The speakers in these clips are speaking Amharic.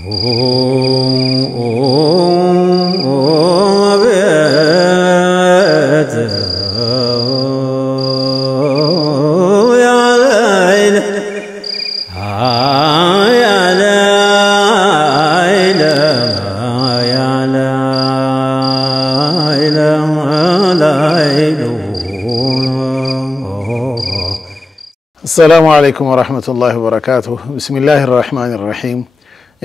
السلام عليكم ورحمة الله وبركاته. بسم الله الرحمن الرحيم.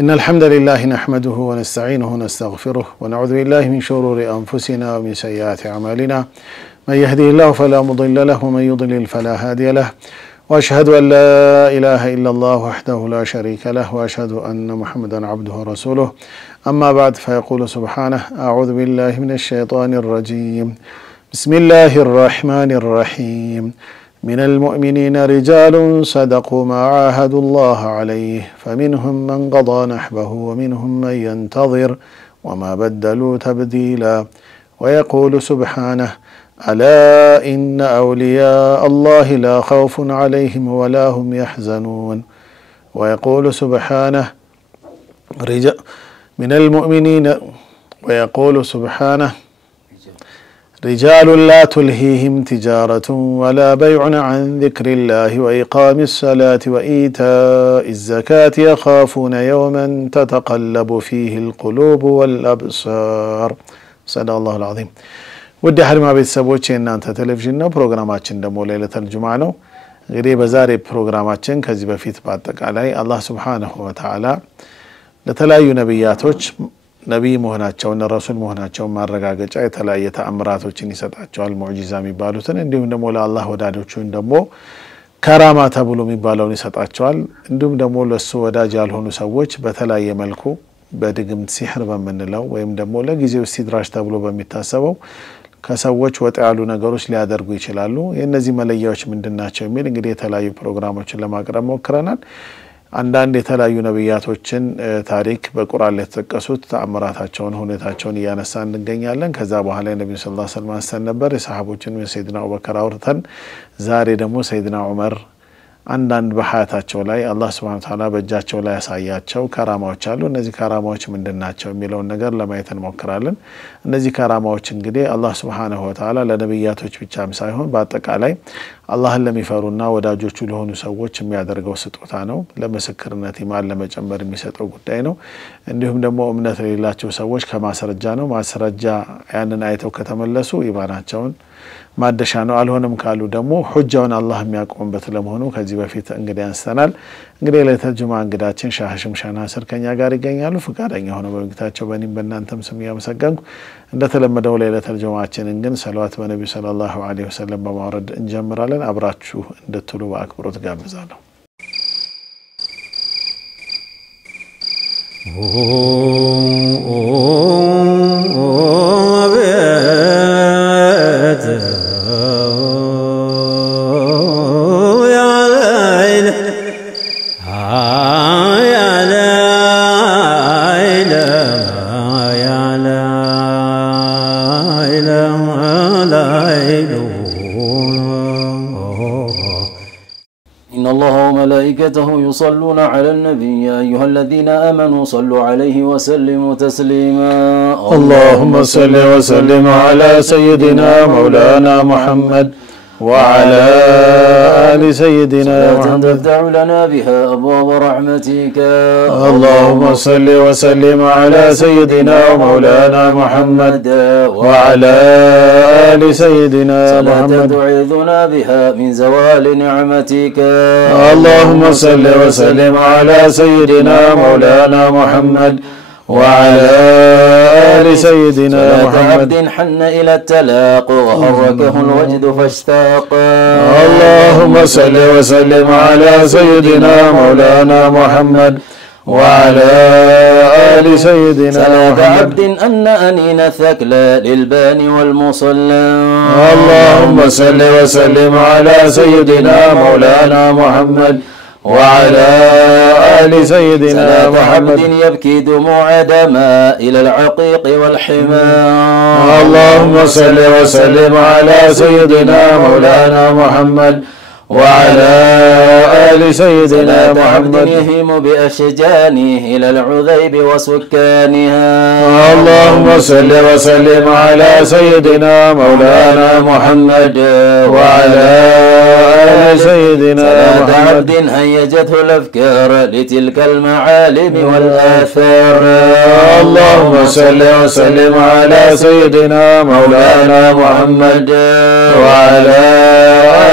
إن الحمد لله نحمده ونستعينه ونستغفره ونعوذ بالله من شرور أنفسنا ومن سيئات أعمالنا. من يهدي الله فلا مضل له ومن يضلل فلا هادي له. وأشهد أن لا إله إلا الله وحده لا شريك له وأشهد أن محمدا عبده ورسوله. أما بعد فيقول سبحانه: أعوذ بالله من الشيطان الرجيم. بسم الله الرحمن الرحيم. من المؤمنين رجال صدقوا ما عاهدوا الله عليه فمنهم من قضى نحبه ومنهم من ينتظر وما بدلوا تبديلا. ويقول سبحانه: ألا إن أولياء الله لا خوف عليهم ولا هم يحزنون. ويقول سبحانه: من المؤمنين ويقول سبحانه: رجال لا تلهيهم تجارة ولا بيع عن ذكر الله وإقام الصلاة وإيتاء الزكاة يخافون يوما تتقلب فيه القلوب والأبصار. صدق الله العظيم. ودي حرما ቤተሰቦቼ እናንተ ቴሌቪዥን ነው ፕሮግራማችን ደግሞ ለይለተል ጁምዓ ነው። እንግዲህ በዛሬ ፕሮግራማችን ከዚህ በፊት በአጠቃላይ አላህ Subhanahu Wa Ta'ala ለተለያዩ ነብያቶች ነብይ መሆናቸውና ረሱል መሆናቸውን ማረጋገጫ የተለያየ ተአምራቶችን ይሰጣቸዋል ሙዕጂዛ የሚባሉትን እንዲሁም ደግሞ ለአላህ ወዳጆቹን ደግሞ ከራማ ተብሎ የሚባለውን ይሰጣቸዋል። እንዲሁም ደግሞ ለሱ ወዳጅ ያልሆኑ ሰዎች በተለያየ መልኩ በድግምት ሲህር በመንለው ወይም ደግሞ ለጊዜው ሲድራሽ ተብሎ በሚታሰበው ከሰዎች ወጣ ያሉ ነገሮች ሊያደርጉ ይችላሉ። የነዚህ መለያዎች ምንድናቸው የሚል እንግዲህ የተለያዩ ፕሮግራሞችን ለማቅረብ ሞክረናል። አንዳንድ የተለያዩ ነብያቶችን ታሪክ በቁርአን ላይ ተጠቀሱት ተአምራታቸውን ሁኔታቸውን ያነሳን እንገኛለን። ከዛ በኋላ ነብዩ ሰለላሁ ዐለይሂ ወሰለም አስተን ነበር የሰሃቦችን ሰይድና አቡበከር አውርተን ዛሬ ደግሞ ሰይድና ዑመር አንዳንድ በሐያታቸው ላይ አላህ Subhanahu Wa Ta'ala በእጃቸው ላይ ያሳያቸው ከራማዎች አሉ። እነዚህ ከራማዎች ምንድናቸው የሚለውን ነገር ለማየት እንሞክራለን። እነዚህ ከራማዎች እንግዲህ አላህ Subhanahu Wa Ta'ala ለነብያቶች ብቻም ሳይሆን በአጠቃላይ አላህን ለሚፈሩና ወዳጆቹ ለሆኑ ሰዎች የሚያደርገው ስጦታ ነው። ለምስክርነት ኢማን ለመጨመር የሚሰጠው ጉዳይ ነው። እንዲሁም ደግሞ እምነት የሌላቸው ሰዎች ከማስረጃ ነው ማስረጃ ያንን አይተው ከተመለሱ ኢማናቸውን ማደሻ ነው። አልሆነም ካሉ ደግሞ ሁጃውን አላህ የሚያቆምበት ለመሆኑ ከዚህ በፊት እንግዲህ አንስተናል። እንግዲህ ለይለተል ጁምዓ እንግዳችን ሻህ ሐሽም ሸናስር ከኛ ጋር ይገኛሉ። ፍቃደኛ ሆነው በመግታቸው በእኔም በእናንተም ስም ያመሰገንኩ እንደተለመደው ለይለተል ጁምዓችንን ግን ሰለዋት በነብዩ ሰለላሁ ዐለይሂ ወሰለም በማውረድ እንጀምራለን። አብራችሁ እንድትሉ በአክብሮት ጋብዛለሁ። يصلون على النبي يا أيها الذين آمنوا صلوا عليه وسلموا تسليما. اللهم صل وسلم على سيدنا مولانا محمد وعلى آل سيدنا محمد تفتح لنا بها أبواب رحمتك. اللهم صل وسلم على سيدنا مولانا محمد وعلى آل سيدنا محمد تعيذنا بها من زوال نعمتك. اللهم صل وسلم على سيدنا مولانا محمد وعلى آل سيدنا محمد. عبد حن إلى التلاق وحركه الوجد فاشتاق. اللهم صل وسلم على سيدنا مولانا محمد وعلى آل سيدنا محمد. عبد أن أنين الثكل للبان والمصلى. اللهم صل وسلم على سيدنا مولانا محمد وعلى آل سيدنا محمد. يبكي دموع دماء إلى العقيق والحمى. اللهم صل وسلم على سيدنا مولانا محمد وعلى آل سيدنا محمد يهيم بأشجانه إلى العذيب وسكانها اللهم صل وسلم على سيدنا مولانا محمد وعلى آل سيدنا محمد عبد هيجته الأفكار لتلك المعالم والآثار اللهم صل وسلم على سيدنا مولانا محمد وعلى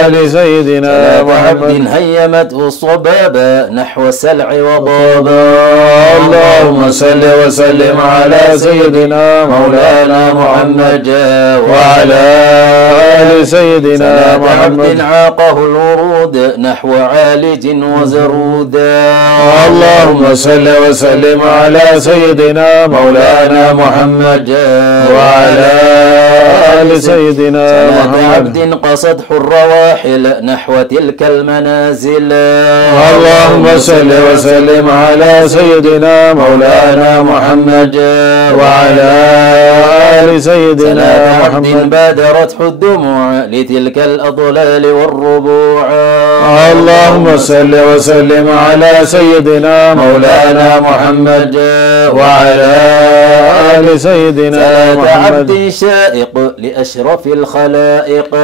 آل سيدنا محمد هيمته الصبابة نحو السلع وضابا اللهم صل وسلم على سيدنا مولانا محمد وعلى آل سيدنا محمد عاقه الورود نحو عالج وزرود اللهم صل وسلم على سيدنا مولانا محمد وعلى آل سيدنا محمد عبد قصته الرواحل نحو تلك المنازل اللهم صل وسلم على سيدنا مولانا محمد وعلى آل سيدنا محمد بادرته الدموع لتلك الأضلال والربوع اللهم صل وسلم على سيدنا مولانا محمد وعلى آل سيدنا محمد عبد شائق لأشرف الخلائق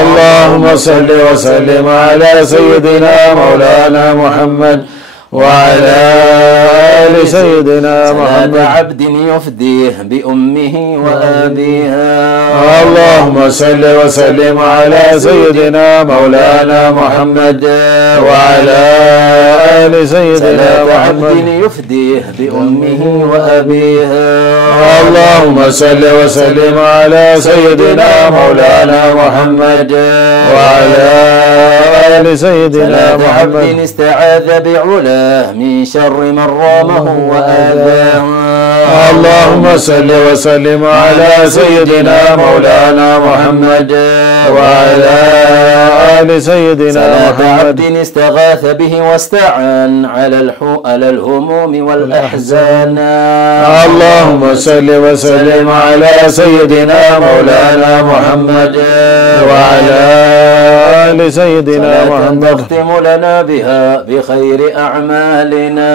اللهم صل وسلم على سيدنا مولانا محمد وعلى آل سيدنا محمد عبد يفديه بأمه وأبيها اللهم صل وسلم على سيدنا مولانا محمد وعلى آل سيدنا محمد عبد يفديه بأمه وأبيها اللهم صل وسلم على سيدنا مولانا محمد وعلى آل سيدنا محمد عبد استعاذ بعلاه من شر من رامه وآذاه اللهم صل وسلم على سيدنا مولانا محمد وعلى آل سيدنا محمد عبد استغاث به واستعان على الهموم والأحزان اللهم صل وسلم على سيدنا مولانا محمد وعلى آل سيدنا محمد تختم لنا بها بخير أعمالنا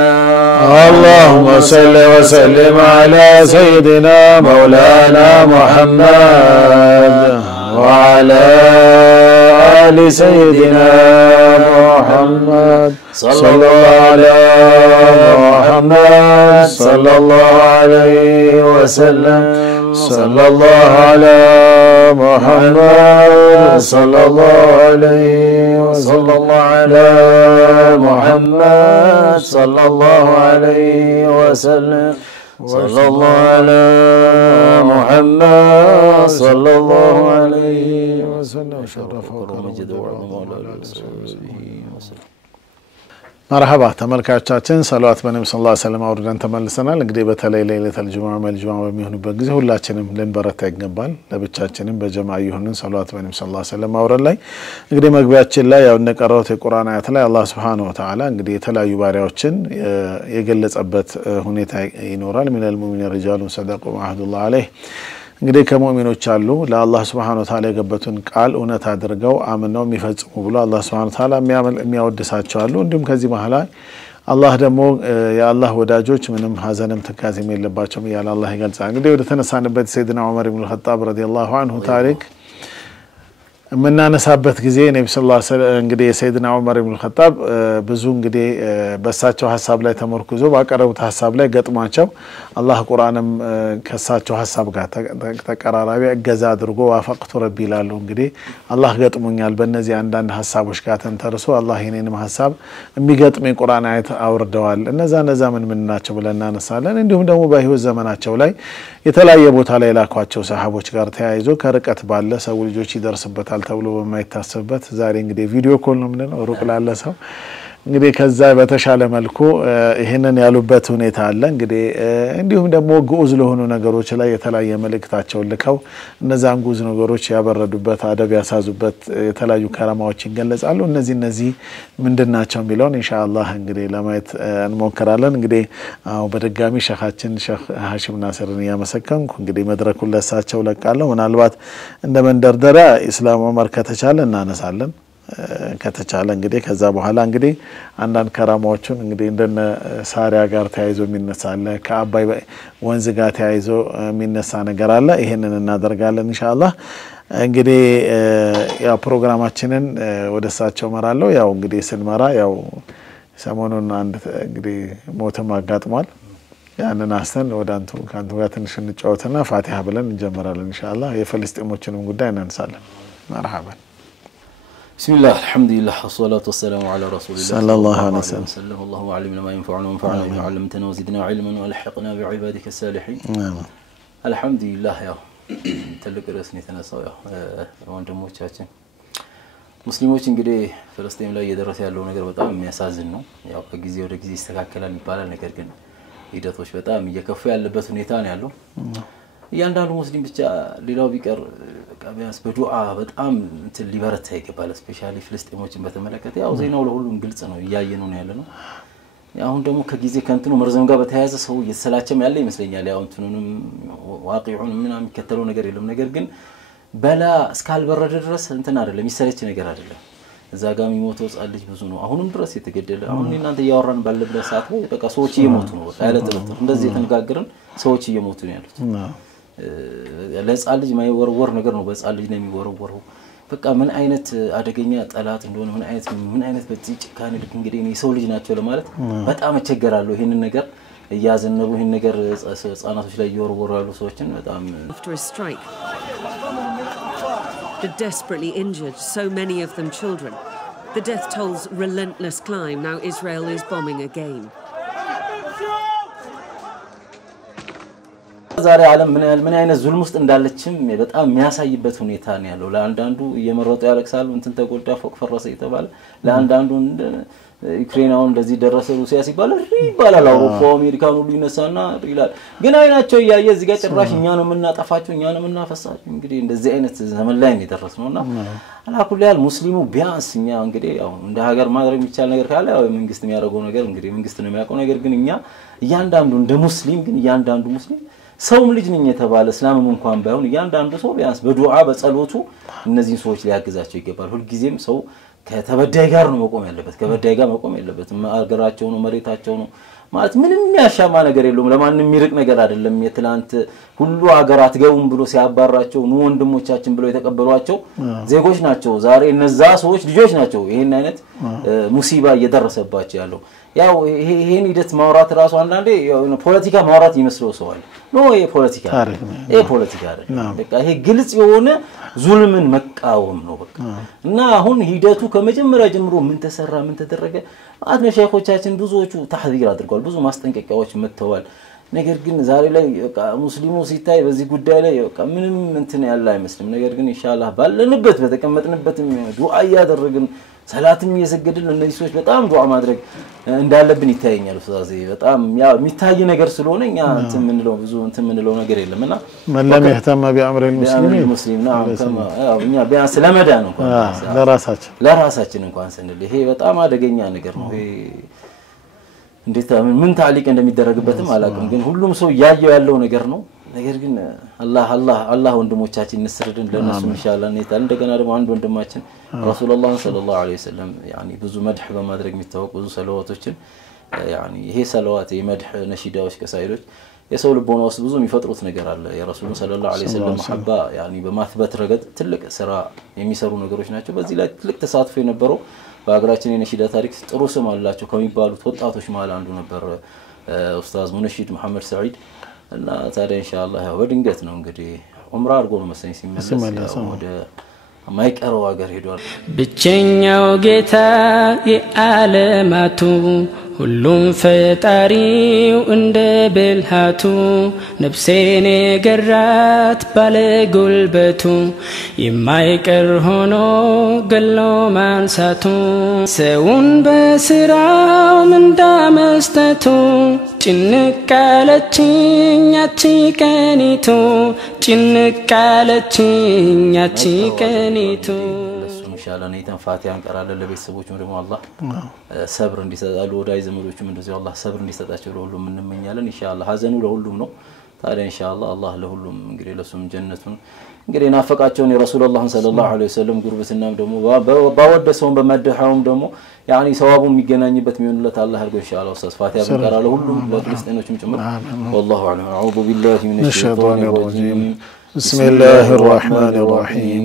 اللهم صل وسلم على سيدنا مولانا محمد وعلى آل سيدنا محمد صلى الله على محمد صلى الله عليه وسلم صلى الله على محمد صلى الله عليه وصلى الله على محمد صلى الله عليه وسلم صلى الله على محمد صلى الله عليه وسلم شرف ومجد مرحبا ተመልካቾቻችን ሰለዋት በነብዩ ሰለላሁ ዐለይሂ ወሰለም አውርደን ተመልሰናል። እንግዲህ በተለይ ለይለተል ጁሙዓ መልጁማ በሚሆንበት ጊዜ ሁላችንም ልንበረታ ይገባል። ለብቻችንም በጀማዓ ይሁንን ሰለዋት በነብዩ ሰለላሁ ዐለይሂ ወሰለም አውረድ ላይ እንግዲህ መግቢያችን ላይ ያው እንደቀረው የቁርአን አያት ላይ አላህ Subhanahu Wa Ta'ala እንግዲህ የተለያዩ ባሪያዎችን የገለጸበት ሁኔታ ይኖራል። ሚነል ሙእሚኒን ሪጃሉን ሰደቁ ወዐህዱላህ ዐለይሂ እንግዲህ ከሙእሚኖች አሉ ለአላህ Subhanahu Wa Ta'ala የገቡትን ቃል እውነት አድርገው አምነው የሚፈጽሙ ብሎ አላህ Subhanahu Wa Ta'ala የሚያወድሳቸው አሉ። እንዲሁም ከዚህ በኋላ አላህ ደግሞ የአላህ ወዳጆች ምንም ሐዘንም ትካዜም የለባቸውም ያለ አላህ ይገልጻል። እንግዲህ ወደ ተነሳንበት ሰይድና ዑመር ኢብኑ አልኸጣብ ረዲየላሁ ዐንሁ ታሪክ ምናነሳበት ጊዜ ነብዩ ሰለላሁ ዐለይሂ ወሰለም እንግዲህ ሰይድና ዑመር ኢብኑ አልኸጣብ ብዙ እንግዲህ በሳቸው ሐሳብ ላይ ተመርኩዞ ባቀረቡት ሐሳብ ላይ ገጥሟቸው አላህ ቁርአንም ከሳቸው ሐሳብ ጋር ተቀራራቢ እገዛ አድርጎ ዋፈቅቱ ረቢ ይላሉ። እንግዲህ አላህ ገጥሞኛል በእነዚህ አንዳንድ ሐሳቦች ጋር ተንተርሶ አላህ የኔንም ሐሳብ የሚገጥመኝ ቁርአን አያት አውርደዋል። እነዛ ምን ናቸው ብለን እናነሳለን። እንዲሁም ደግሞ በህይወት ዘመናቸው ላይ የተለያየ ቦታ ላይ ላኳቸው ሰሃቦች ጋር ተያይዞ ከርቀት ባለ ሰው ልጆች ይደርስበታል ተብሎ በማይታሰብበት ዛሬ እንግዲህ ቪዲዮ ኮል ነው ምንድነው ሩቅ ላለ ሰው እንግዲህ ከዛ በተሻለ መልኩ ይሄንን ያሉበት ሁኔታ አለ። እንግዲህ እንዲሁም ደግሞ ግዑዝ ለሆኑ ነገሮች ላይ የተለያየ መልእክታቸውን ልከው እነዛን ግዑዝ ነገሮች ያበረዱበት አደብ ያሳዙበት የተለያዩ ከረማዎች ይገለጻሉ። እነዚህ ምንድናቸው የሚለውን ኢንሻአላህ እንግዲህ ለማየት እንሞክራለን። እንግዲህ በድጋሚ ሸኻችን ሸኽ ሐሺም ናስርን ያመሰከንኩ እንግዲህ መድረኩን ለሳቸው ለቃለሁ። ምናልባት እንደ መንደርደሪያ ኢስላም ዑመር ከተቻለ እናነሳለን። ከተቻለ እንግዲህ ከዛ በኋላ እንግዲህ አንዳንድ ከራማዎችን እንግዲህ እንደነ ሳሪያ ጋር ተያይዞ የሚነሳለ ከአባይ ወንዝ ጋር ተያይዞ የሚነሳ ነገር አለ ይሄንን እናደርጋለን ኢንሻአላህ እንግዲህ ያው ፕሮግራማችንን ወደሳቸው መራለው ያው እንግዲህ ስንመራ ያው ሰሞኑን አንድ እንግዲህ ሞተም አጋጥሟል ያንን አስተን ወዳንቱ ካንቱ ጋር ትንሽ እንጫወትና ፋቲሃ ብለን እንጀምራለን ኢንሻአላህ የፍልስጤሞችንም ጉዳይ እናንሳለን مرحبا بسم الله الحمد لله والصلاة والسلام على رسول الله صلى الله عليه وسلم اللهم علمنا ما ينفعنا وانفعنا بما علمتنا وزدنا علما والحقنا بعبادك الصالحين الحمد لله يا تلك رسني تنسوا يا ወንድሞቻችን ሙስሊሞች እንግዲህ ፍልስጤም ላይ እየደረሰ ያለው ነገር በጣም የሚያሳዝን ነው ያው ከጊዜ ወደ ጊዜ ይስተካከላል ይባላል ነገር ግን ሂደቶች በጣም እየከፉ ያለበት ሁኔታ ነው ያለው እያንዳንዱ ሙስሊም ብቻ ሌላው ቢቀር ቢያንስ በዱዓ በጣም እንትን ሊበረታ ይገባል ስፔሻሊ ፍልስጤሞችን በተመለከተ ያው ዜናው ለሁሉም ግልጽ ነው ያየነው ነው ያለነው ያው ደግሞ ከጊዜ ከንትኑ መርዘም ጋር በተያያዘ ሰው እየተሰላቸም ያለ ይመስለኛል ያው እንትኑንም ዋቂዑን ምናምን የሚከተለው ነገር የለም ነገር ግን በላ እስካልበረደ ድረስ እንትን አይደለም ይሰለች ነገር አይደለም እዛ ጋር የሚሞተው ጻልጅ ብዙ ነው አሁንም ድረስ የተገደለ አሁን እናንተ ያወራን ባለበት ሰዓት ላይ በቃ ሰዎች እየሞቱ ነው በቃ ያለጥልጥ እንደዚህ የተነጋገረን ሰዎች እየሞቱ ነው ያሉት ለጻልጅ ማይወርወር ነገር ነው በጻልጅ ነው የሚወርወረው በቃ ምን አይነት አደገኛ ጠላት እንደሆነ ምን አይነት በዚህ ጭካኔ ልክ እንግዲህ እኔ ሰው ልጅ ናቸው ለማለት በጣም እቸገራለሁ ይሄንን ነገር ያዘነቡ ይሄን ነገር ጻናቶች ላይ ይወርወሩ ያሉ ሰዎችን በጣም The desperately injured, so many of them children. The death toll's relentless climb, now Israel is bombing again. ዛሬ ዓለም ምን አይነት ዙልም ውስጥ እንዳለችም በጣም የሚያሳይበት ሁኔታ ነው ያለው ለአንዳንዱ እየመረጡ ያለቅሳሉ እንትን ተጎዳ ፎቅ ፈረሰ ይተባል ለአንዳንዱ ዩክሬናው እንደዚህ ደረሰ ሩሲያ ሲባል ይባላል አውሮፓ አሜሪካን ሁሉ ይነሳና ይላል ግን አይናቸው ያያየ እዚህ ጋር ጭራሽ እኛ ነው የምናጠፋቸው እኛ ነው የምናፈሳቸው እንግዲህ እንደዚህ አይነት ዘመን ላይ ነው የደረስነውና አላኩል ያል ሙስሊሙ ቢያንስኛ እንግዲህ ያው እንደ ሀገር ማድረግ የሚቻል ነገር ካለ ያው መንግስት የሚያደርገው ነገር እንግዲህ መንግስት ነው የሚያውቀው ነገር ግን እኛ እያንዳንዱ እንደ ሙስሊም ግን እያንዳንዱ ሙስሊም ሰው ልጅ ነኝ የተባለ እስላምም እንኳን ባይሆን እያንዳንዱ ሰው ቢያንስ በዱዓ በጸሎቱ እነዚህ ሰዎች ሊያግዛቸው ይገባል ሁሉ ጊዜም ሰው ከተበዳይ ጋር ነው መቆም ያለበት ከበዳይ ጋር መቆም ያለበት አገራቸው ነው መሬታቸው ነው ማለት ምንም ያሻማ ነገር የለውም ለማንንም የሚርቅ ነገር አይደለም የትላንት ሁሉ ሀገራት ገቡም ብሎ ሲያባራቸው ነው ወንድሞቻችን ብሎ የተቀበሏቸው ዜጎች ናቸው ዛሬ እነዛ ሰዎች ልጆች ናቸው ይሄን አይነት ሙሲባ እየደረሰባቸው ያለው ያው ይሄን ሂደት ማውራት ራሱ አንዳንዴ ፖለቲካ ማውራት ይመስለው ሰው አለ ነው ይሄ ፖለቲካ አይደለም በቃ ይሄ ግልጽ የሆነ ዙልምን መቃወም ነው በቃ እና አሁን ሂደቱ ከመጀመሪያ ጀምሮ ምን ተሰራ ምን ተደረገ አጥነ ሸይኾቻችን ብዙዎቹ ተህዚር አድርገዋል ብዙ ማስጠንቀቂያዎች መተዋል ነገር ግን ዛሬ ላይ በቃ ሙስሊሙ ሲታይ በዚህ ጉዳይ ላይ በቃ ምንም እንትን ያለ አይመስልም ነገር ግን ኢንሻአላህ ባለንበት በተቀመጥንበት ዱዓ ያደረግን ሰላትም እየሰገድን እነዚህ ሰዎች በጣም ዱዓ ማድረግ እንዳለብን ይታየኛል ኡስታዝ በጣም ያው የሚታይ ነገር ስለሆነ እኛ እንትን ምንለው ነገር የለምና መለም ይህተም በአምር ሙስሊም ነው ያው እኛ ቢያንስ ለመዳን እንኳን ለራሳችን እንኳን ስንል ይሄ በጣም አደገኛ ነገር ነው ይሄ እንዴት ምን ታሊቅ እንደሚደረግበትም አላውቅም ግን ሁሉም ሰው ያየው ያለው ነገር ነው ነገር ግን አላህ ወንድሞቻችን እንስርድን ለነሱ ኢንሻአላህ እንይታል እንደገና ደግሞ አንድ ወንድማችን ረሱላህ ሰለላሁ ዐለይሂ ወሰለም ያኒ ብዙ መድህ በማድረግ የሚታወቁ ብዙ ሰለዋቶችን ያኒ ይሄ ሰለዋት የመድህ ነሺዳዎች ከሳይዶች የሰው ልቦና ውስጥ ብዙ የሚፈጥሩት ነገር አለ የረሱላህ ሰለላሁ ዐለይሂ ወሰለም መሐባ ያኒ በማትበት ረገድ ትልቅ ስራ የሚሰሩ ነገሮች ናቸው በዚህ ላይ ትልቅ ተሳትፎ የነበረው በአገራችን የነሺዳ ታሪክ ጥሩ ስም አላቸው ከሚባሉት ወጣቶች መሃል አንዱ ነበር ኡስታዝ ሙነሺድ መሐመድ ሰዒድ እና ታዲያ ኢንሻአላህ ያው በድንገት ነው እንግዲህ ዑምራ አድርጎ ነው መሰለኝ ሲመለስ ወደ ማይቀረው ሀገር ሄዷል ብቸኛው ጌታ የዓለማቱ ሁሉም ፈጣሪው እንደ ብልሃቱ ነፍሴን ገራት ባለ ጉልበቱ የማይቀር ሆኖ ገሎ ማንሳቱ ሰውን በስራው እንዳመስጠቱ ጭንቃለችኝ ያቺ ቀኒቱ ጭንቃለችኝ ያቺ ቀኒቱ ኢንሻአላህ ነይተን ፋቲሃን ቀራለን ለቤተሰቦቹም ደግሞ አላህ ሰብር እንዲሰጣሉ ወዳይ ዘመዶቹም እንደዚህ አላህ ሰብር እንዲሰጣቸው ለሁሉም እንመኛለን ኢንሻአላህ ሀዘኑ ለሁሉም ነው ታዲያ ኢንሻአላህ አላህ ለሁሉም እንግዲህ ለሱም ጀነቱን እንግዲህ ናፈቃቸውን የረሱላህ ሰለላሁ ዐለይሂ ወሰለም ጉርብትናም ደግሞ ባወደሰውን በመድሃውም ደግሞ ያኒ ሰዋቡ የሚገናኝበት የሚሆንለት አላህ አድርጎ ኢንሻአላህ ኡስታዝ ፋቲሃ ብንቀራለ ሁሉም ለፍልስጤኖችም ጭምር والله اعلم اعوذ بالله من الشيطان الرجيم بسم الله الرحمن الرحيم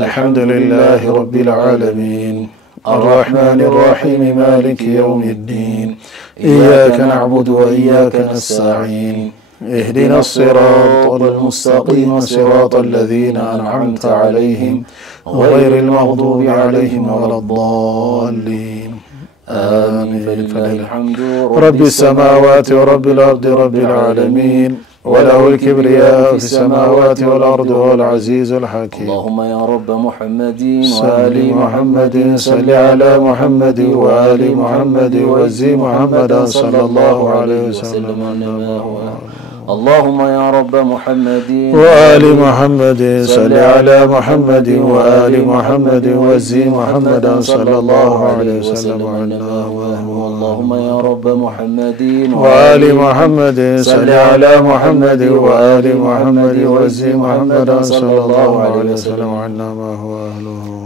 الحمد لله رب العالمين الرحمن الرحيم مالك يوم الدين إياك نعبد وإياك نستعين اهدنا الصراط المستقيم صراط الذين أنعمت عليهم غير المغضوب عليهم ولا الضالين آمين فلله الحمد رب السماوات ورب الأرض رب العالمين وله الكبرياء في السماوات والأرض والعزيز الحكيم اللهم يا رب محمد وآل محمد صل على محمد وآل محمد وزي محمدا صلى الله عليه وسلم اللهم يا رب محمد وآل محمد صل على محمد وآل محمد وزي محمدا صلى الله عليه وسلم اللهم يا رب محمد وآل محمد صل على محمد وآل محمد وزي محمدا صلى الله عليه وسلم عنا ما هو أهله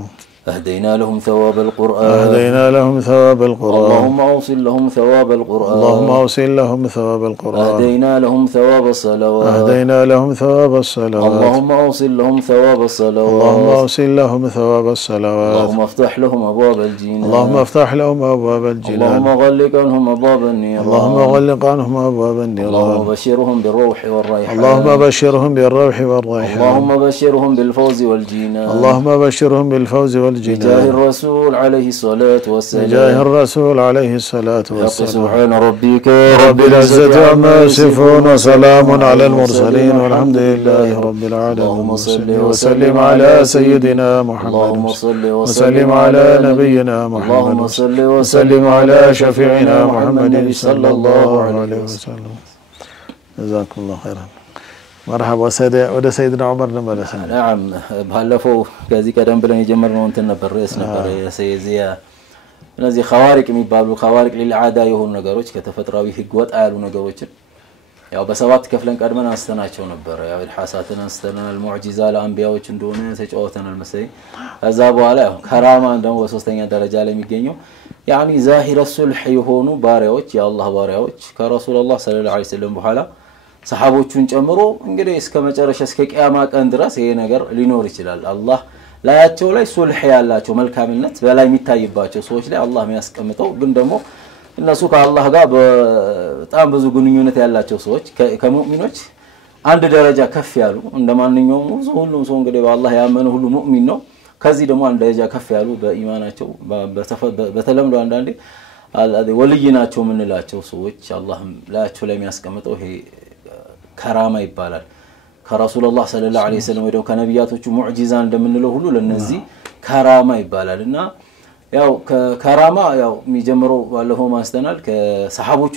أهدينا لهم ثواب القرآن أهدينا لهم ثواب القرآن اللهم أوصل لهم ثواب القرآن اللهم أوصل لهم ثواب القرآن أهدينا لهم ثواب الصلوات أهدينا لهم ثواب الصلوات اللهم أوصل لهم ثواب الصلوات اللهم أوصل لهم ثواب الصلوات اللهم افتح لهم أبواب الجنان اللهم افتح لهم أبواب الجنان اللهم غلق عنهم أبواب النيران اللهم غلق عنهم أبواب النيران اللهم بشرهم بالروح والريحان اللهم بشرهم بالروح والريحان اللهم بشرهم بالفوز والجنان اللهم بشرهم بالفوز والجنان بجاه الرسول عليه الصلاة والسلام بجاه الرسول عليه الصلاة والسلام سبحان ربك رب العزة عما يصفون وسلام على المرسلين والحمد لله رب العالمين اللهم صل وسلم على سيدنا محمد اللهم صل وسلم على نبينا محمد اللهم صل وسلم على شفيعنا محمد صلى الله عليه وسلم جزاكم الله خيرا مرحبا ወደ ሰይድና ዑመር ነመለሰ نعم ባለፈው ከዚህ ቀደም ብለን የጀመርነው እንትን ነበር ርዕስ ነበር የሰይዚያ እነዚህ ኸዋሪቅ የሚባሉ ኸዋሪቅ ለልዓዳ የሆኑ ነገሮች ከተፈጥሯዊ ህግ ወጣ ያሉ ነገሮችን ያው በሰባት ከፍለን ቀድመን አንስተናቸው ነበር ያው الحاساتን አንስተናል ሙዕጂዛ ለአንቢያዎች እንደሆነ ተጫውተናል መሰለኝ ከዛ በኋላ ያው ከራማ እንደው በሶስተኛ ደረጃ ላይ የሚገኘው ያኒ ዛሂር ሱልህ የሆኑ ባሪያዎች የአላህ ባሪያዎች ከረሱላህ ሰለላሁ ዐለይሂ ወሰለም በኋላ ሰሃቦቹን ጨምሮ እንግዲህ እስከ መጨረሻ እስከ ቂያማ ቀን ድረስ ይሄ ነገር ሊኖር ይችላል አላህ ላያቸው ላይ ሱልህ ያላቸው መልካምነት በላይ የሚታይባቸው ሰዎች ላይ አላህ የሚያስቀምጠው ግን ደግሞ እነሱ ከአላህ ጋር በጣም ብዙ ግንኙነት ያላቸው ሰዎች ከሙእሚኖች አንድ ደረጃ ከፍ ያሉ እንደማንኛውም ሁሉም ሰው እንግዲህ በአላህ ያመነ ሁሉ ሙእሚን ነው ከዚህ ደግሞ አንድ ደረጃ ከፍ ያሉ በኢማናቸው በተለምዶ አንዳንዴ ወልይ ናቸው ምንላቸው ሰዎች አላህ ላያቸው ላይ የሚያስቀምጠው ይሄ ከራማ ይባላል ከረሱላህ ሰለላሁ ዐለይሂ ወሰለም ወደው ከነቢያቶቹ ሙዕጂዛ እንደምንለው ሁሉ ለነዚህ ከራማ ይባላልና ያው ከራማ ያው የሚጀምረው ባለፈው ማስተናል ከሰሃቦቹ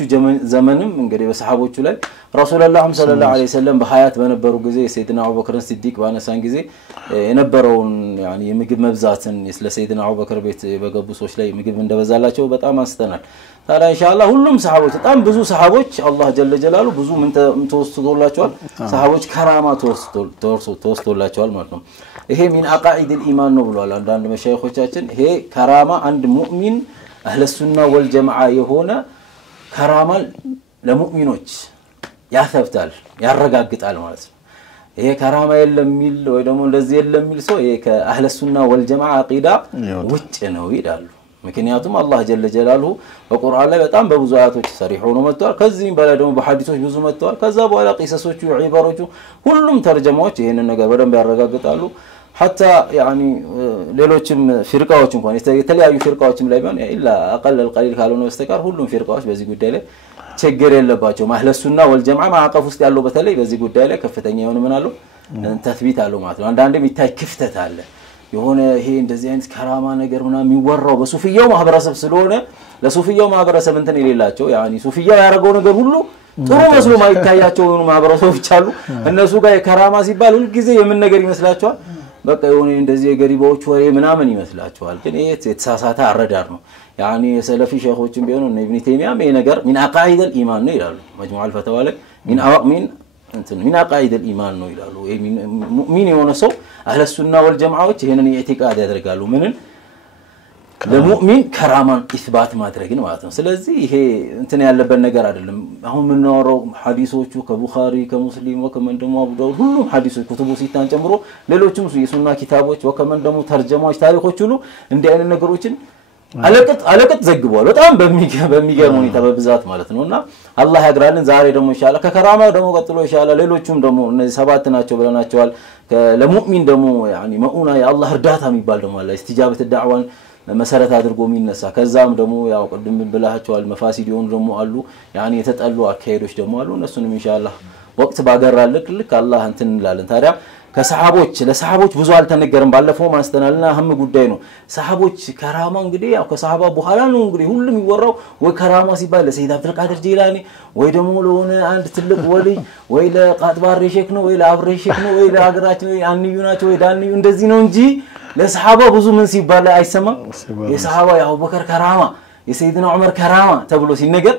ዘመንም እንግዲህ በሰሃቦቹ ላይ ረሱላህ ሰለላሁ ዐለይሂ ወሰለም በሐያት በነበሩ ጊዜ ሰይድና አቡበክር ሲዲቅ ባነሳን ጊዜ የነበረውን ያኒ የምግብ መብዛትን ስለ ሰይድና አቡበክር ቤት በገቡ ሰዎች ላይ ምግብ እንደበዛላቸው በጣም አንስተናል ታዲያ ኢንሻአላህ ሁሉም ሰሃቦች በጣም ብዙ ሰሃቦች አላህ ጀለ ጀላሉ ብዙ ምን ተወስቶላቸዋል ሰሃቦች ከራማ ተወስቶላቸዋል ማለት ነው ይሄ ሚን አቃኢድ الإيمان ነው ብለዋል አንዳንድ መሻይኾቻችን ይሄ ከራማ አንድ ሙእሚን አህለ ሱና ወልጀማዓ የሆነ ከራማ ለሙእሚኖች ያثبታል ያረጋግጣል ማለት ነው ይሄ ከራማ የለም ሚል ወይ ደግሞ እንደዚህ የለም ሚል ሰው ይሄ ከአህለ ሱና ወልጀማዓ አቂዳ ውጭ ነው ይላሉ ምክንያቱም አላህ ጀለ ጀላሉ በቁርአን ላይ በጣም በብዙ አያቶች ሰሪህ ሆኖ መጥቷል ከዚህም በላይ ደግሞ በሐዲሶች ብዙ መጥቷል ከዛ በኋላ ቂሰሶቹ ዒባሮቹ ሁሉም ተርጀማዎች ይሄንን ነገር በደንብ ያረጋግጣሉ حتى يعني ሌሎችም ፍርቃዎች እንኳን የተለያዩ ፍርቃዎችም ላይ ቢሆን ኢላ አቀል القليل ካልሆነ በስተቀር ሁሉም ፍርቃዎች በዚህ ጉዳይ ላይ ችግር የለባቸው ማህለ ሱና ወልጀማዓ ማዕቀፍ ውስጥ ያለው በተለይ በዚህ ጉዳይ ላይ ከፍተኛ የሆነ ምን አለው ተስቢት አለው ማለት ነው አንዳንዴም ይታይ ክፍተት አለ የሆነ ይሄ እንደዚህ አይነት ከራማ ነገር ምናምን የሚወራው በሱፊያው ማህበረሰብ ስለሆነ ለሱፊያው ማህበረሰብ እንትን ይሌላቸው ያኒ ሱፊያው ያረጋው ነገር ሁሉ ጥሩ መስሎ ማይታያቸው የሆኑ ማህበረሰቦች አሉ እነሱ ጋር የከራማ ሲባል ሁሉ ጊዜ የምን ነገር ይመስላቸዋል በቃ የሆነ እንደዚህ የገሪባዎች ወሬ ምናምን ይመስላቸዋል ግን ይሄ የተሳሳተ አረዳር ነው ያኒ የሰለፊ ሸኾችም ቢሆኑ ኢብኑ ተይሚያም ይሄ ነገር ሚን አቃኢድ الإيمان ነው ይላሉ መጅሙዕ አልፈተዋ ላይ ሚን እንትን ሚን አቃኢድ الإيمان ነው ይላሉ ሙእሚን የሆነ ሰው አህለ ሱና ወልጀማዓዎች ይሄንን ኢዕቲቃድ ያደርጋሉ ምንን ለሙእሚን ከራማን ኢስባት ማድረግን ማለት ነው ስለዚህ ይሄ እንትን ያለበት ነገር አይደለም አሁን ምን ነው ሐዲሶቹ ከቡኻሪ ከሙስሊም ወከመን ደሞ አቡ ዳውድ ሁሉም ሐዲሶች ኩቱቡ ሲታን ጨምሮ ሌሎችም የሱና ኪታቦች ወከመን ደሞ ተርጀማዎች ታሪኮች ሁሉ እንዲህ አይነት ነገሮችን አለቀጥ ዘግቧል በጣም በሚገርም ሁኔታ በብዛት ማለት ነውና አላህ ያግራልን ዛሬ ደሞ ኢንሻአላህ ከከራማ ደሞ ቀጥሎ ኢንሻአላህ ሌሎችም ደሞ እነዚህ ሰባት ናቸው ብለናቸዋል ለሙእሚን ደሞ ያኒ መኡና የአላህ እርዳታ የሚባል ደሞ አለ ኢስቲጃበት ዳዕዋን መሰረት አድርጎ የሚነሳ ከዛም ደሞ ያው ቀድም ብላችኋል መፋሲድ ይሆን ደሞ አሉ ያኒ የተጠሉ አካሄዶች ደሞ አሉ እነሱንም ኢንሻአላህ ወቅት ባገራልክ ልክ አላህ እንትን እንላለን ታዲያ ከሰሃቦች ለሰሃቦች ብዙ አልተነገረም ባለፈው ማስተናልና አህም ጉዳይ ነው ሰሃቦች ከራማ እንግዲህ ያው ከሰሃባ በኋላ ነው እንግዲህ ሁሉም ይወራው ወይ ከራማ ሲባል ለሰይድ አብዱል ቃድር ጂላኒ ወይ ደሞ ለሆነ አንድ ትልቅ ወልይ ወይ ለቃጥባሬ ሼክ ነው ወይ ለአብሬ ሼክ ነው ወይ ለሀገራችን ወይ አንዩ ናቸው ወይ ዳንዩ እንደዚህ ነው እንጂ ለሰሃባ ብዙ ምን ሲባል አይሰማም የሰሃባ የአቡበከር ከራማ የሰይድና ዑመር ከራማ ተብሎ ሲነገር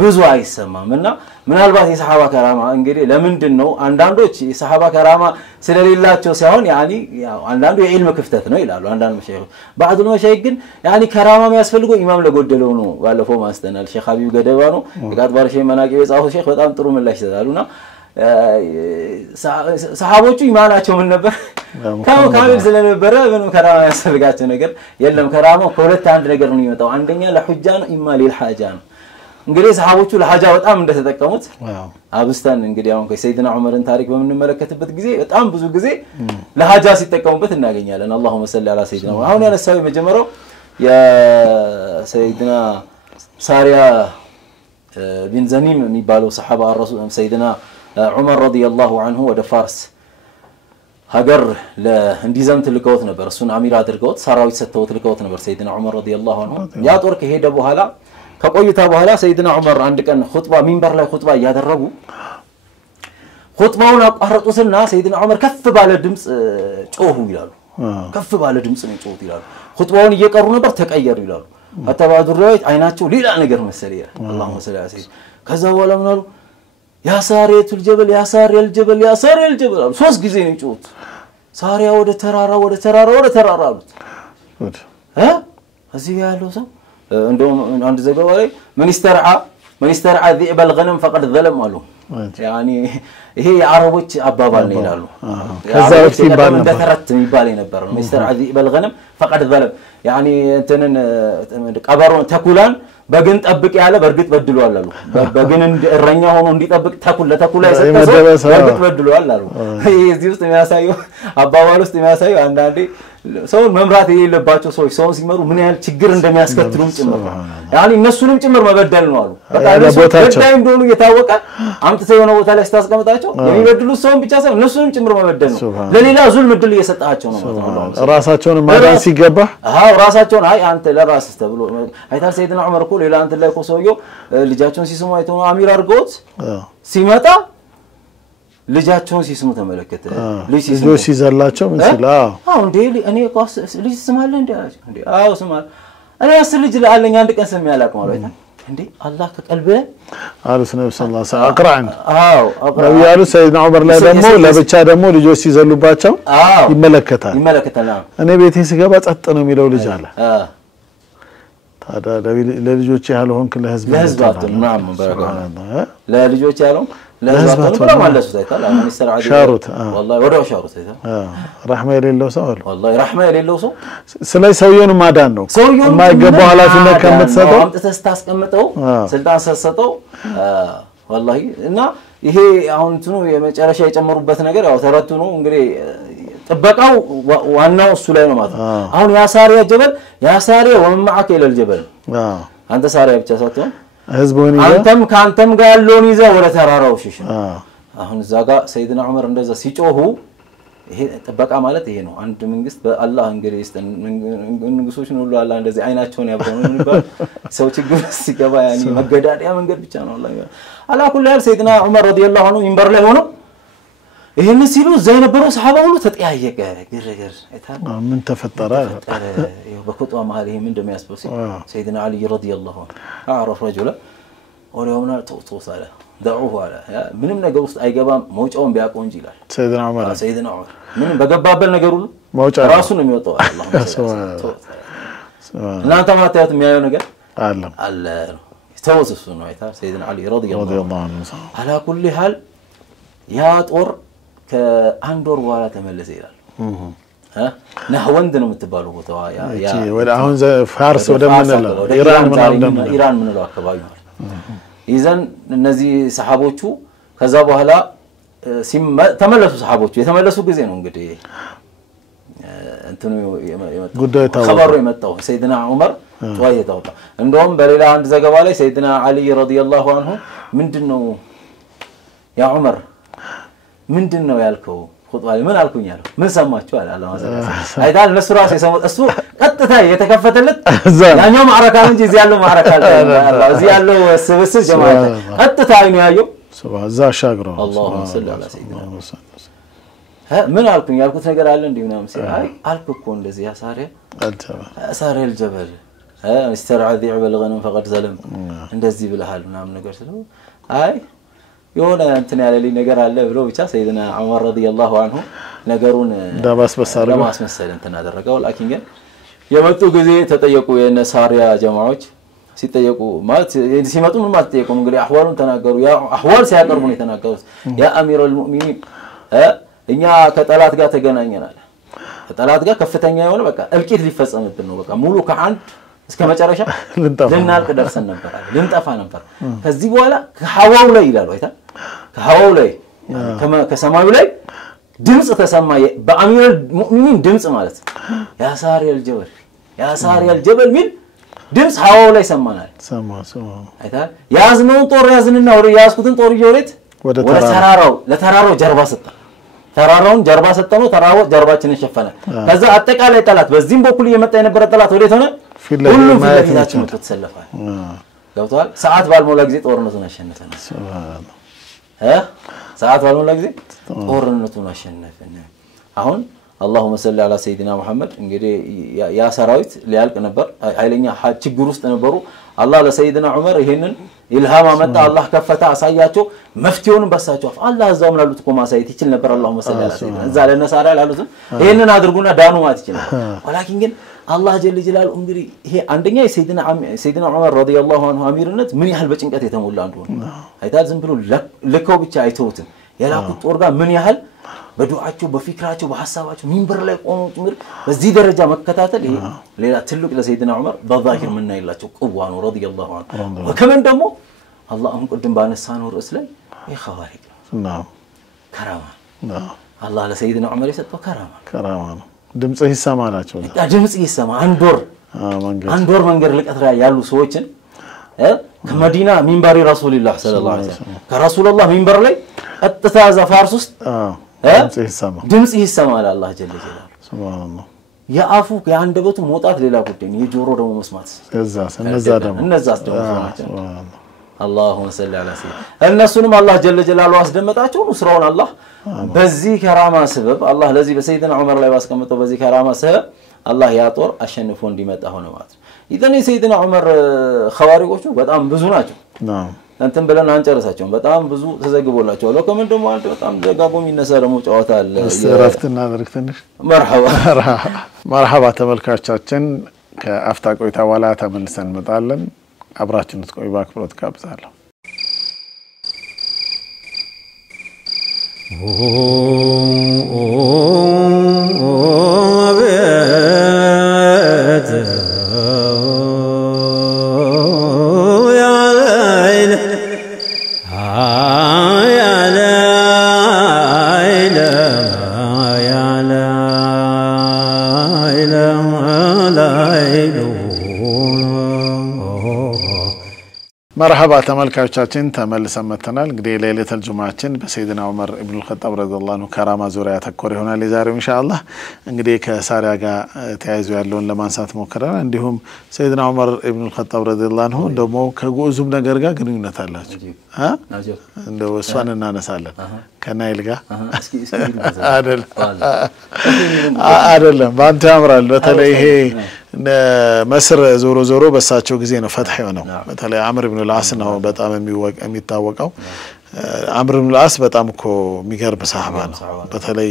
ብዙ አይሰማምና ምናልባት የሰሃባ ከራማ እንግዲህ ለምንድነው አንዳንዶች የሰሃባ ከራማ ስለሌላቸው ሳይሆን ያኒ ያው አንዳንዱ የዒልም ክፍተት ነው ይላሉ አንዳንድ መሻይኹ ባዕዱ መሻይኽ ግን ያኒ ከራማ የሚያስፈልገው ኢማም ለጎደለው ነው ባለፈው ማስተናል ሼክ ሀቢብ ገደባ ነው የቃጥባር ሼክ መናቂ የጻፈው ሼክ በጣም ጥሩ ምላሽ ይሰጣሉና ሰሃቦቹ ኢማናቸው ምን ነበር ካሚል ስለነበረ ምንም ከራማ ያስፈልጋቸው ነገር የለም ከራማው ከሁለት አንድ ነገር ነው የሚመጣው አንደኛ ለሁጃ ነው ኢማ ለልሐጃ ነው እንግዲህ ሰሃቦቹ ለሐጃ በጣም እንደተጠቀሙት አብስተን እንግዲህ አሁን ከሰይድና ዑመርን ታሪክ በምንመለከትበት ጊዜ በጣም ብዙ ጊዜ ለሐጃ ሲጠቀሙበት እናገኛለን አላሁመ ሰሊ ዐላ ሰይድና አሁን ያነሳው የመጀመሪያው የሰይድና ሳሪያ ቢን ዘሚም የሚባለው ሰሃባ ረሱል ሰይድና ዑመር ረዲየላሁ ዐንሁ ወደ ፋርስ ሀገር ለእንዲዘምት ልከውት ነበር እሱን አሚር አድርገውት ሰራዊት ሰጥተውት ልከውት ነበር ሰይድና ዑመር ረዲየላሁ ዐንሁ ያ ጦር ከሄደ በኋላ ከቆይታ በኋላ ሰይድና ዑመር አንድ ቀን ኹጥባ ሚንበር ላይ ኹጥባ ያደረጉ ኹጥባውን አቋረጡትና ሰይድና ዑመር ከፍ ባለ ድምጽ ጮሁ ይላሉ ከፍ ባለ ድምጽ ነው ጮሁት ይላሉ ኹጥባውን እየቀሩ ነበር ተቀየሩ ይላሉ አተባዱራይት አይናቸው ሌላ ነገር መሰለኝ አላሁመ ሰሊ ዐለይሂ ከዛ በኋላ ምን አሉ ያ ሳሪያቱል ጀበል ያ ሳሪያል ጀበል ያ ሳሪያል ጀበል አሉ ሶስት ጊዜ ነው ጮሁት ሳሪያ ወደ ተራራ አሉት እዚህ ያለው ሰው እንደውም አንድ ዘገባ ላይ ሚኒስተርዓ ذئب الغنم فقد ظلم አሉ ያኒ ይሄ የአረቦች አባባል ነው ይላሉ ከዛው ሲባል ነበር እንደተረት የሚባል ነበር ሚኒስተርዓ ذئب الغنم فقد ظلم ያኒ እንትንን ቀበሮን ተኩላን በግን ጠብቅ ያለ በርግጥ በድሏል አሉ በግን እረኛ ሆኖ እንዲጠብቅ ለተኩላ የሰጠው በርግጥ በድሏል አሉ እዚህ ውስጥ የሚያሳየው አባባል ውስጥ የሚያሳየው አንዳንዴ ሰው መምራት የሌለባቸው ሰዎች ሰው ሲመሩ ምን ያህል ችግር እንደሚያስከትሉም ጭምር ያኒ እነሱንም ጭምር መበደል ነው አሉ በቃ በዳይ እንደሆኑ የታወቀ አምጥተው የሆነ ቦታ ላይ ስታስቀምጣቸው የሚበድሉት ሰውን ብቻ ሳይሆን እነሱንም ጭምር መበደል ነው ለሌላ ዙልም እድል እየሰጣቸው ነው ማለት ነው ራሳቸውን ማዳን ሲገባ ራሳቸውን አይ አንተ ለራስህ ተብሎ አይታል ሰይድና ዑመር እኮ ሌላ አንተ ላይ እኮ ሰውየው ልጃቸውን ሲስሙ አይተው አሚር አድርገውት ሲመጣ ልጃቸውን ሲስሙ ተመለከተ ልጅ ሲዘላቸው ምን ሲላ እንዴ እኔ ቋስ ልጅ ስማለ እንዴ አዎ ስማል እኔ አስር ልጅ አለኝ አንድ ቀን ስም ያላቅ ማለት እንዴ አላህ ከቀልበ አሉስ ነብዩ ሰለላሁ ዐለይሂ ወሰለም አቅራን ነብዩ ያሉ ሰይድና ዑመር ላይ ደግሞ ለብቻ ደግሞ ልጆች ሲዘሉባቸው ይመለከታል እኔ ቤቴ ስገባ ጸጥ ነው የሚለው ልጅ አለ ታዲያ ለልጆች ያልሆንክ ለህዝብ ማም በረካቱ ለልጆች ያልሆንክ ለህዝብ ብለው ማለሱ ታይታል አሁን ይስተራዓድ ሻሩት والله ወደው ሻሩት ታይታል ረህማ የሌለው ሰው አለ والله ረህማ የሌለው ሰው ስለዚህ ሰውየውን ማዳን ነው የማይገባው ኃላፊነት ከምትሰጠው አምጥተህ ታስቀምጠው ስልጣን ሰሰጠው والله እና ይሄ አሁን እንትኑ የመጨረሻ የጨመሩበት ነገር ያው ተረቱ ነው እንግዲህ ጥበቃው ዋናው እሱ ላይ ነው ማለት አሁን ያ ሳሪያ ጀበል ያ ሳሪያ ወማዓከ ኢለል ጀበል አንተ ሳሪያ ብቻ ሳትሆን ህዝቡን ካንተም ጋር ያለውን ይዘህ ወደ ተራራው ሽሽ አሁን እዛ ጋር ሰይድና ዑመር እንደዛ ሲጮሁ ይሄ ጥበቃ ማለት ይሄ ነው አንድ መንግስት በአላህ እንግዲህ ንጉሶች ነው አላህ እንደዚህ አይናቸውን ያብረው ነው ሰው ችግር ሲገባ ያኒ መገዳዲያ መንገድ ብቻ ነው አላህ አላኩል ያል ሰይድና ዑመር ረዲየላሁ ዐንሁ ሚንበር ላይ ሆኖ ይሄን ሲሉ እዛ የነበረው ሰሃባ ሁሉ ተጠያየቀ ግርግር አይታል ምን ተፈጠረ በቁጣው መሃል ይሄ ምን እንደሚያስበው ሰይድና አሊ ረዲየላሁ ዐንሁ አعرف رجلا ወዲያውኑ ተወሳለ دعوه على ምንም ነገር ውስጥ አይገባም መውጫውን ቢያቆም እንጂ ይላል ሰይድና ዑመር ምንም በገባበት ነገር ሁሉ ራሱ ነው የሚወጣው አላህ እናንተ ማታያት የሚያየው ነገር አለ ተወስሱ ነው አይታ ሰይድና አሊ ረዲየላሁ ዐንሁ على كل حال ያ ጦር ከአንድ ወር በኋላ ተመለሰ ይላል ነህወንድ ነው የምትባለው ቦታዋ ያ ወደ አሁን ፋርስ ወደ ምንለው ኢራን ምንለው አካባቢ ማለት ይዘን እነዚህ ሰሃቦቹ ከዛ በኋላ ተመለሱ ሰሃቦቹ የተመለሱ ጊዜ ነው እንግዲህ እንትኑ ጉዳይ ታው خبሩ የመጣው ሰይድና ዑመር ጧይ ታውጣ እንደውም በሌላ አንድ ዘገባ ላይ ሰይድና አሊ ረዲየላሁ ዐንሁ ምንድነው ያ ዑመር ምንድነው ያልከው ኹጥባ ምን አልኩኝ ያለው ምን ሰማችሁ አለ አላህ ወሰለም አይዳል ለሱ ራስ የሰሙት እሱ ቀጥታ የተከፈተለት ያኛው ማዕረካ እንጂ እዚህ ያለው ማዕረካ አላህ እዚህ ያለው ስብስብ ጀማዓ ቀጥታ አይኑ ያየው ሱብሃን ዛ ሻግሮ አላሁ ሰለ ዐላ ሰይድና ምን አልኩኝ ያልኩት ነገር አለ እንዴ ምናምን ሲል አይ አልኩ እኮ እንደዚህ ያሳሪያ አሳሪያ الجبل استرعى ذئب الغنم فقد ظلم እንደዚህ ብለሃል ምናምን ነገር ስለው አይ የሆነ እንትን ያለልኝ ነገር አለ ብሎ ብቻ ሰይድና ዑመር ረዲየላሁ ዐንሁ ነገሩን ለማስመሰል እንትን አደረገው ላኪን ግን የመጡ ጊዜ ተጠየቁ የነሳሪያ ጀማዓዎች ሲጠየቁ ማለት ሲመጡ ምን ማለት ተጠየቁ እንግዲህ አህዋሉን ተናገሩ ያ አህዋል ሲያቀርቡ ነው የተናገሩት ያ አሚሩል ሙእሚኒን እኛ ከጠላት ጋር ተገናኘናል ከጠላት ጋር ከፍተኛ የሆነ በቃ እልቂት ሊፈጸምብን ነው በቃ ሙሉ ከአንድ እስከ መጨረሻ ልናልቅ ደርሰን ነበር ልንጠፋ ነበር ከዚህ በኋላ ከሐዋው ላይ ይላል አይታ ከሐዋው ላይ ከሰማዩ ላይ ድምጽ ተሰማ በአሚሩል ሙእሚኒን ድምጽ ማለት ያ ሳሪያል ጀበል ሚል ድምጽ ሐዋው ላይ ሰማናል ሰማ አይታ ያዝነው ጦር ያዝንና ወደ ያስኩትን ጦር ይወሬት ወደ ለተራራው ጀርባ ሰጠ ተራራውን ጀርባ ሰጠነው ተራራው ጀርባችንን ሸፈነ ከዛ አጠቃላይ ጠላት በዚህም በኩል የመጣ የነበረ ጠላት ወዴት ሆነ ሁሉም ፊታችን ተሰለፋል ገብቷል ሰዓት ባልሞላ ጊዜ ጦርነቱን አሸነፈን ሱብሃንአላህ ሰዓት ባልሞላ ጊዜ ጦርነቱን አሸነፈን አሁን اللهم صل على سيدنا محمد እንግዲህ ያ ሰራዊት ሊያልቅ ነበር ኃይለኛ ችግር ውስጥ ነበሩ አላህ ለሰይድና ዑመር ይሄንን ኢልሃም አመጣ አላህ ከፈታ አሳያቸው መፍትሄውን በሳቸው አላህ እዛው ምናሉት እኮ ማሳየት ይችል ነበር اللهم صل على سيدنا እዛ ለነሳራ ያሉት ይሄንን አድርጉና ዳኑ ማለት ይችላል ወላኪን ግን አላህ ጀል ጀላሉ እንግዲህ ይሄ አንደኛ ሰይድና ዑመር ረዲየላሁ ዐንሁ አሚርነት ምን ያህል በጭንቀት የተሞላ እንደሆነ አይታል ዝም ብሎ ለከው ብቻ አይተውትም የላኩት ጦር ጋር ምን ያህል በዱዓቸው በፍክራቸው በሐሳባቸው ሚንበር ላይ ቆመው ጭምር በዚህ ደረጃ መከታተል ይሄ ሌላ ትልቅ ለሰይድና ዑመር በዛሂር ምን አይላቸው ቁዋ ነው ረዲየላሁ ዐንሁ ወከመን ደግሞ አላህም ቀደም ባነሳነው ርዕስ ላይ ይኸዋሪቅ ነው ከራማ አላህ ለሰይድና ዑመር የሰጠው ከራማ ነው ድምጽ ይሰማናቸው ድምጽ ይሰማ አንድ ወር መንገድ ልቀት ላይ ያሉ ሰዎችን ከመዲና ሚንበሪ ረሱልላህ ሰለላሁ ዐለይሂ ወሰለም ከረሱልላህ ሚንበር ላይ ቀጥታ ዛፋርስ ውስጥ ድምጽ ይሰማል አላህ ጀለ ጀላሉ ሱብሃንአላህ ያአፉ ያንደበቱ ሞጣት ሌላ ጉዳይ ነው የጆሮ ደግሞ መስማት እነዛ ደግሞ ሱብሃንአላህ اللهم صل على سيدنا እነሱንም አላህ ጀለ ጀላሉ አስደመጣቸው ስራውን አላህ በዚህ ከራማ ሰበብ አላህ ለዚህ በሰይድና ዑመር ላይ ባስቀመጠው በዚህ ከራማ ሰበብ አላህ ያ ጦር አሸንፎ እንዲመጣ ሆነ ማለት ይደኔ ሰይድና ዑመር ኸዋሪቆቹ በጣም ብዙ ናቸው እንትን ብለን አንጨርሳቸውም በጣም ብዙ ተዘግቦላቸው ለከመን ደግሞ አንተ በጣም ዘጋቦ የሚነሳ ደግሞ ጨዋታ አለ ረፍትና ድርክተንሽ መርሐባ ተመልካቾቻችን ከአፍታ ቆይታ በኋላ ተመልሰን እንመጣለን አብራችን ትቆዩ በአክብሮት ጋብዛለሁ مرحبا ተመልካቾቻችን ተመልሰን መተናል እንግዲህ ለይለተል ጁማዓችን በሰይድና ዑመር ኢብኑ አልኸጣብ ረዲየላሁ ዐንሁ ከራማ ዙሪያ ተኮር ይሆናል የዛሬው ኢንሻአላህ እንግዲህ ከሳሪያ ጋር ተያይዞ ያለውን ለማንሳት ሞክረናል እንዲሁም ሰይድና ዑመር ኢብኑ አልኸጣብ ረዲየላሁ ዐንሁ ደግሞ ከጉዙም ነገር ጋር ግንኙነት አላቸው እንደው እሷን እናነሳለን ከናይል ጋር አይደለም ባንተ ያምራል በተለይ ይሄ መስር ዞሮ ዞሮ በሳቸው ጊዜ ነው ፈትህ ነው በተለይ አምር ኢብኑ አልዓስ ነው በጣም የሚታወቀው አምር ኢብኑ አልዓስ በጣም እኮ የሚገርም ሰሃባ ነው በተለይ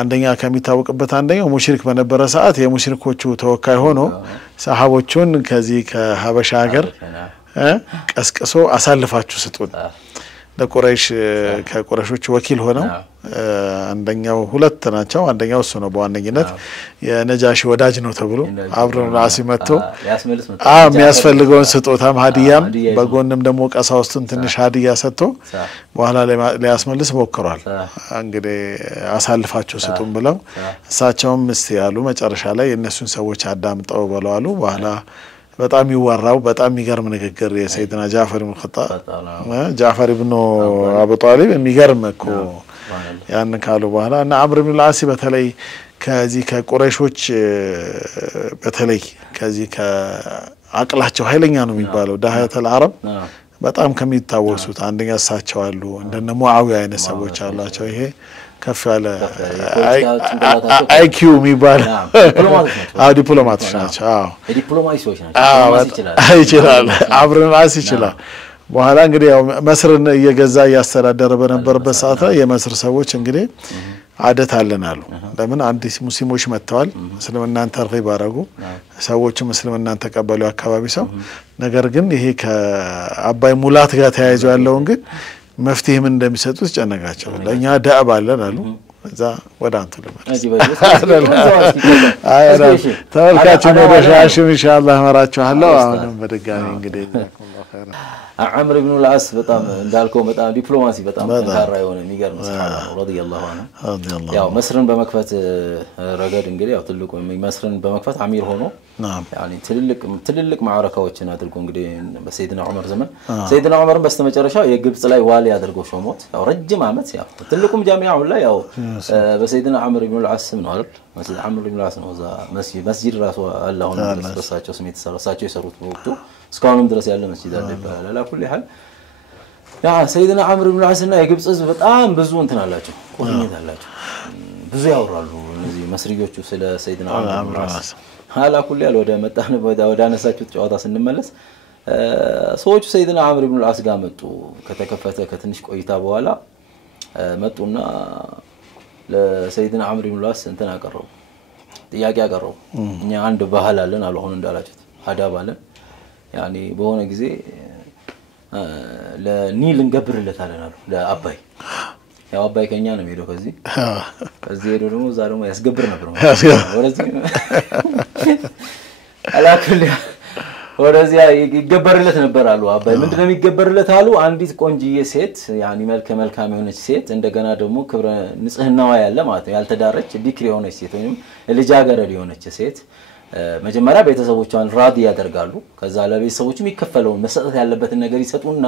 አንደኛ ከሚታወቅበት አንደኛው ሙሽሪክ በነበረ ሰዓት የሙሽሪኮቹ ተወካይ ሆኖ ሰሃቦቹን ከዚህ ከሀበሻ ሀገር ቀስቅሶ አሳልፋችሁ ስጡን ለቁረይሽ ከቁረይሾች ወኪል ሆነው አንደኛው ሁለት ናቸው አንደኛው እሱ ነው በዋነኝነት የነጃሺ ወዳጅ ነው ተብሎ አብረን አሲመቶ የሚያስፈልገውን ስጦታም ሀዲያም በጎንም ደግሞ ቀሳውስቱን ትንሽ ሀዲያ ሰጥቶ በኋላ ሊያስመልስ ሞክሯል እንግዲህ አሳልፋቸው ስጡን ብለው እሳቸውም እስቲ ያሉ መጨረሻ ላይ የነሱን ሰዎች አዳምጠው በለዋሉ በኋላ በጣም ይወራው በጣም የሚገርም ንግግር የሰይድና ጃፈር ኢብኑ ኸጣብ ጃፈር ኢብኑ አቡ ጣሊብ የሚገርም እኮ ያን ካሉ በኋላ እና አምር ኢብኑ አልዓስ በተለይ ከዚህ ከቁረይሾች በተለይ ከዚህ ከአቅላቸው ኃይለኛ ነው የሚባለው ዳህያተል አረብ በጣም ከሚታወሱት አንደኛ እሳቸው አሉ እንደነ ሙአዊያ አይነት ሰዎች አላቸው ይሄ ከፍ ያለ አይኪው የሚባል ዲፕሎማቶች ናቸው ዲፕሎማሲዎች ናቸው ይችላል አብረን አስ ይችላል በኋላ እንግዲህ ያው መስርን እየገዛ ያስተዳደረ በነበረበት ሰዓት ላይ የመስር ሰዎች እንግዲህ አደት አለናሉ ለምን አዲስ ሙስሊሞች መጥተዋል እስልምናን ተርሂብ አረጉ ሰዎች እስልምናን ተቀበሉ አካባቢ ሰው ነገር ግን ይሄ ከአባይ ሙላት ጋር ተያይዞ ያለውን ግን መፍትሄ ምን እንደሚሰጡት ጨነጋቸው ለኛ ዳዕብ አለን አሉ እዛ ወደ አንተ ለማለት ተወልካችሁ ወደ ሻሽም ኢንሻአላህ መራችኋለሁ አሁንም በድጋሚ እንግዲህ عمرو بن العاص በጣም እንዳልከው በጣም ዲፕሎማሲ በጣም ጠንካራ የሆነ የሚገርም ሰሃባ ነው ረዲየላሁ ዐንሁ ያው መስርን በመክፈት ረገድ እንግዲህ ያው ትልቁ መስርን በመክፈት አሚር ሆኖ ያኒ ትልልቅ ማዕረካዎችን አድርጎ እንግዲህ በሰይድና ዑመር ዘመን ሰይድና ዑመርን በስተመጨረሻው የግብጽ ላይ ዋሊ አድርጎ ሾሞት ያው ረጅም አመት ያው ትልቁም ጃሚዓው ላይ ያው በሰይድና عمرو بن العاص ነው አይደል መስጂድ عمرو بن العاص ነው እዛ መስጂድ ራሱ አላህ ሆነ ስለሳቸው ስሜት ሰራሳቸው የሰሩት ወቅቱ እስካሁንም ድረስ ያለ መስጂድ አለ ይባላል ለኩል ይሐል ያ ሰይድና عمرو بن العاص እና የግብጽ ህዝብ በጣም ብዙ እንትን አላቸው ቁርኝት አላቸው ብዙ ያወራሉ እነዚህ መስሪዮቹ ስለ ሰይድና عمرو بن العاص ለኩል ያለ ወደ መጣን ወደ አነሳችሁት ጨዋታ ስንመለስ ሰዎቹ ሰይድና عمرو بن العاص ጋር መጡ ከተከፈተ ከትንሽ ቆይታ በኋላ መጡና ለሰይድና عمرو بن العاص እንትን አቀረቡ ጥያቄ አቀረቡ እኛ አንድ ባህል አለን አልሆነ እንዳላችሁት አዳብ አለን ያኒ በሆነ ጊዜ ለኒል እንገብርለታለን አሉ ለአባይ ያው አባይ ከኛ ነው ሄዶ ከዚህ ሄዶ ደግሞ እዛ ደግሞ ያስገብር ነበር ወደዚህ አላክል ወደዚህ ይገበርለት ነበር አሉ አባይ ምንድነው የሚገበርለት አሉ አንዲት ቆንጂዬ ሴት ያኒ መልካም የሆነች ሴት እንደገና ደግሞ ክብረ ንጽህናዋ ያለ ማለት ነው ያልተዳረች ቢክሪ የሆነች ሴት ወይም ልጃገረድ የሆነች ሴት መጀመሪያ ቤተሰቦቿን ራዲ ያደርጋሉ ከዛ ለቤተሰቦቹ የሚከፈለው መሰጠት ያለበትን ነገር ይሰጡና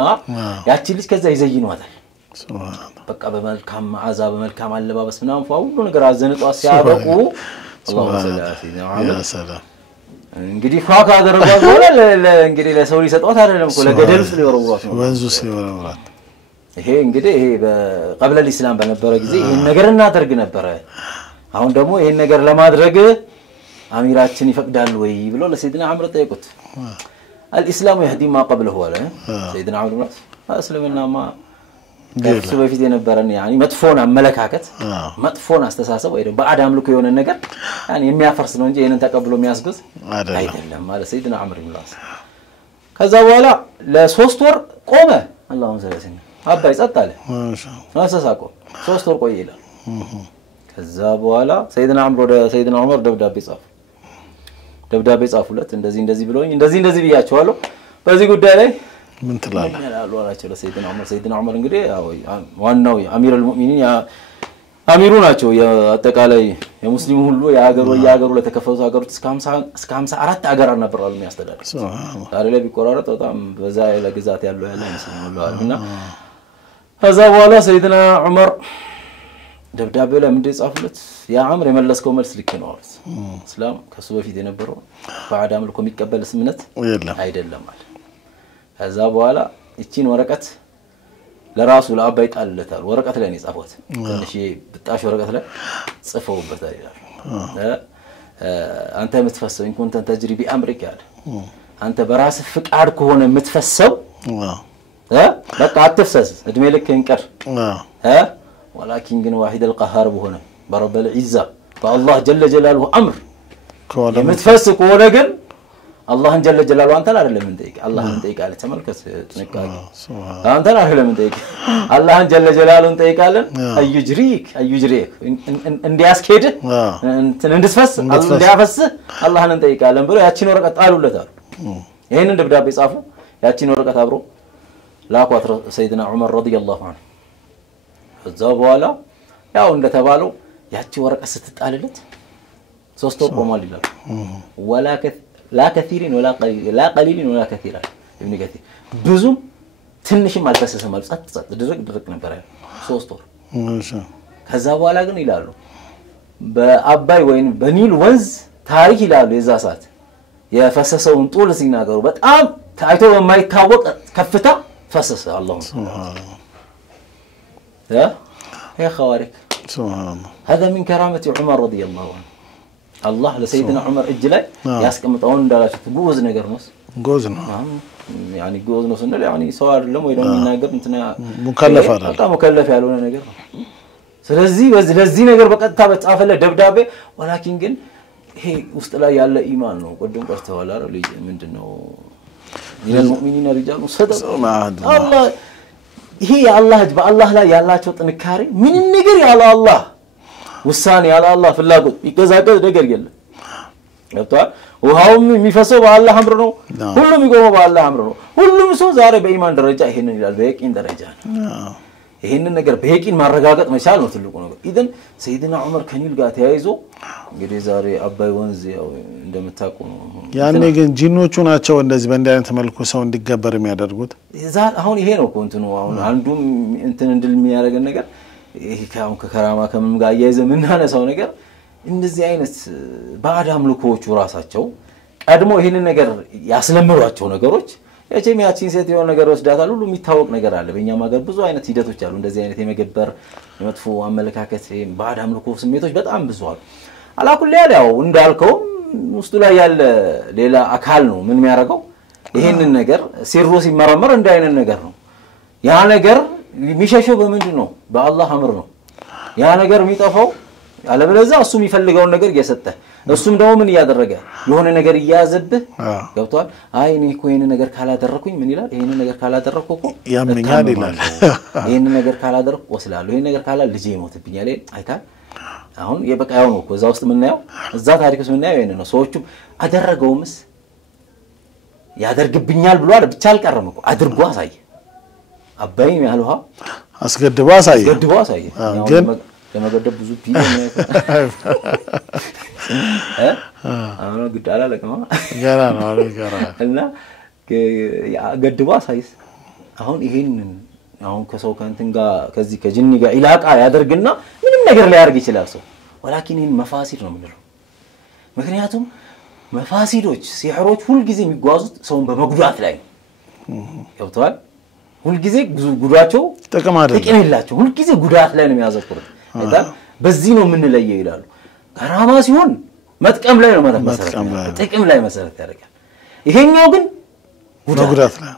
ያቺ ልጅ ከዛ ይዘይኗታል ሱብሃንአላህ በቃ በመልካም መዓዛ በመልካም አለባበስ ምናምን ሁሉ ነገር አዘንጧ ሲያበቁ አላሁ ሰላም ያ ሰላም እንግዲህ ፋካ አደረጓት ወለ እንግዲህ ለሰው ሊሰጧት አይደለም እኮ ለገደል ውስጥ ሊወረውሯት ነው ወንዙ ሲወረውራት ይሄ እንግዲህ ይሄ በቀብለ الاسلام በነበረ ጊዜ ይሄን ነገር እናደርግ ነበር አሁን ደግሞ ይሄን ነገር ለማድረግ አሚራችን ይፈቅዳል ወይ ብሎ ለሰይድና عمرو ጠየቁት الاسلام يهدي ما قبله ولا سيدنا عمرو اسلمنا ما ከሱ በፊት የነበረን ያኒ መጥፎን አመለካከት መጥፎን አስተሳሰብ ወይ ደግሞ በአዳም ልኩ የሆነ ነገር ያኒ የሚያፈርስ ነው እንጂ የነን ተቀብሎ የሚያስገዝ አይደለም ማለት ሰይድና عمرو بن العاص ከዛ በኋላ ለ3 ወር ቆመ አላሁን ሰለሰኝ አባይ ጸጣለ ማሻአላህ 3 ወር ቆየ ይላል ከዛ በኋላ ሰይድና عمرو ወደ ሰይድና ዑመር ደብዳቤ ጻፉለት እንደዚህ ብለውኝ እንደዚህ ብያቸዋለሁ በዚህ ጉዳይ ላይ ምን ትላለህ ያለው አላቸው ለሰይድና ዑመር እንግዲህ ዋናው አሚሩል ሙእሚኒን አሚሩ ናቸው የአጠቃላይ የሙስሊሙ ሁሉ የሀገሩ ለተከፈቱ ሀገሮች እስከ 54 ሀገር ነበራሉ የሚያስተዳድሩ ዛሬ ላይ ቢቆራረጥ በጣም በዛ ለግዛት ያለ ሙስሊሙ ሁሉ አለና ከዛ በኋላ ሰይድና ዑመር ደብዳቤው ላይ ምንድነው ጻፉለት ያ عمرو የመለስከው መልስ ልክ ነው አሉት እስላም ከሱ በፊት የነበረው በአዳም ልኮ የሚቀበል ስምነት አይደለም አለ ከዛ በኋላ እቺን ወረቀት ለራሱ ለአባይ ጣልለታል ወረቀት ላይ ነው የጻፈው ትንሽ ብጣሽ ወረቀት ላይ ጽፈውበታል ይላል አንተ የምትፈሰው እንኳን ተጅሪ ቢአምሪክ ያለ አንተ በራስ ፍቃድ ከሆነ የምትፈሰው በቃ አትፍሰስ እድሜ ልክ እንቀር ولكن ግን واحد القهار በሆነ برب العزة فالله جل جلاله امر የምትፈስ ከሆነ ግን አላህን جل جلاله አንተ አይደለም እንጠይቅ አላህን እንጠይቃለን ተመልከት ጥንቃቄ አንተ አይደለም እንጠይቅ አላህን جل جلاله እንጠይቃለን አዩጅሪክ እንዲያስኬድ እንድትፈስ እንዲያፈስ አላህን እንጠይቃለን ብሎ ያቺን ወረቀት ጣሉለታል ይሄንን ደብዳቤ ጻፉ ያቺን ወረቀት አብሮ ላኳት ሰይድና ዑመር ረዲየላሁ ዐንሁ እዛው በኋላ ያው እንደተባለው ያቺ ወረቀት ስትጣልለት ሶስት ወር ቆሟል ይላል لا كثيرين ولا قليل لا قليل ولا كثير ابن كثير ብዙም ትንሽም አልፈሰሰም ጸጥ ድርቅ ነበር ሶስት ወር ከዛ በኋላ ግን ይላሉ በአባይ ወይን በኒል ወንዝ ታሪክ ይላሉ የዛ ሰዓት የፈሰሰውን ጦል ሲናገሩ በጣም ታይቶ በማይታወቅ ከፍታ ፈሰሰ አላህ ሱብሃንአላህ يا خوارق سبحان الله هذا من كرامة عمر رضي الله عنه الله لسيدنا عمر اجلاي ياسقمطون እንዳላችሁ ጉዝ ነገር ነው ጉዝ ነው يعني ጉዝ ነው ስንል يعني ሰው አይደለም ወይ ደግሞ የሚናገር እንትና ሙከለፍ አይደለም በጣም ሙከለፍ ያልሆነ ነገር ነው ስለዚህ ለዚህ ነገር በቀጥታ በጻፈለ ደብዳቤ ولكن ግን ይሄ ውስጥ ላይ ያለ ኢማን ነው ቀደም ቀርተዋል አይደል ምንድነው من المؤمنين رجال صدقوا الله هي الله بالله لا ያላቸው ጥንካሬ ምን ነገር ያለ አላህ ውሳኔ ያለ አላህ ፍላጎት ይገዛገዝ ነገር የለም ገብቷል ውሃውም የሚፈሰው በአላህ አምር ነው ሁሉም ይቆመው በአላህ አምር ነው ሁሉም ሰው ዛሬ በኢማን ደረጃ ይሄንን ይላል በየቂን ደረጃ ነው ይሄንን ነገር በየቂን ማረጋገጥ መቻል ነው ትልቁ ነገር ኢድን ሰይድና ዑመር ከኒል ጋር ተያይዞ እንግዲህ ዛሬ አባይ ወንዝ ያው እንደምታውቁ ነው ያኔ ግን ጂኖቹ ናቸው እንደዚህ በእንዲህ አይነት መልኩ ሰው እንዲገበር የሚያደርጉት አሁን ይሄ ነው ኮንቲኑ አሁን አንዱም እንትን እንድል የሚያደርገን ነገር ይሄ ካሁን ከከራማ ከምን ጋር ያይዘ ምን አነሳው ነገር እንደዚህ አይነት ባዕድ አምልኮቹ ራሳቸው ቀድሞ ይሄንን ነገር ያስለምሯቸው ነገሮች ያቺን ሴት የሆነ ነገር ወስዳታል ሁሉ የሚታወቅ ነገር አለ በእኛም ሀገር ብዙ አይነት ሂደቶች አሉ እንደዚህ አይነት የመገበር የመጥፎ አመለካከት ባዕድ አምልኮ ስሜቶች በጣም ብዙ አሉ አላኩል ያለው እንዳልከው ውስጡ ላይ ያለ ሌላ አካል ነው ምን የሚያደርገው ይሄንን ነገር ሲሩ ሲመረመር እንደ አይነት ነገር ነው ያ ነገር የሚሸሸው በምንድነው በአላህ አምር ነው ያ ነገር የሚጠፋው አለበለዛ እሱ የሚፈልገው ነገር እየሰጠ እሱም ደግሞ ምን ያደረገ የሆነ ነገር ያዘብህ ገብቷል አይ እኔ እኮ ይሄን ነገር ካላደረኩኝ ምን ይላል ይሄን ነገር ካላደረኩ እኮ ያምኛል ይላል ይሄን ነገር ካላደረኩ ወስላለሁ ይሄን ነገር ካላ ልጄ ይሞትብኛል አይታል አሁን የበቃው ነው እዛ ውስጥ ምን ነው እዛ ታሪክ ውስጥ ምን ነው ይሄን ነው ሰዎቹ አደረገውምስ ያደርግብኛል ብሎ ብቻ አልቀረም እኮ አድርጎ አሳየ አባይም ያልውሃ አስገድቦ አሳየ ግን ለመገደብ ብዙ ቢሊዮን አሁን ግድ አላለቀማ ገና ነው እና ገድቦ አሳይስ አሁን ይሄንን አሁን ከሰው ከእንትን ጋር ከዚህ ከጂኒ ጋር ኢላቃ ያደርግና ምንም ነገር ላይ ያርግ ይችላል ሰው ولكن ይሄን መፋሲድ ነው ምንለው ምክንያቱም መፋሲዶች ሲህሮች ሁሉ ጊዜ የሚጓዙት ሰውን በመጉዳት ላይ ያውታል ሁሉ ጊዜ ጉዳቸው ጥቅም የላቸው ሁሉ ጊዜ ጉዳት ላይ ነው የሚያዘኩሩት አይደል በዚህ ነው ምን ለየው ይላሉ ከራማ ሲሆን መጥቀም ላይ ነው መሰረት ጥቅም ላይ መሰረት ያደርጋል ይሄኛው ግን ጉዳት ላይ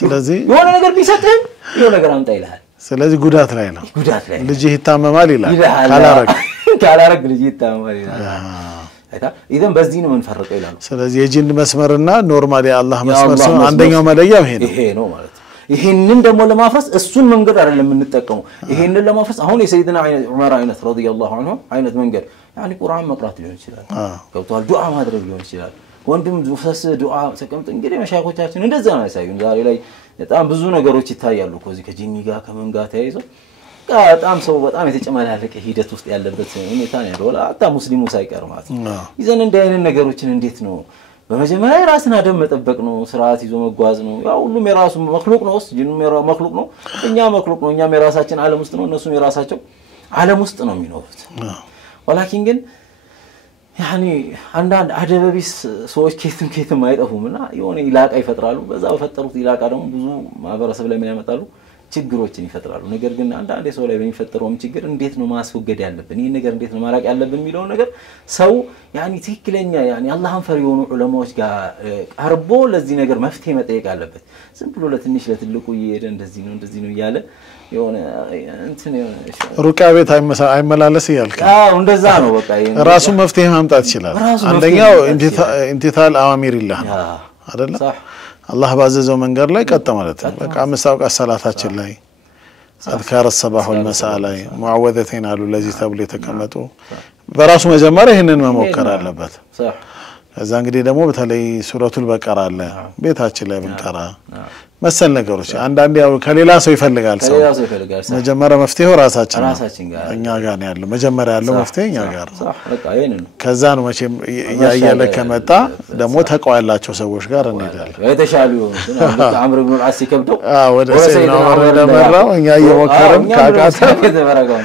ስለዚህ የሆነ ነገር ቢሰጥህ የሆነ ነገር አምጣ ይላል ስለዚህ ጉዳት ላይ ነው ልጅ ይታመማል ይላል ካላረግ ልጅ ይታመማል ይላል አይደል ኢደን በዚህ ነው መንፈረቀው ይላሉ ስለዚህ የጂን መስመርና ኖርማሊ አላህ መስመር አንደኛው መለያው ይሄ ነው ማለት ይሄንን ደግሞ ለማፍረስ እሱን መንገድ አይደለም የምንጠቀመው ይሄንን ለማፍረስ አሁን የሰይድና ዑመር አይነት ረዲየላሁ ዐንሁ አይነት መንገድ يعني ቁርአን መቅራት ሊሆን ይችላል ገብቷል ዱዓ ማድረግ ሊሆን ይችላል ወንድም ፈስ ዱዓ ተቀምጥ እንግዲህ መሻይኾቻችን እንደዛ ነው ያሳዩን ዛሬ ላይ በጣም ብዙ ነገሮች ይታያሉ ከዚህ ከጂኒ ጋር ከመን ጋር ተያይዞ በጣም ሰው በጣም የተጨመላለቀ ሂደት ውስጥ ያለበት ሁኔታ ነው ያለው አታ ሙስሊሙ ሳይቀር ማለት ይዘን እንደ አይነት ነገሮችን እንዴት ነው በመጀመሪያ ራስን አደም መጠበቅ ነው ስርዓት ይዞ መጓዝ ነው ያው ሁሉም የራሱ መخلوق ነው ጂኑ መخلوق ነው እኛ መخلوق ነው እኛም የራሳችን ዓለም ውስጥ ነው እነሱም የራሳቸው ዓለም ውስጥ ነው የሚኖሩት ولكن ግን يعني አንዳንድ አደበቢስ ሰዎች ከየትም አይጠፉምና የሆነ ኢላቃ ይፈጥራሉ በዛ በፈጠሩት ኢላቃ ደግሞ ብዙ ማህበረሰብ ላይ ምን ያመጣሉ ችግሮችን ይፈጥራሉ ነገር ግን አንድ ሰው ላይ በሚፈጠረው ችግር እንዴት ነው ማስወገድ ያለብን ይሄን ነገር እንዴት ነው ማራቅ ያለብን የሚለው ነገር ሰው ያኒ ትክክለኛ ያኒ አላህን ፈሪ የሆኑ ዑለማዎች ጋር አርቦ ለዚህ ነገር መፍትሄ መጠየቅ አለበት ዝም ብሎ ለትንሽ ለትልቁ ይሄደ እንደዚህ ነው ይያለ የሆነ እንትን ሩቃ ቤት አይመላለስ ይያልከ እንደዛ ነው በቃ ራሱ መፍትሄ ማምጣት ይችላል አንደኛው ኢንቲታል አዋሚሪላህ አይደለ الله ባዘዘው መንገድ ላይ ቀጥ ማለት ነው በቃ መስዋዕት ሰላታችን ላይ አዝካር الصباح والمساء ላይ ሙዓወዘተን አሉ ለዚህ ተብሎ የተቀመጡ በራሱ መጀመሪያ ይሄንን መሞከር አለበት صح ከዛ እንግዲህ ደግሞ በተለይ ሱረቱል በቀራ አለ ቤታችን ላይ ብንቀራ መሰል ነገሮች አንዳንዴ ያው ከሌላ ሰው ይፈልጋል ሰው መጀመሪያ መፍትሄው ራሳችን ጋር እኛ ጋር ነው ያለው መጀመሪያ ያለው መፍትሄ እኛ ጋር صح በቃ ይሄንን ከዛ ነው መቼም ያያለ ከመጣ ደግሞ ተቋያላቸው ሰዎች ጋር እንሄዳለን የተሻሉ አምር ኢብኑ አልዓስ ይከብደው ወደ ሰይና ወረደ መራው እኛ እየሞከረን ካቃተ ከተበረጋው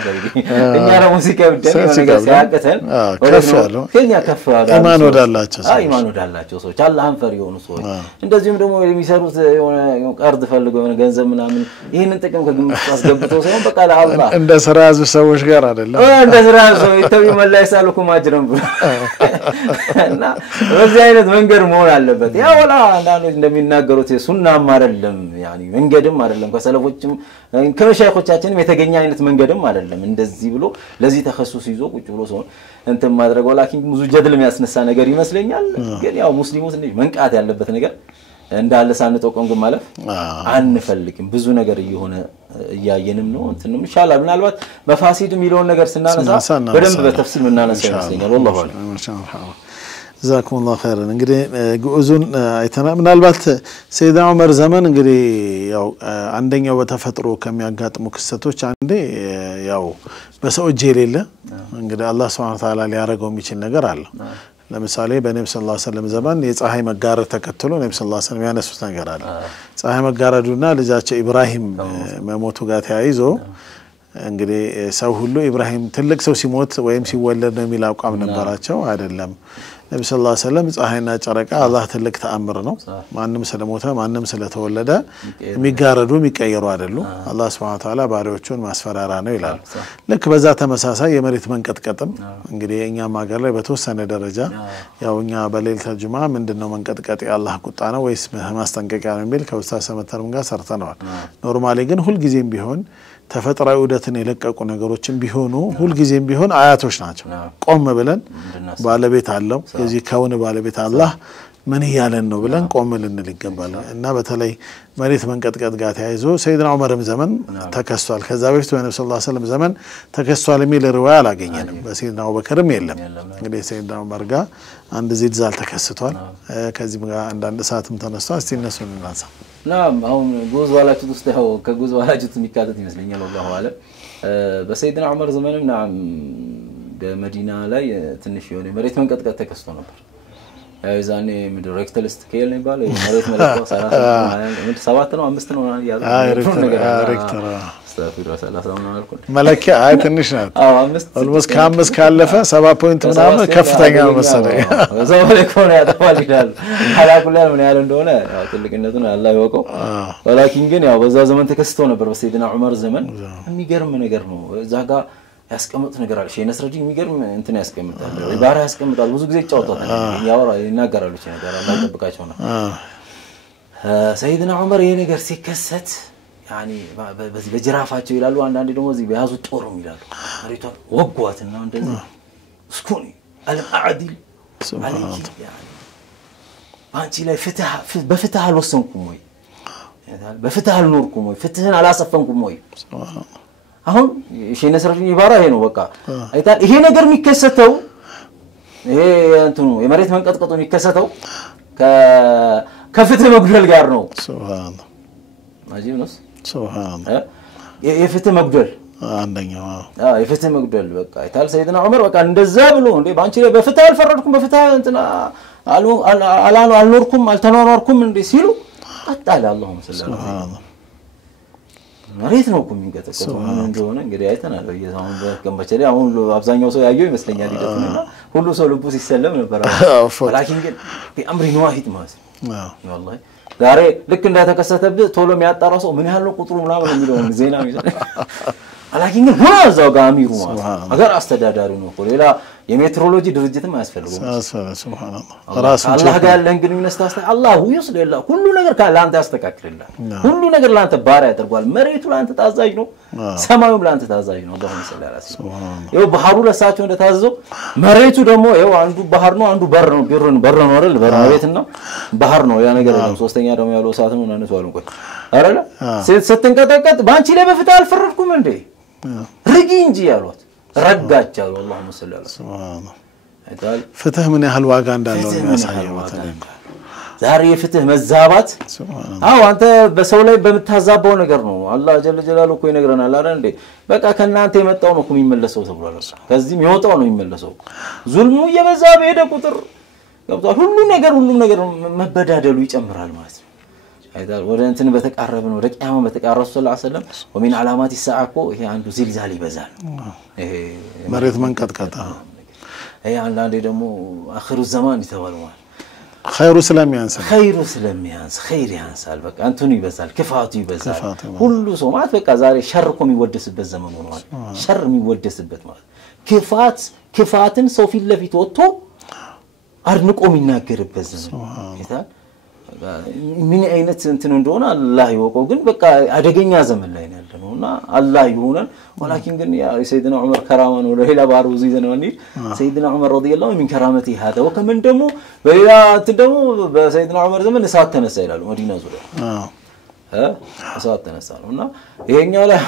እኛ ደግሞ ሲከብደን ነገር ሲያቀተን ወደሱ ከኛ ከፍ ኢማን ወዳላቸው ሰዎች አላህን ፈሪ የሆኑ ሰዎች እንደዚህም ደግሞ የሚሰሩት የሆነ ቀርድ ፈልገው የሆነ ገንዘብ ምናምን ይሄንን ጥቅም ከግምት አስገብተው ሳይሆን በቃ ለአላህ እንደ ስራ ያዙ ሰዎች ጋር አይደለም እንደ ስራ ሰው ይተው መላይሳሉኩም አጅረም እና በዚህ አይነት መንገድ መሆን አለበት ያ ወላ አንዳንዶች እንደሚናገሩት ሱናም አይደለም ያኒ መንገድም አይደለም ከሰለፎችም ከመሻይኾቻችንም የተገኘ አይነት መንገድም አይደለም እንደዚህ ብሎ ለዚህ ተخصص ይዞ ቁጭ ብሎ ሰው እንትን ማድረግ ወላኪን ብዙ ጀድል የሚያስነሳ ነገር ይመስለኛል ግን ያው ሙስሊሞች እንዴ መንቃት ያለበት ነገር እንዳለ ሳንጠቆም ግን ማለት አንፈልግም ብዙ ነገር እየሆነ ያየንም ነው እንትንም ኢንሻአላህ ምናልባት መፋሲድ የሚለውን ነገር ስናነሳ በደንብ በተፍሲል ምናነሳ ይመስለኛል والله አለ ማሻአላህ جزاكم الله خيرا እንግዲህ ጉኡዙን አይተና ምናልባት ሰይድ ዑመር ዘመን እንግዲህ ያው አንደኛው በተፈጥሮ ከሚያጋጥሙ ክስተቶች አንዴ ያው በሰው እጅ የሌለ እንግዲህ አላህ Subhanahu Wa Ta'ala ሊያረጋው የሚችል ነገር አለ ለምሳሌ በነብዩ ሰለላሁ ዐለይሂ ወሰለም ዘመን የፀሐይ መጋረድ ተከትሎ ነብዩ ሰለላሁ ዐለይሂ ወሰለም ያነሱት ነገር አለ ፀሐይ መጋረዱና ልጃቸው ኢብራሂም መሞቱ ጋር ተያይዞ እንግዲህ ሰው ሁሉ ኢብራሂም ትልቅ ሰው ሲሞት ወይም ሲወለድ ነው የሚል አቋም ነበራቸው አይደለም ነብዩ ሰለላሁ ዐለይሂ ወሰለም ፀሐይና ጨረቃ አላህ ትልቅ ተአምር ነው ማንንም ስለሞተ ማንንም ስለተወለደ የሚጋረዱ የሚቀየሩ አይደሉ አላህ Subhanahu Wa Ta'ala ባሪያዎቹን ማስፈራራ ነው ይላል ልክ በዛ ተመሳሳይ የመሬት መንቀጥቀጥም እንግዲህ እኛም ሀገር ላይ በተወሰነ ደረጃ ያው እኛ በሌሊት ጁማ ምንድነው መንቀጥቀጥ የአላህ ቁጣ ነው ወይስ ማስጠንቀቂያ ነው የሚል ከኡስታዝ ሰመተርም ጋር ሰርተናል ኖርማሊ ግን ሁሉ ጊዜም ቢሆን ተፈጥሯዊ ዑደትን የለቀቁ ነገሮችን ቢሆኑ ሁሉ ጊዜም ቢሆን አያቶች ናቸው ቆም ብለን ባለቤት አለው የዚህ ከውን ባለቤት አላህ ምን ያለን ነው ብለን ቆም ልንል ይገባል እና በተለይ መሬት መንቀጥቀጥ ጋር ተያይዞ ሰይድና ዑመርም ዘመን ተከስቷል ከዛ በፊት በነብዩ ሰለላሁ ዐለይሂ ወሰለም ዘመን ተከስቷል የሚል ሪዋያ አላገኘንም በሰይድና አቡበከርም የለም እንግዲህ ሰይድና ዑመር ጋር አንድ ዚልዛል ተከስቷል ከዚህ ጋር አንዳንድ ሰዓትም ተነስቷል እስቲ እነሱን እናንሳ نعم አሁን ጉዞ ዋላችሁት ውስጥ ያው ከጉዞ ዋላችሁት የሚካተት ይመስለኛል والله አለ በሰይድና ዑመር ዘመንም ናም በመዲና ላይ ትንሽ የሆነ መሬት መንቀጥቀጥ ተከስቶ ነበር አይዛኔ ዲሬክተር ስኬል ነው ባለው መሬት መለኮ 37 ነው 5 ነው ዲሬክተር استغفر الله ነው አልኩ መለኪያ አይ ትንሽ ናት ኦልሞስት ከ5 ካለፈ 7 ፖይንት ምናምን ከፍተኛ መሰለኝ እዛው ላይ ኮነ ያጠፋል ይላል አላኩላል ምን ያለው እንደሆነ ያው ትልቅነቱን አላህ ይወቀው ወላኪን ግን ያው በዛ ዘመን ተከስቶ ነበር በሰይድና ዑመር ዘመን የሚገርም ነገር ነው እዛ ጋር ያስቀምጥ ነገር አለ ሼህ ነስረዲን የሚገርም እንትን ያስቀምጣል ኢባራ ያስቀምጣል ብዙ ጊዜ ይጫወታል ያወራ ይናገራሉ እቺ ነገር አላህ ይጠብቃቸው ነው ሰይድና ዑመር ይሄ ነገር ሲከሰት يعني በዚህ በጅራፋቸው ይላሉ አንዳንዴ ደግሞ እዚህ በያዙ ጦርም ይላሉ አሪቷን ወጓትና እንደዚህ ስኩኒ አልአዕዲል ሱብሃንአላህ يعني አንቺ ላይ በፍትህ አልወሰንኩም ወይ በፍትህ አልኖርኩም ወይ ፍትህን አላሰፈንኩም ወይ ሱብሃንአላህ አሁን ሼህ ነስረዲን ይባራ ይሄ ነው በቃ አይታል ይሄ ነገር የሚከሰተው ይሄ እንትኑ የመሬት መንቀጥቀጡ የሚከሰተው ከፍትህ መጉደል ጋር ነው ሱብሃንአላህ አጂብ ነው ሱብሃንአላህ የፍትህ መጉደል አንደኛው የፍትህ መጉደል በቃ አይታል ሰይድና ዑመር በቃ እንደዛ ብሎ እንዴ ባንቺ ላይ በፍትህ አልፈረድኩም በፍትህ እንትና አልኖርኩም አልተኗኗርኩም እንዴ ሲሉ አጣለ አላሁም ሰለላሁ መሬት ነው የሚንቀጠቀጠው እንደሆነ እንግዲህ አይተናል በየዛውን በከምበቸሌ አሁን አብዛኛው ሰው ያየው ይመስለኛል ይደፍና ሁሉ ሰው ልቡ ሲሰለም ነበር ወላኪን ግን በአምሪ ዋሂድ ማለት والله ዛሬ ልክ እንደተከሰተብህ ቶሎ የሚያጣራው ሰው ምን ያህል ቁጥሩ ምናምን የሚለው ዜና ይዘን አላኪን ወዛው ጋር አሚሩ ማለት አገር አስተዳዳሪ ነው እኮ ሌላ የሜትሮሎጂ ድርጅትም አያስፈልግም ሱብሃንአላህ ራሱ አላህ ጋር ያለን ግንኙነት ታስተካክል አላሁ ይስለላ ሁሉ ነገር ካላንተ ያስተካክልልህ ሁሉ ነገር ላንተ ባሪያ ያደርጋል መሬቱ ላንተ ታዛዥ ነው ሰማዩም ላንተ ታዛዥ ነው አላሁ ሰለላሁ ዐለይሂ ወሰለም ይኸው ባህሩ ለሳቸው እንደታዘዘው መሬቱ ደግሞ ይኸው አንዱ ባህር ነው አንዱ በር ነው በር ነው አይደል በር መሬትና ባህር ነው ያ ነገር ነው ሶስተኛ ደግሞ ያለው እሳት ነው እናነሱ አሉ ቆይ አይደል ስትንቀጠቀጥ ባንቺ ላይ በፍትህ አልፈረድኩም እንዴ ረጊ እንጂ ያሉት ረጋች አሉ አላሁ ሰለላሁ ዐለይሂ ወሰለም አይታል ፍትህ ምን ያህል ዋጋ እንዳለው የሚያሳየው ዛሬ የፍትህ መዛባት አው አንተ በሰው ላይ በመታዛባው ነገር ነው አላህ ጀለ ጀላሉ እኮ ይነግረናል አይደል እንዴ በቃ ከናንተ የመጣው ነው እኮ የሚመለሰው ተብሏል ከዚህም ይወጣው ነው የሚመለሰው ዙልሙ እየበዛ በሄደ ቁጥር ገብቷል ሁሉም ነገር መበዳደሉ ይጨምራል ማለት ነው አይዳል ወደ እንትን በተቃረበ ነው ወደ ቂያማ በተቃረሱ ሰለላሁ ዐለይሂ ወሰለም ወሚን አላማት ይሳአቆ ይሄ አንዱ ዝልዛል ይበዛል ይሄ መሬት መንቀጥቀጣ ይሄ አንዳንዴ ደግሞ አኺሩ ዘማን ይተባለው ማለት ኸይሩ ስለሚያንስ ኸይር ያንሳል በቃ እንትኑ ይበዛል ክፋቱ ይበዛል ሁሉ ሰው ማለት በቃ ዛሬ ሸር እኮ የሚወደስበት ዘመን ሆኗል ሸር የሚወደስበት ማለት ክፋትን ሰው ፊት ለፊት ወጥቶ አድንቆ የሚናገርበት ዘመን ይታል ምን አይነት እንትን እንደሆነ አላህ ይወቀው ግን በቃ አደገኛ ዘመን ላይ ነው ያለነውና አላህ ይሁነን ወላኪን ግን ያ ሰይድና ዑመር ከራማ ነው ለሌላ ባሩ ዘመን ወንዲ ሰይድና ዑመር ረዲየላሁ ዐንሁ ከራመቲ هذا ወከምን ደሞ በሌላ ደሞ በሰይድና ዑመር ዘመን እሳት ተነሳ ይላሉ መዲና ዙሪያ እሳት ተነሳ ነውና ይሄኛው ላይ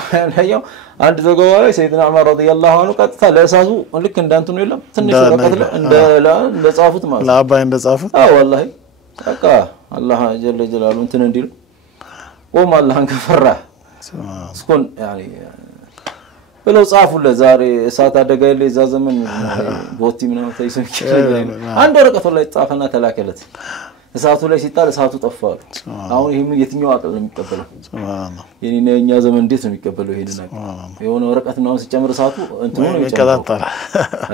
ያለው አንድ ዘገባ ላይ ሰይድና ዑመር ረዲየላሁ ዐንሁ ቀጥታ ለእሳቱ ልክ እንዳንተ ነው ይላል ትንሽ ወቀት እንደ ጻፉት ማለት ለአባይ እንደ ጻፉት والله በቃ አላህ ጀለ ጀላሉ እንትን እንዲል ቆም አላህን ከፈራ ስኮን ያኒ ብለው ጻፉለት ዛሬ እሳት አደጋ ላይ እዛ ዘመን ቦቲ ምናምን ተይሰው ይችላል አንድ ወረቀት ላይ ጻፈና ተላከለት እሳቱ ላይ ሲጣል እሳቱ ጠፋል አሁን ይሄም የትኛው አቀል ነው የሚቀበለው ሱብሃንአላህ የኛ ዘመን እንዴት ነው የሚቀበለው ይሄንን የሆነ ወረቀት ነው ሲጨምር እሳቱ እንትን ነው ይቀጣጣል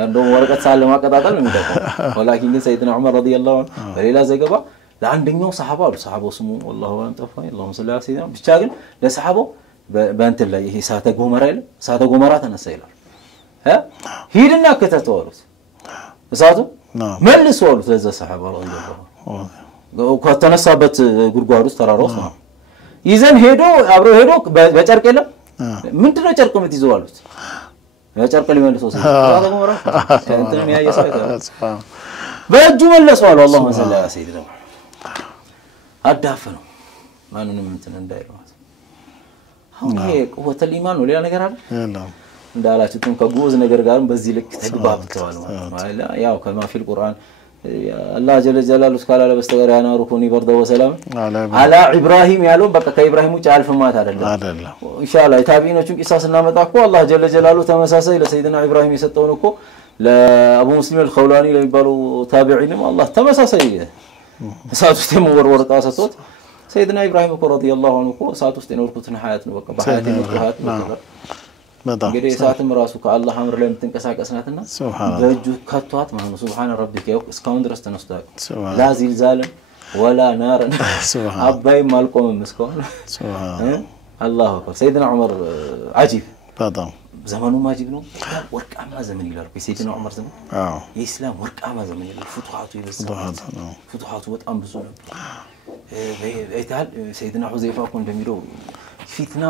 እንደው ወረቀት ሳለ ማቀጣጣል ነው የሚደረገው ወላኪን ግን ሰይድና ዑመር ረዲየላሁ ዐንሁ በሌላ ዘገባ ለአንደኛው ሰሃባ አሉ ሰሃባው ስሙ والله አንጠፋ اللهم صل على سيدنا ብቻ ግን ለሰሃባው በእንትን ላይ ይሄ ሳተ ጎመራ ተነሳ ይላል ሂድና ከተተዋሉት እሳቱ መልሶ አሉት ለዛ ሰሃባ ረዲየላሁ ከተነሳበት ጉድጓድ ውስጥ ተራራው ነው ይዘን አብሮ ሄዶ በጨርቅ የለም ምንድነው ጨርቅ የምትይዘው አሉት በጨርቅ ሊመልሰው ሳተ ጎመራ እንትን ያየሰው በእጁ መልሰው አሉ اللهم صل على سيدنا አዳፈነው ማንንም እንትን እንዳይለው አሁን ይሄ ወተል ኢማን ነው ሌላ ነገር አለ እንዳላችሁም ከጎዝ ነገር ጋርም በዚህ ልክ ተግባብተዋል ማለት ነው ያው ከማፊል ቁርአን አላህ ጀለ ጀላሉ ስካላ ለበስተቀር ያናሩ ኮኒ በርደ ወሰላም አላ ኢብራሂም ያለው በቃ ከኢብራሂም ውጭ አልፈማት አይደለም ኢንሻአላህ የታቢኖቹን ቂሳስ እናመጣኩ አላህ ጀለ ጀላሉ ተመሳሳይ ለሰይድና ኢብራሂም የሰጠውን እኮ ለአቡ ሙስሊም አልኸውላኒ ለሚባሉ ታቢዒንም አላህ ተመሳሳይ እሳት ውስጥ የመወርወር ጣሰቶት ሰይድና ኢብራሂም እኮ ረዲየላሁ ዐንሁ እኮ እሳት ውስጥ የኖርኩትን ሐያት ነው በቃ በሐያት የኖርኩት በጣም እንግዲህ እሳትም ራሱ ከአላህ አምር ላይ የምትንቀሳቀስናትና በእጁ ከቷት ማለት ነው ሱብሃነ ረቢከ እስካሁን ድረስ ተነስቷል ላ ዚልዛልን ወላ ናርን አባይም አልቆመም እስካሁን አላሁ አክበር ሰይድና ዑመር አጂብ በጣም ዘመኑ ማጂብ ነው ወርቃማ ዘመን ይላል ሰይድና ዑመር ዘመን የኢስላም ወርቃማ ዘመን ይላል ፍቱሃቱ ይበዛል ፍቱሃቱ በጣም ብዙ ነው አይታል ሰይድና ሁዘይፋ እኮ እንደሚለው ፊትና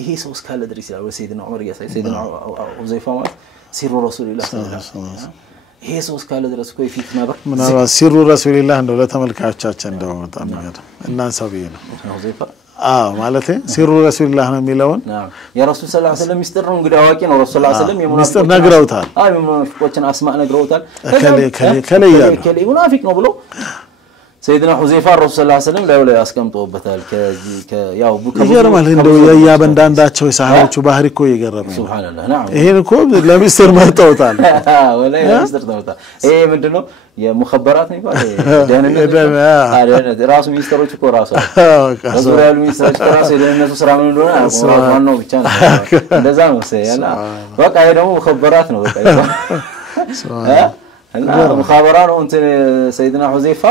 ይሄ ሰው እስካለ ድረስ ይላል ሰይድና ዑመር ያሳይ ሰይድና ሁዘይፋ ማለት ሲሩ ረሱልላህ ሰለላሁ ዐለይሂ ወሰለም ይሄ ሰው እስካለ ድረስ እኮ ፊትና ምናልባት ሲሩ ረሱልላህ እንደው ለተመልካቾቻችን እንደው በጣም ነገር እናንሳው ብዬ ነው ሁዘይፋ ማለት ሲሩ ረሱልላህ ነው የሚለውን የረሱል ሰለላሁ ዐለይሂ ወሰለም ሚስጥር ነው እንግዲህ አዋቂ ነው ረሱል ሰለላሁ ዐለይሂ ወሰለም የሙናፊቅ ነግረውታል የሙናፊቆችን አስማዕ ነግረውታል ከለ ሙናፊቅ ነው ብሎ ሰይድና ሁዘይፋ ረሱል ሰለላሁ ዐለይሂ ወሰለም ላይ አስቀምጦበታል ያው ይገርማል እንደው ያያበንዳንዳቸው የሳሃቦቹ ባህሪ እኮ ይገርማል ሱብሃንአላህ ናም ይሄን እኮ ለሚስጥር መርጠውታል ወላሂ ለሚስጥር ተውታል ይሄ ምንድነው የሙኸበራት ነው ይባል ደህንነት ራሱ ሚስጥሮች እኮ ራሱ ዙሪያሉ ሚስጥሮች ራሱ የደህንነቱ ስራ ምን እንደሆነ ዋናው ብቻ ነው እንደዛ ነው ሰያላ በቃ ይሄ ደግሞ ሙኸበራት ነው በቃ እና ሙኻበራ ነው እንት ሰይድና ሁዘይፋ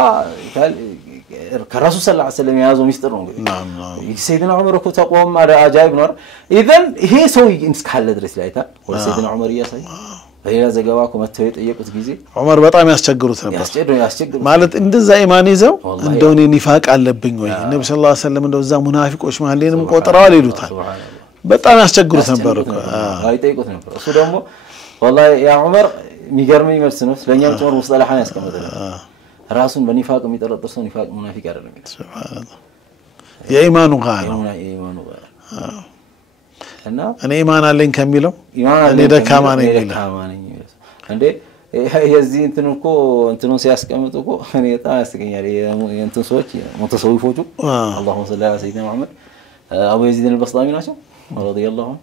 ከራሱ ሰለላሁ ዐለይሂ ወሰለም ያዘው ሚስጥር ነው እንግዲህ ሰይድና ዑመር እኮ ተቆም ማዳ አጃይብ ነው ኢዘን ይሄ ሰው እስካለ ድረስ ላይታ ወሰይድና ዑመር ያሳይ በሌላ ዘገባ እኮ መተው የጠየቁት ጊዜ ዑመር በጣም ያስቸግሩት ነበር ማለት እንደዛ ኢማን ይዘው እንደው እኔ ኒፋቅ አለብኝ ወይ ነብዩ ሰለላሁ ዐለይሂ ወሰለም እንደው እዛ ሙናፊቆች ማለንም ቆጥረዋል ይሉታል በጣም ያስቸግሩት ነበር እኮ አይጠይቁት ነበር እሱ ደግሞ والله يا عمر የሚገርመኝ መልስ ነው ስለኛም ጦር ሙስጠላሐን ያስቀመጠል ራሱን በኒፋቅ የሚጠረጥር ሰው ኒፋቅ ሙናፊቅ አይደለም ሱብሃንአላህ የኢማኑ ጋር እና እኔ ኢማን አለኝ ከሚለው እኔ ደካማ ነኝ እንዴ የዚህ እንትኑ ሲያስቀምጡ እኮ እኔ በጣም ያስገኛል የእንትን ሰዎች ሙተሰዊፎቹ اللهم صل على سيدنا محمد አቡ የዚድ አልበስጣሚ ናቸው ረዲየላሁ ዐንሁ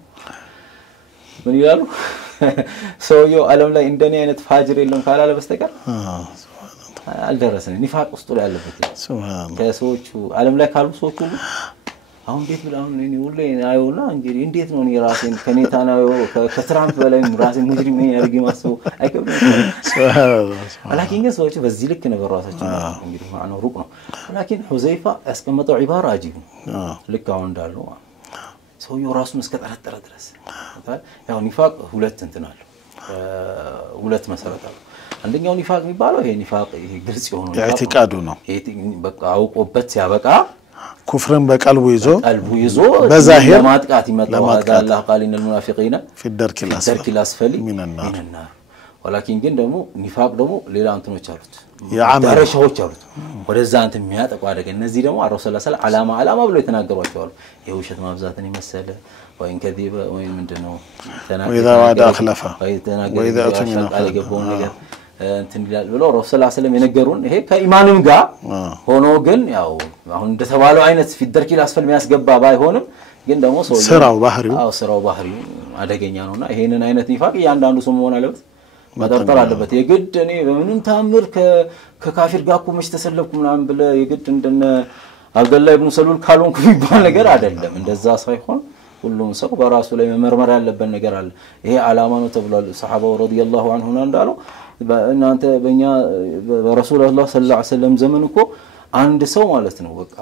ምን ይላሉ ሰውየው ዓለም ላይ እንደኔ አይነት ፋጅር የለም ካላለ በስተቀር አልደረሰም ኒፋቅ ውስጥ ላይ ያለበት ሱብሃንአላህ ከሰዎቹ ዓለም ላይ ካሉ ሰዎች ሁሉ አሁን ቤት ብላውን እኔ ሁሌ አይውና እንግዲህ እንዴት ነው እኔ ራሴን ከኔታናው ከትራምፕ በላይ ራሴን ሙጅሪም ነኝ ያርግ ማሰው አይከብድም ሱብሃንአላህ ولكن ሰዎች በዚህ ልክ ነገር ራሳቸው እንግዲህ ማዕናው ሩቅ ነው ولكن ሁዘይፋ ያስቀመጠው ዒባራ አጂብ ልክ አሁን እንዳለው ሰውየው ራሱን እስከ ተረጠረ ድረስ ያው ኒፋቅ ሁለት እንትን አለው ሁለት መሰረት አለው አንደኛው ኒፋቅ የሚባለው ይሄ ኒፋቅ ይሄ ግልጽ የሆነው ኢዕቲቃዱ ነው ይሄ በቃ አውቆበት ያበቃ ኩፍርን በቀልቡ ይዞ በዛሂር ለማጥቃት ይመጣው አላህ ቃል ኢነል ሙናፊቂና في الدرك الاسفل من النار ولكن ግን ደግሞ ኒፋቅ ደግሞ ሌላ እንትኖች አሉት ያዓመሮች አሉት ወደዛ አንተ የሚያጠቁ አደገ እነዚህ ደግሞ አረሱ ሰለላሁ ዐለይሂ ዓላማ ብሎ የተናገሯቸው አሉ የውሸት ማብዛትን ይመሰለ ወይን ከዲበ ወይ ምንድነው ተናገረ ወይዛ ዋዳ አخلፈ ወይዛ አቱሚና አለገበው ነገር እንትን ይላል ብሎ ረሱ ሰለላሁ ዐለይሂ ወሰለም የነገሩን ይሄ ከኢማንም ጋር ሆኖ ግን ያው አሁን እንደተባለው አይነት ፊደርኪ ላስፈል የሚያስገባ ባይሆንም ግን ደግሞ ስራው ባህሪው አደገኛ ነውና ይሄንን አይነት ኒፋቅ ያንዳንዱ ሰው መሆን አለበት መጠርጠር አለበት የግድ እኔ በምንም ታምር ከካፊር ጋር ቆመሽ ተሰለፍኩ ምናምን ብለ የግድ እንደነ አብደላህ ኢብኑ ሰሉል ካልሆንኩ ይባል ነገር አይደለም እንደዛ ሳይሆን ሁሉም ሰው በራሱ ላይ መመርመር ያለበት ነገር አለ ይሄ ዓላማ ነው ተብሏል ሰሃባው ረዲየላሁ ዐንሁ እንዳለው እናንተ በእኛ በረሱላህ ሰለላሁ ዐለይሂ ወሰለም ዘመን እኮ አንድ ሰው ማለት ነው በቃ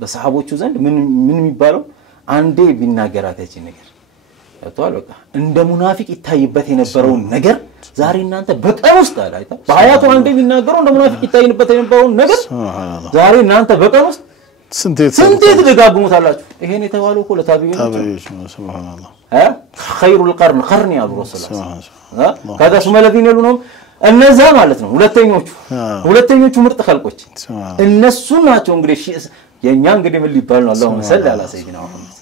በሰሃቦቹ ዘንድ ምን የሚባለው አንዴ ቢናገራት ያቺ ነገር አጥቷል በቃ እንደ ሙናፊቅ ይታይበት የነበረው ነገር ዛሬ እናንተ በቀን ውስጥ አይታ በአያቱ አንዴ ቢናገረው እንደ ሙናፊቅ ይታይበት የነበረው ነገር ዛሬ እናንተ በቀን ውስጥ ስንት ትደጋግሙታላችሁ ይሄን የተባለው እኮ ለታቢዒዎች ሱብሃንአላህ خير القرن قرن يا ابو رسول الله كذا ثم الذين يلونهم እነዛ ማለት ነው ሁለተኞቹ ምርጥ ኸልቆች እነሱ ናቸው እንግዲህ የኛ እንግዲህ ምን ሊባል ነው አላሁ ሰለ على سيدنا محمد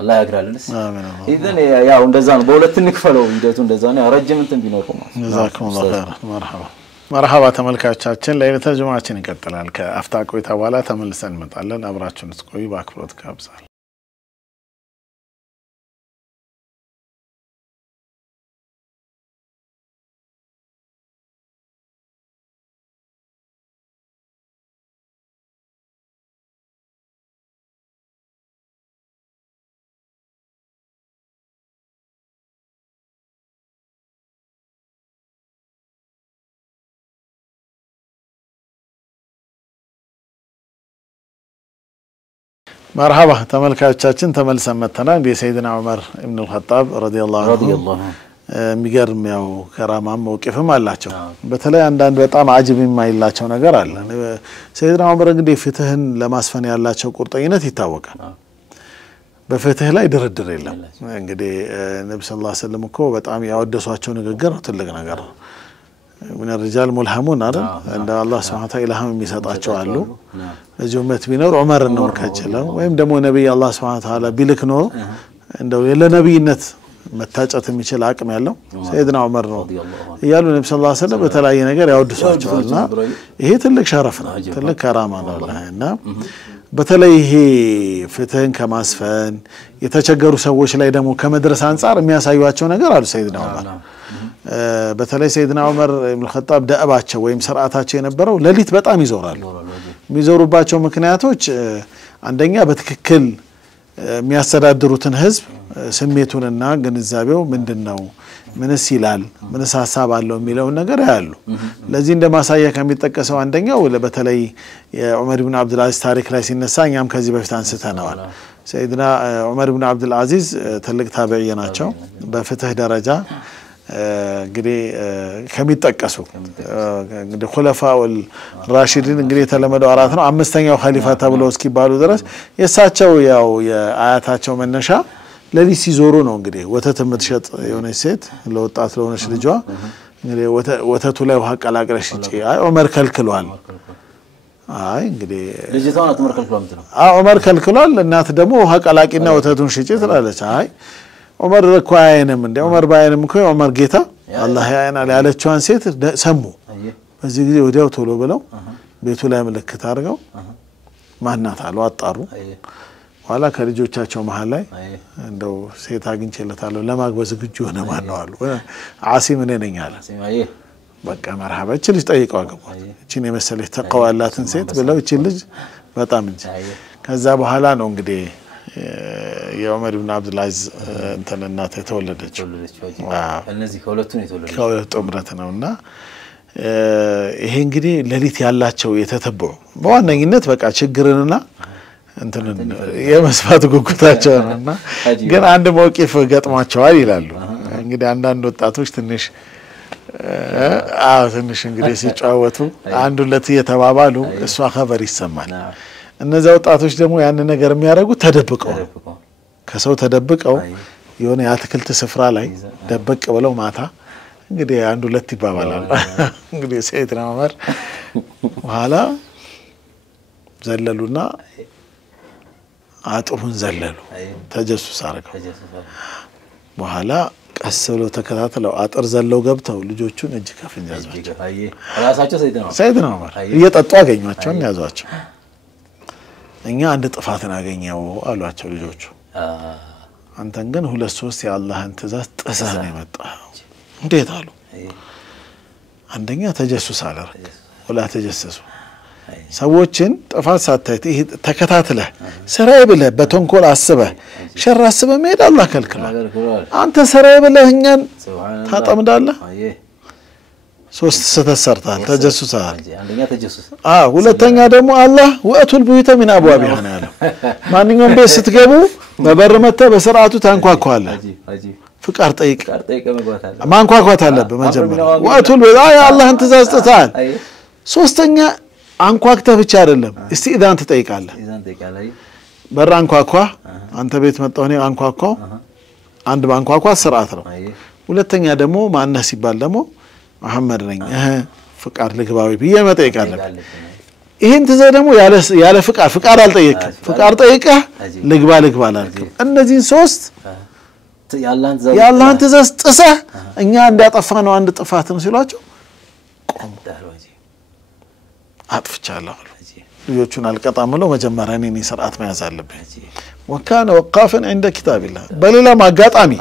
الله ያግራልልስ አሜን ኢዘን ያው እንደዛ ነው በሁለት እንክፈለው ሂደቱ እንደዛ ነው ረጅም እንትን ቢኖር ነው ጀዛኩሙላህ ኸይር መርሐባ ተመልካቾቻችን ለይለተ ጁማዓችን ይቀጥላል ከአፍታ ቆይታ በኋላ ተመልሰን እንመጣለን አብራችሁን እስቆዩ በአክብሮት ጋብዛለሁ مرحبا ተመልካቾቻችን ተመልሰን መተናል የሰይድና ዑመር ኢብኑ አልኸጣብ ረዲየላሁ ዐንሁ ሚገርም ያው ከራማም መውቂፍም አላቸው በተለይ አንዳንድ በጣም አጅብ የማይላቸው ነገር አለ ሰይድና ዑመር እንግዲህ ፍትህን ለማስፈን ያላቸው ቁርጠኝነት ይታወቃል በፍትህ ላይ ድርድር የለም እንግዲህ ነብዩ ሰለላሁ ዐለይሂ ወሰለም እኮ በጣም ያወደሷቸው ንግግር ትልቅ ነገር ነው من الرجال ملهمون عند الله سبحانه وتعالى هم የሚሰጣቸው አሉ ለዚህ ኡመት ቢኖር ዑመር ነው ከጨለው ወይም ደግሞ ነብይ አላህ Subhanahu Wa Ta'ala ቢልክ ነው እንደው ለነብይነት መታጨት የሚችል አቅም ያለው ሰይድና ዑመር ነው ይያሉ ነብዩ ሰለላሁ ዐለይሂ ወሰለም በተለያየ ነገር ያወድሷቸዋልና ይሄ ትልቅ ሸረፍ ነው ትልቅ ከራማ ነው እና በተለይ ይሄ ፍትህን ከማስፈን የተቸገሩ ሰዎች ላይ ደግሞ ከመድረስ አንፃር የሚያሳዩዋቸው ነገር አሉ ሰይድና ዑመር በተለይ ሰይድና ዑመር ኢብኑ ኸጣብ ደአባቸው ወይም ሰርዓታቸው የነበረው ለሊት በጣም ይዞራሉ የሚዞሩባቸው ምክንያቶች አንደኛ በትክክል የሚያስተዳድሩትን ህዝብ ስሜቱንና ግንዛቤው ምንድነው ምንስ ይላል ምንስ ሐሳብ አለው የሚለው ነገር ያሉ ለዚህ እንደማሳያ ከሚጠቀሰው አንደኛው በተለይ የዑመር ኢብኑ አብዱል አዚዝ ታሪክ ላይ ሲነሳኛም ከዚህ በፊት አንስተናል ሰይድና ዑመር ኢብኑ አብዱል አዚዝ ትልቅ ታቢዒ ናቸው በፍትህ ደረጃ እንግዲህ ከሚጠቀሱ እንግዲህ ኹለፋው ራሺዲን እንግዲህ የተለመደው አራት ነው አምስተኛው ኸሊፋ ተብሎ እስኪባሉ ድረስ የሳቸው ያው የአያታቸው መነሻ ለዚህ ሲዞሩ ነው እንግዲህ ወተት የምትሸጥ የሆነች ሴት ለወጣት ለሆነች ልጇ እንግዲህ ወተቱ ላይ ውሃ ቀላቅለሽ እጪ አይ ዑመር ከልክሏል አይ እንግዲህ ልጅቷን ዑመር ከልክሏል ነው ዑመር ከልክሏል እናት ደግሞ ውሃ ቀላቂና ወተቱን ሽጪ ትላለች አይ ዑመር ረኳየንም እንደ ዑመር ባየንም እኮ ዑመር ጌታ አላህ ያየናል ያለችዋን ሴት ሰሙ በዚህ ጊዜ ወዲያው ቶሎ ብለው ቤቱ ላይ ምልክት አድርገው ማናት አሉ አጣሩ ኋላ ከልጆቻቸው መሃል ላይ እንደው ሴት አግኝቼለታለሁ ለማግበዝ ዝግጁ ሆነ ማን ነው አሉ ዓሲም ነኝ አለ በቃ መርሐባ እቺ ልጅ ጠይቀው አገቧት እቺን የመሰለች ተቀዋላትን ሴት ብለው እቺ ልጅ በጣም እንጂ ከዛ በኋላ ነው እንግዲህ የዑመር ኢብኑ አብዱል አዚዝ እንትን እናት የተወለደችው እነዚህ ከሁለቱን የተወለደችው ከሁለቱ ምረት ነውና ይሄ እንግዲህ ለሊት ያላቸው የተተበው በዋነኝነት በቃ ችግርንና እንትን የመስፋት ጉጉታቸው ነውና ግን አንድ መውቂፍ ገጥሟቸዋል ይላሉ እንግዲህ አንዳንድ ወጣቶች ትንሽ እንግዲህ ሲጫወቱ አንድ ሁለት እየተባባሉ እሷ ኸበር ይሰማል እነዛ ወጣቶች ደግሞ ያን ነገር የሚያደርጉት ተደብቀው ከሰው ተደብቀው የሆነ የአትክልት ስፍራ ላይ ደበቅ ብለው ማታ እንግዲህ አንድ ሁለት ይባባላሉ እንግዲህ ሰይድና ዑመር በኋላ ዘለሉና አጥሩን ዘለሉ ተጀሱስ አረጋው በኋላ ቀስ ብለው ተከታተለው አጥር ዘለው ገብተው ልጆቹን እጅ ከፍንጅ ያዟቸው ራሳቸው ሰይድና ዑመር እየጠጡ አገኟቸው ያዟቸው እኛ አንድ ጥፋትን አገኘው አሏቸው ልጆቹ አንተን ግን ሁለት ሶስት የአላህን ትእዛዝ ጥሰህ ነው የመጣው እንዴት አሉ አንደኛ ተጀሱስ አላረክ ወላ ተጀሰሱ ሰዎችን ጥፋት ሳታይት ይሄ ተከታተለ ሰራይ ብለህ በተንኮል አስበህ ሸር አስበህ መሄድ አላህ ከልክሏል አንተ ሰራይ ብለህ እኛን ታጠምዳለህ ሶስት ስተሰርታል ተጀሱሳል አንደኛ ተጀሱስ ሁለተኛ ደግሞ አላህ ወአቱል ቡዩተ ሚን አብዋቢሃ ነው ያለው ማንኛውም ቤት ስትገቡ በበር መተ በስርዓቱ ታንኳኳለህ ፍቃድ ጠይቅ ማንኳኳት አለብህ መጀመሪያ ወአቱል አላህን ትእዛዝ ጥተሃል ሶስተኛ አንኳክተ ብቻ አይደለም እስቲኢዛን ትጠይቃለህ በር አንኳኳ አንተ ቤት መጣው ነው አንኳኳው አንድ ባንኳኳ ስርዓት ነው ሁለተኛ ደግሞ ማነህ ሲባል ደግሞ መሐመድ ነኝ ፍቃድ ልግባዊ ብዬ መጠየቅ አለብህ ይሄን ትእዛዝ ደግሞ ያለ ፍቃድ አልጠየቅም ፍቃድ ጠይቀህ ልግባ አላልክም እነዚህን ሶስት ያላህን ትእዛዝ ጥሰህ እኛ እንዲያጠፋ ነው አንድ ጥፋት ነው ሲሏቸው አጥፍቻለሁ ልጆቹን አልቀጣም ብለው መጀመሪያ እኔ ስርዓት መያዝ አለብኝ ወካነ ወቃፈን عند كتاب الله በሌላ ማጋጣሚ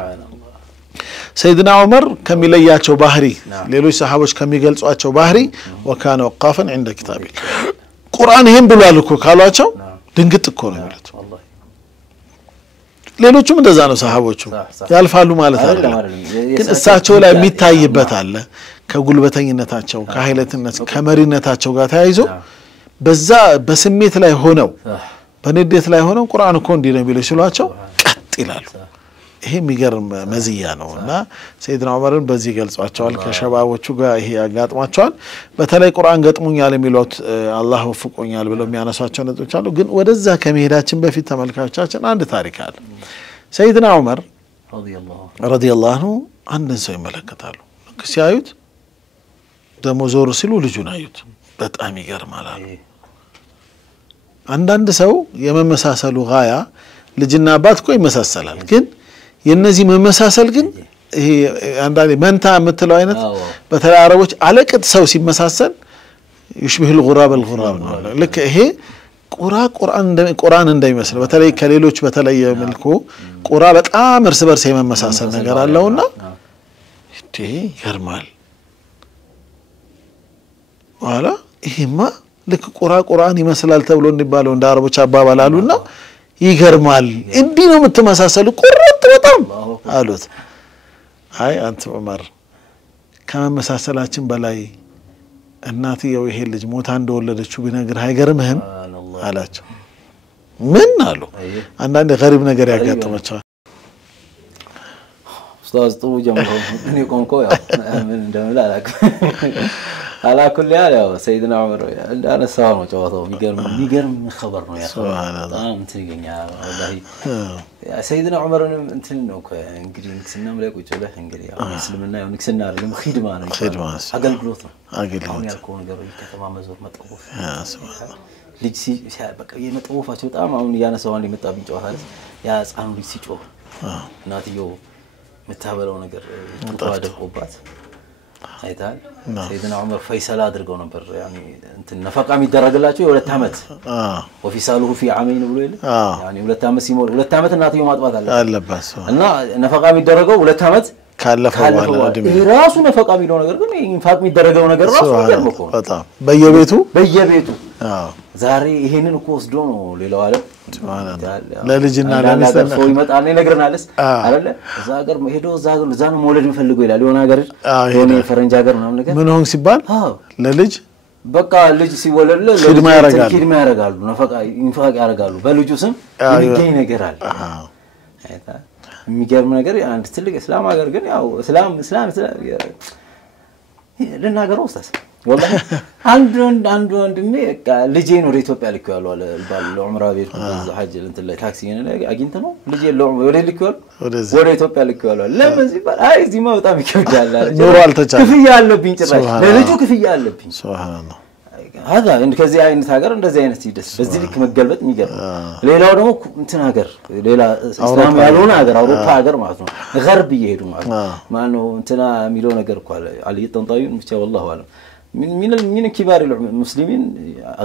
ሰይድና ዑመር ከሚለያቸው ባህሪ ሌሎች ሰሃቦች ከሚገልጿቸው ባህሪ ወካነ ወቃፈን عند كتاب الله ቁርአን ይሄን ብሏል እኮ ካሏቸው ድንግጥ እኮ ነው የሚሉት ሌሎቹም እንደዛ ነው ሰሃቦቹ ያልፋሉ ማለት አይደለም ግን እሳቸው ላይ የሚታይበት አለ ከጉልበተኝነታቸው ከኃይለትነት ከመሪነታቸው ጋር ተያይዞ በዛ በስሜት ላይ ሆነው በንዴት ላይ ሆነው ቁርአን እኮ እንዲህ ነው የሚለው ሲሏቸው ቀጥ ይላሉ ይሄ የሚገርም መዝያ ነውና ሰይድና ዑመርን በዚህ ገልጿቸዋል ከሸባቦቹ ጋር ይሄ ያጋጥማቸዋል በተለይ ቁርአን ገጥሙኛል የሚሉት አላህ ወፍቆኛል ብለው የሚያነሳቸው ነጥቦች አሉ ግን ወደዛ ከመሄዳችን በፊት ተመልካቾቻችን አንድ ታሪክ አለ ሰይድና ዑመር ረዲየላሁ ዐንሁ አንድን ሰው ይመለከታሉ ሲያዩት ደሞ ዞር ሲሉ ልጁን አዩት በጣም ይገርማል አሉ አንዳንድ ሰው የመመሳሰሉ ጋያ ልጅና አባት እኮ ይመሳሰላል ግን የነዚህ መመሳሰል ግን ይሄ አንዳንዴ መንታ የምትለው አይነት በተለይ አረቦች አለቅጥ ሰው ሲመሳሰል يشبه الغراب ነው ልክ ይሄ ቁርአን እንደሚመስል በተለይ ከሌሎች በተለየ መልኩ ቁራ በጣም እርስ በርስ የመመሳሰል ነገር አለውና እንዴ ይገርማል ዋላ ይሄማ ልክ ቁርአን ይመስላል ተብሎ እንዲባለው እንደ አረቦች አባባል አሉና ይገርማል እንዲህ ነው የምትመሳሰሉ ቁርጥ በጣም አሉት አይ አንተ ዑመር ከመመሳሰላችን በላይ እናትየው ይሄ ልጅ ሞታ እንደወለደችው ቢነግር አይገርምህም አላቸው ምን አሉ አንዳንድ ገሪብ ነገር ያጋጥማቸዋል ኡስታዝ ጥሩ ጀምሮ እኔ ቆንቆ ያው ምን እንደምል على كل حال يا سيدنا عمر انا سامع جواتو ميغرم خبر ነው ያ በጣም ትገኛ والله يا سيدنا عمر እንትን ነው እንግዲህ ንክስናም ላይ ቁጭ ብለህ እንግዲህ ያው እስልምና ያው ንክስና አይደለም ኺድማ ነው አገልግሎት ነው አሁን ያልከው ነገር ከተማ መዞር መጠወፍ ልጅ በቃ የመጠወፋቸው በጣም አሁን ያነሳው አንድ የመጣብኝ ጨዋታ ያ ህፃኑ ልጅ ሲጮህ እናትየው መታበለው ነገር ተዋደቆባት አይታል سيدنا عمر فيصل አድርገው ነበር يعني እንትን ነፈቃ የሚደረግላቸው የሁለት አመት ወፊሳሉሁ في عامين ብሎ ይል يعني ሁለት አመት ሲሞል ሁለት አመት እናትየው ማጥባት አለባት እና ነፈቃ የሚደረገው ሁለት አመት ካለፈ በኋላ ራሱ ነፈቃ የሚለው ነገር ግን ኢንፋቅ የሚደረገው ነገር ራሱ ይገርምኮ በጣም በየቤቱ ዛሬ ይሄንን እኮ ወስዶ ነው ሌላው አለ ለልጅና ለሚስት ነው ይመጣል ይነግርናልስ አይደለ እዛ ሀገር ሄዶ እዛ ነው መውለድ የሚፈልገው ይላል የሆነ ሀገር የሆነ ፈረንጅ ሀገር ነው ነገር ምን ሆን ሲባል ለልጅ በቃ ልጅ ሲወለድ ኪድማ ያረጋሉ ነፈቃ ኢንፋቅ ያረጋሉ በልጁ ስም የሚገኝ ነገር አለ አይታ የሚገርም ነገር አንድ ትልቅ እስላም ሀገር ግን ያው እስላም ለናገር ወስታስ والله አንድ ወንድሜ ልጄን ወደ ኢትዮጵያ ልከዋል አለ ዑምራ ቤት ሐጅ እንትን ላይ ታክሲ ላይ አግኝተ ነው ልጄ ወደ ልከዋል ወደ ኢትዮጵያ ልከዋል ለምን ሲባል አይ እዚህማ በጣም ይከብዳል አለ ኑሮ አልተቻለ ክፍያ አለብኝ ጭራሽ ለልጁ ክፍያ አለብኝ ሱብሃንአላህ هذا ان كذي አይነት ሀገር እንደዚህ አይነት ይደስ በዚህ ልክ መገልበጥ የሚገርም ሌላው ደግሞ እንትን ሀገር ሌላ እስላም ያልሆነ ሀገር አውሮፓ ሀገር ማለት ነው غرب ይሄዱ ማለት ማነው እንትና የሚለው ነገር እኮ አለ ይጠንጣዩን ብቻ والله አለም من كبار المسلمين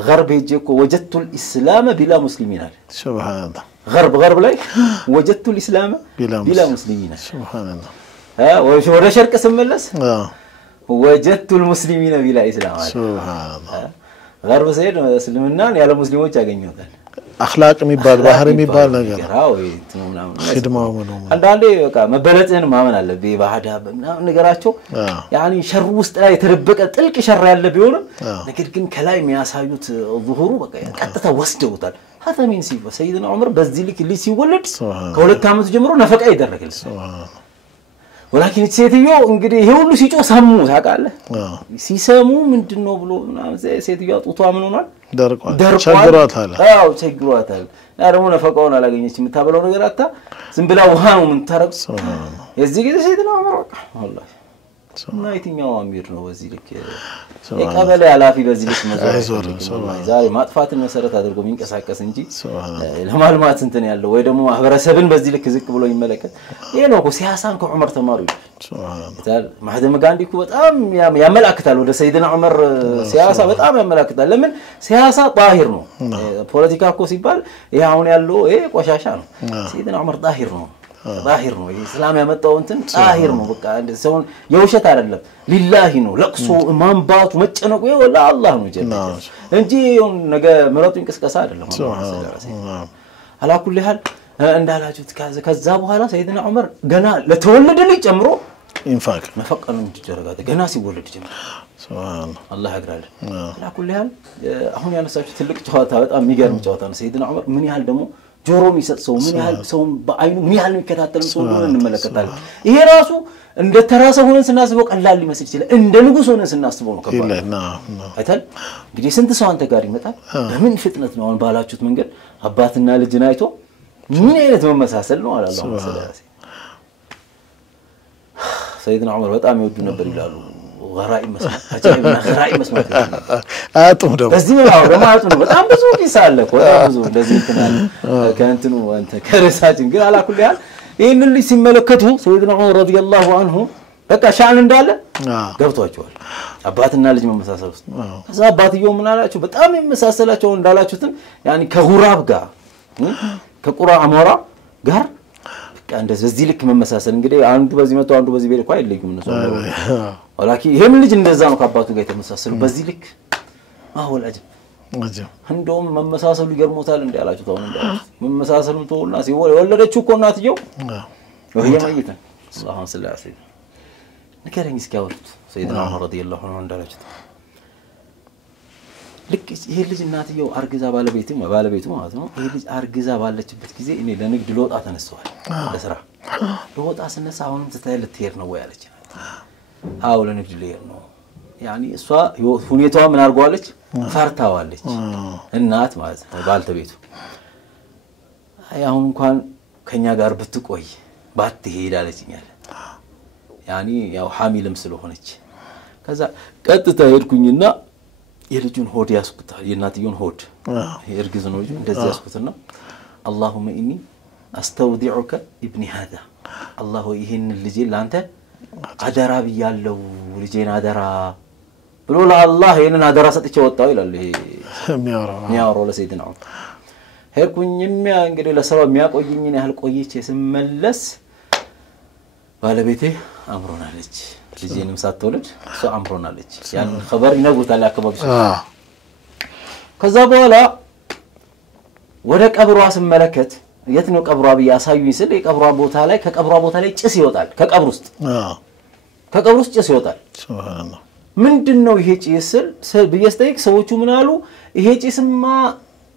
غرب يجيكو وجدت الاسلام بلا مسلمين سبحان الله غرب لا وجدت الاسلام بلا مسلمين سبحان الله ها وشو شرق سملس وجدت المسلمين بلا اسلام سبحان الله غرب سيد اسلمنا ያለ ሙስሊሞች ያገኙታል اخلاق የሚባል ባህር የሚባል ነገር አዎ እንትኑናም ኺድማው ነው አንዳንዴ በቃ መበለጥን ማመን አለብህ ባህዳ ምናምን ነገራቸው ያኒ ሸር ውስጥ ላይ የተደበቀ ጥልቅ ሸር ያለ ቢሆንም ነገር ግን ከላይ የሚያሳዩት ዙሁሩ በቃ ቀጥታ ወስደውታል هذا من سيدنا عمر በዚህ ልክ ልጅ ሲወለድ ከሁለት አመት ጀምሮ ነፈቃ ይደረጋል ولكن ሴትዮ እንግዲህ ይሄ ሁሉ ሲጮ ሰሙ ታውቃለህ ሲሰሙ ምንድነው ብሎ ሴትዮ ጡቷ ምን ሆኗል ቸግሯታል አዎ ቸግሯታል ያረሙ ነፈቃውን አላገኘች የምታበለው ነገር አታ ዝም ብላ ውሃ ነው ምን ታረቅስ የዚህ ጊዜ ሰይድና ዑመር والله ናይቲኛው አሚር ነው በዚህ ልክ የቀበሌ ኃላፊ በዚህ ልክ መዞር ዛሬ ማጥፋትን መሰረት አድርጎ የሚንቀሳቀስ እንጂ ለማልማት እንትን ያለው ወይ ደግሞ ማህበረሰብን በዚህ ልክ ዝቅ ብሎ ይመለከት ይሄ ነው ሲያሳን ከዑመር ተማሩ ይታል ማህደም ጋንዲ እኮ በጣም ያመላክታል ወደ ሰይድና ዑመር ሲያሳ በጣም ያመላክታል ለምን ሲያሳ ጣሂር ነው ፖለቲካ እኮ ሲባል ይሄ አሁን ያለው ይሄ ቆሻሻ ነው ሰይድና ዑመር ጣሂር ነው ጣሂር ነው እስላም ያመጣው እንትን ጣሂር ነው በቃ ሰው የውሸት አይደለም ሊላሂ ነው ለቅሶ ማንባቱ መጨነቁ ወላ አላህ ነው ጀነት እንጂ ነገ ምረጡ እንቅስቃሴ አይደለም አላ ኩል ሐል እንዳላችሁት ከዛ በኋላ ሰይድና ዑመር ገና ለተወለደ ልጅ ጨምሮ ኢንፋቅ መፈቀኑ እንዲደረጋት ገና ሲወለድ ጀምሮ ሱብሃንአላህ አላህ ያግራል አላ ኩል ሐል አሁን ያነሳችሁ ትልቅ ጨዋታ በጣም የሚገርም ጨዋታ ነው ሰይድና ዑመር ምን ያህል ደግሞ ጆሮ የሚሰጥ ሰው ምን ያህል ሰው በአይኑ ምን ያህል የሚከታተል ሰው ነው እንመለከታለን ይሄ ራሱ እንደ ተራሰ ሆነን ስናስበው ቀላል ሊመስል ይችላል እንደ ንጉስ ሆነን ስናስበው ነው ከባድ አይተል እንግዲህ ስንት ሰው አንተ ጋር ይመጣል በምን ፍጥነት ነው አሁን ባላችሁት መንገድ አባትና ልጅን አይቶ ምን አይነት መመሳሰል ነው አላህ ሰለላሁ ሰይድና ዑመር በጣም ይወዱ ነበር ይላሉ غرائب መስማት አጀብና غرائب መስማት አጥሙ ደግሞ በዚህ ነው ለማለት ነው በጣም ብዙ ዲሳለ በጣም ብዙ እንደዚህ እንተናል ከእንትኑ አንተ ከረሳችን ግን አላኩል ያህል ይሄንን ልጅ ሲመለከቱ ሰይድና ዑመር ረዲየላሁ ዐንሁ በቃ ሻን እንዳለ ገብቷቸዋል አባትና ልጅ መመሳሰል ከዛ አባትየው ምን አላችሁ በጣም የሚመሳሰላቸው እንዳላችሁትን ያኒ ከሁራብ ጋር ከቁራ አሞራ ጋር እንደዚህ ልክ መመሳሰል እንግዲህ አንዱ በዚህ መጣው አንዱ በዚህ ቤት እኮ አይለዩም ነው ولكن ይሄም ልጅ እንደዛ ነው ከአባቱ ጋር የተመሳሰሉ በዚህ ልክ አሁን አጅ እንደውም መመሳሰሉ ይገርሞታል እንዴ አላችሁ ታውን እንዴ መመሳሰሉ ተውና ሲወለደችው እኮ እናትየው ወህየ ማይተን አላሁ ሰለላሁ ንገረኝ እስኪ አውሩት ሰይድና ዑመር ረዲየላሁ ዐንሁ እንዳላችሁ ልክ ይሄ ልጅ እናትየው አርግዛ ባለቤቱ ማለት ነው ይሄ ልጅ አርግዛ ባለችበት ጊዜ እኔ ለንግድ ልወጣ ተነስተዋል ለስራ ልወጣ ስነሳ አሁንም ተታይል ትሄድ ነው ወይ አለች አው ለንግድ ልሄድ ነው ያኒ እሷ ሁኔታዋ ምን አርጓለች ፈርታዋለች እናት ማለት ነው ባልተቤቱ አሁን እንኳን ከኛ ጋር ብትቆይ ባትሄድ አለችኛል ያኒ ያው ሐሚልም ስለሆነች ከዛ ቀጥታ ሄድኩኝና የልጁን ሆድ ያስኩታል የናትየውን ሆድ እርግዝ ነው ልጅ እንደዚህ ያስኩትና اللهم اني استودعك ابن هذا الله ይሄን ልጅ ላንተ አደራ ብያለሁ ልጄን አደራ ብሎ ለአላህ ይሄንን አደራ ሰጥቼ ወጣው ይላል ይሄ የሚያወራው ለሰይድና ዑመር ሄድኩኝም እንግዲህ ለሰው የሚያቆይኝን ያህል ቆይቼ ስመለስ ባለቤቴ አምሮናለች ልጄንም ሳትወልድ እሷ አምሮናለች ያን خبر ይነጉታል አከባቢ ከዛ በኋላ ወደ ቀብሯ ስመለከት የት ነው ቀብሯ በያሳዩኝ ስለ የቀብሯ ቦታ ላይ ከቀብሯ ቦታ ላይ ጭስ ይወጣል ከቀብር ውስጥ ጭስ ይወጣል ሱብሃንአላህ ምንድነው ይሄ ጭስ ስል በየስተይክ ሰዎቹ ምን አሉ ይሄ ጭስማ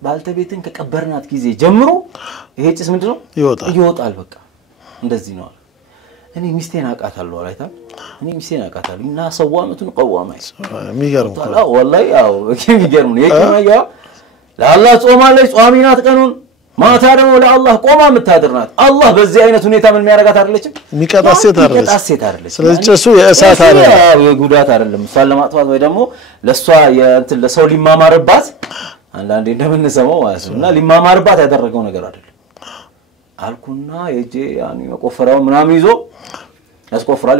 ባልተቤትን ከቀበርናት ጊዜ ጀምሮ ይሄ ጭስ ምንድነው ይወጣል በቃ እንደዚህ ነው እኔ ሚስቴን አቃታለሁ አይታ እኔ ሚስቴን አቃታለሁ እና ሰዋመቱን ቀዋማይ የሚገርም ነው والله ያው የሚገርም ነው የከማያ ለአላህ ጾማለች ጾሚናት ቀኑን ማታ ደግሞ ለአላህ ቆማ ምታድርናት አላህ በዚህ አይነት ሁኔታ ምን የሚያረጋት አይደለችም ሚቀጣት ሴት አይደለች ስለዚህ ጭሱ የእሳት አይደለም የጉዳት አይደለም ሰለማጥፋት ወይ ደግሞ ለሷ የእንትን ለሰው ሊማማርባት አንዳንዴ እንደምንሰማው ማለት ነውና ሊማማርባት ያደረገው ነገር አይደለም አልኩና የጄ ያኒ መቆፈራው ምናምን ይዞ ያስቆፍራል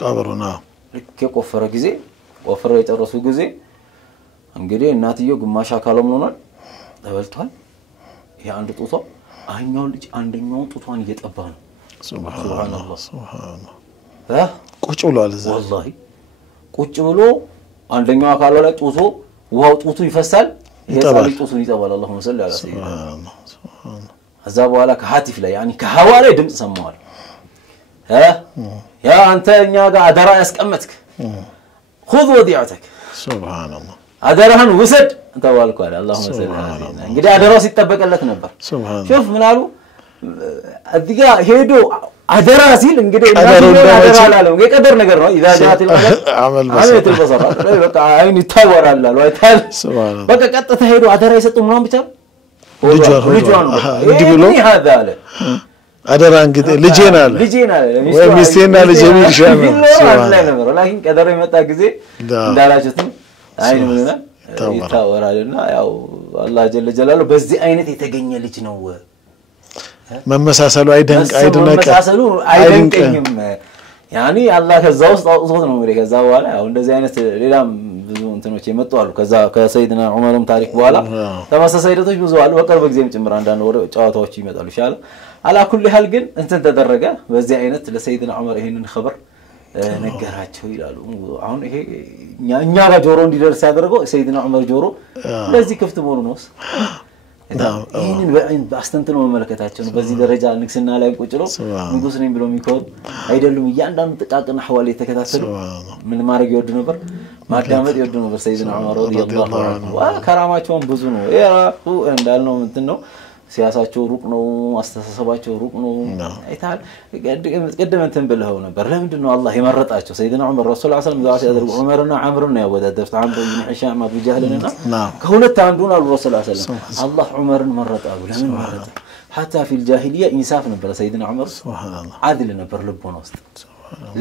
ቀብሩና ልክ የቆፈረ ጊዜ ቆፈረው የጨረሱ ጊዜ እንግዲህ እናትየው ግማሽ አካሎም ሆኗል ተበልቷል ይሄ አንድ ጡቷ አኛው ልጅ አንደኛው ጡቷን እየጠባ ነው ሱብሃንአላህ ቁጭ ብሏል እዛ والله ቁጭ ብሎ አንደኛው አካሉ ላይ ጡቱ ውሃው ጡቱ ይፈሳል ይሄ ጡቱን ይጠባል اللهم صل على سيدنا ሱብሃንአላህ ከዛ በኋላ ከሃቲፍ ላይ ያኒ ከሐዋ ላይ ድምጽ ሰማዋል ያ አንተ እኛ ጋር አደራ ያስቀመጥክ خذ وديعتك سبحان الله አደራህን ውሰድ ተባልኩ አለ اللهم صل على سيدنا እንግዲህ አደራው ሲጠበቀለት ነበር شوف ምን አሉ እዚጋ ሄዶ አደራ ሲል እንግዲህ አደራ አላለም የቀደር ነገር ነው اذا جاءت العمل البصر በቃ አይን ይታወራል አሉ አይታል በቃ ቀጥታ ሄዶ አደራ ይሰጡ ምናምን ብቻ ልጇን እንዲህ ብሎ ይሃዳለ አደራ እንግዲህ ልጄና ወይ ሚስቴና ልጄ ይሻል ነው ولكن ቀደረ የመጣ ጊዜ እንዳላችሁት አይን ምንና ይታወራልና ያው አላህ ጀለ ጀላሉ በዚህ አይነት የተገኘ ልጅ ነው መመሳሰሉ አይደንቀኝም ያኒ አላህ ከዛ ውስጥ አውጥቶት ነው እንግዲህ ከዛ በኋላ ያው እንደዚህ አይነት ሌላም ብዙ እንትኖች የመጡ አሉ ከዛ ከሰይድና ዑመርም ታሪክ በኋላ ተመሳሳይ ሂደቶች ብዙ አሉ በቅርብ ጊዜም ጭምር አንዳንድ ወደ ጫዋታዎች ይመጣሉ ይሻላል አላ ኩል ሐል ግን እንትን ተደረገ በዚህ አይነት ለሰይድና ዑመር ይሄንን خبر ነገራቸው ይላሉ አሁን ይሄ እኛ ጋር ጆሮ እንዲደርስ ያደረገው ሰይድና ዑመር ጆሮ ለዚህ ክፍት መሆኑ ነው ይሄንን በአስተንትኖ መመለከታቸው ነው በዚህ ደረጃ ንግስና ላይ ቁጭሎ ንጉስ ነኝ ብሎ የሚቆም አይደሉም እያንዳንዱ ጥቃቅና ሐዋሌ ተከታተሉ ምን ማድረግ ይወዱ ነበር ማዳመጥ ይወዱ ነበር ሰይድና ዑመር ረዲየላሁ ዐንሁ ከራማቸውን ብዙ ነው ያው እንዳልነው እንትን ነው ሲያሳቸው ሩቅ ነው አስተሳሰባቸው ሩቅ ነው አይታል ቀደምተን ብለው ነበር ለምንድን ነው አላህ የመረጣቸው ሰይድና ዑመር ረሱል ሰለላሁ ዐለይሂ ወሰለም ያደርጉ ዑመርና ዐምርና ያወዳደሩት ዐምር ኢብኑ ሂሻም አቡ ጀህልና ከሁለት አንዱን አሉ ረሱል ሰለላሁ ዐለይሂ ወሰለም አላህ ዑመርን መረጣው ለምን መረጠ حتى في الجاهليه انصاف ነበር ሰይድና ዑመር ሱብሃንአላህ አድል ነበር ልቦና ውስጥ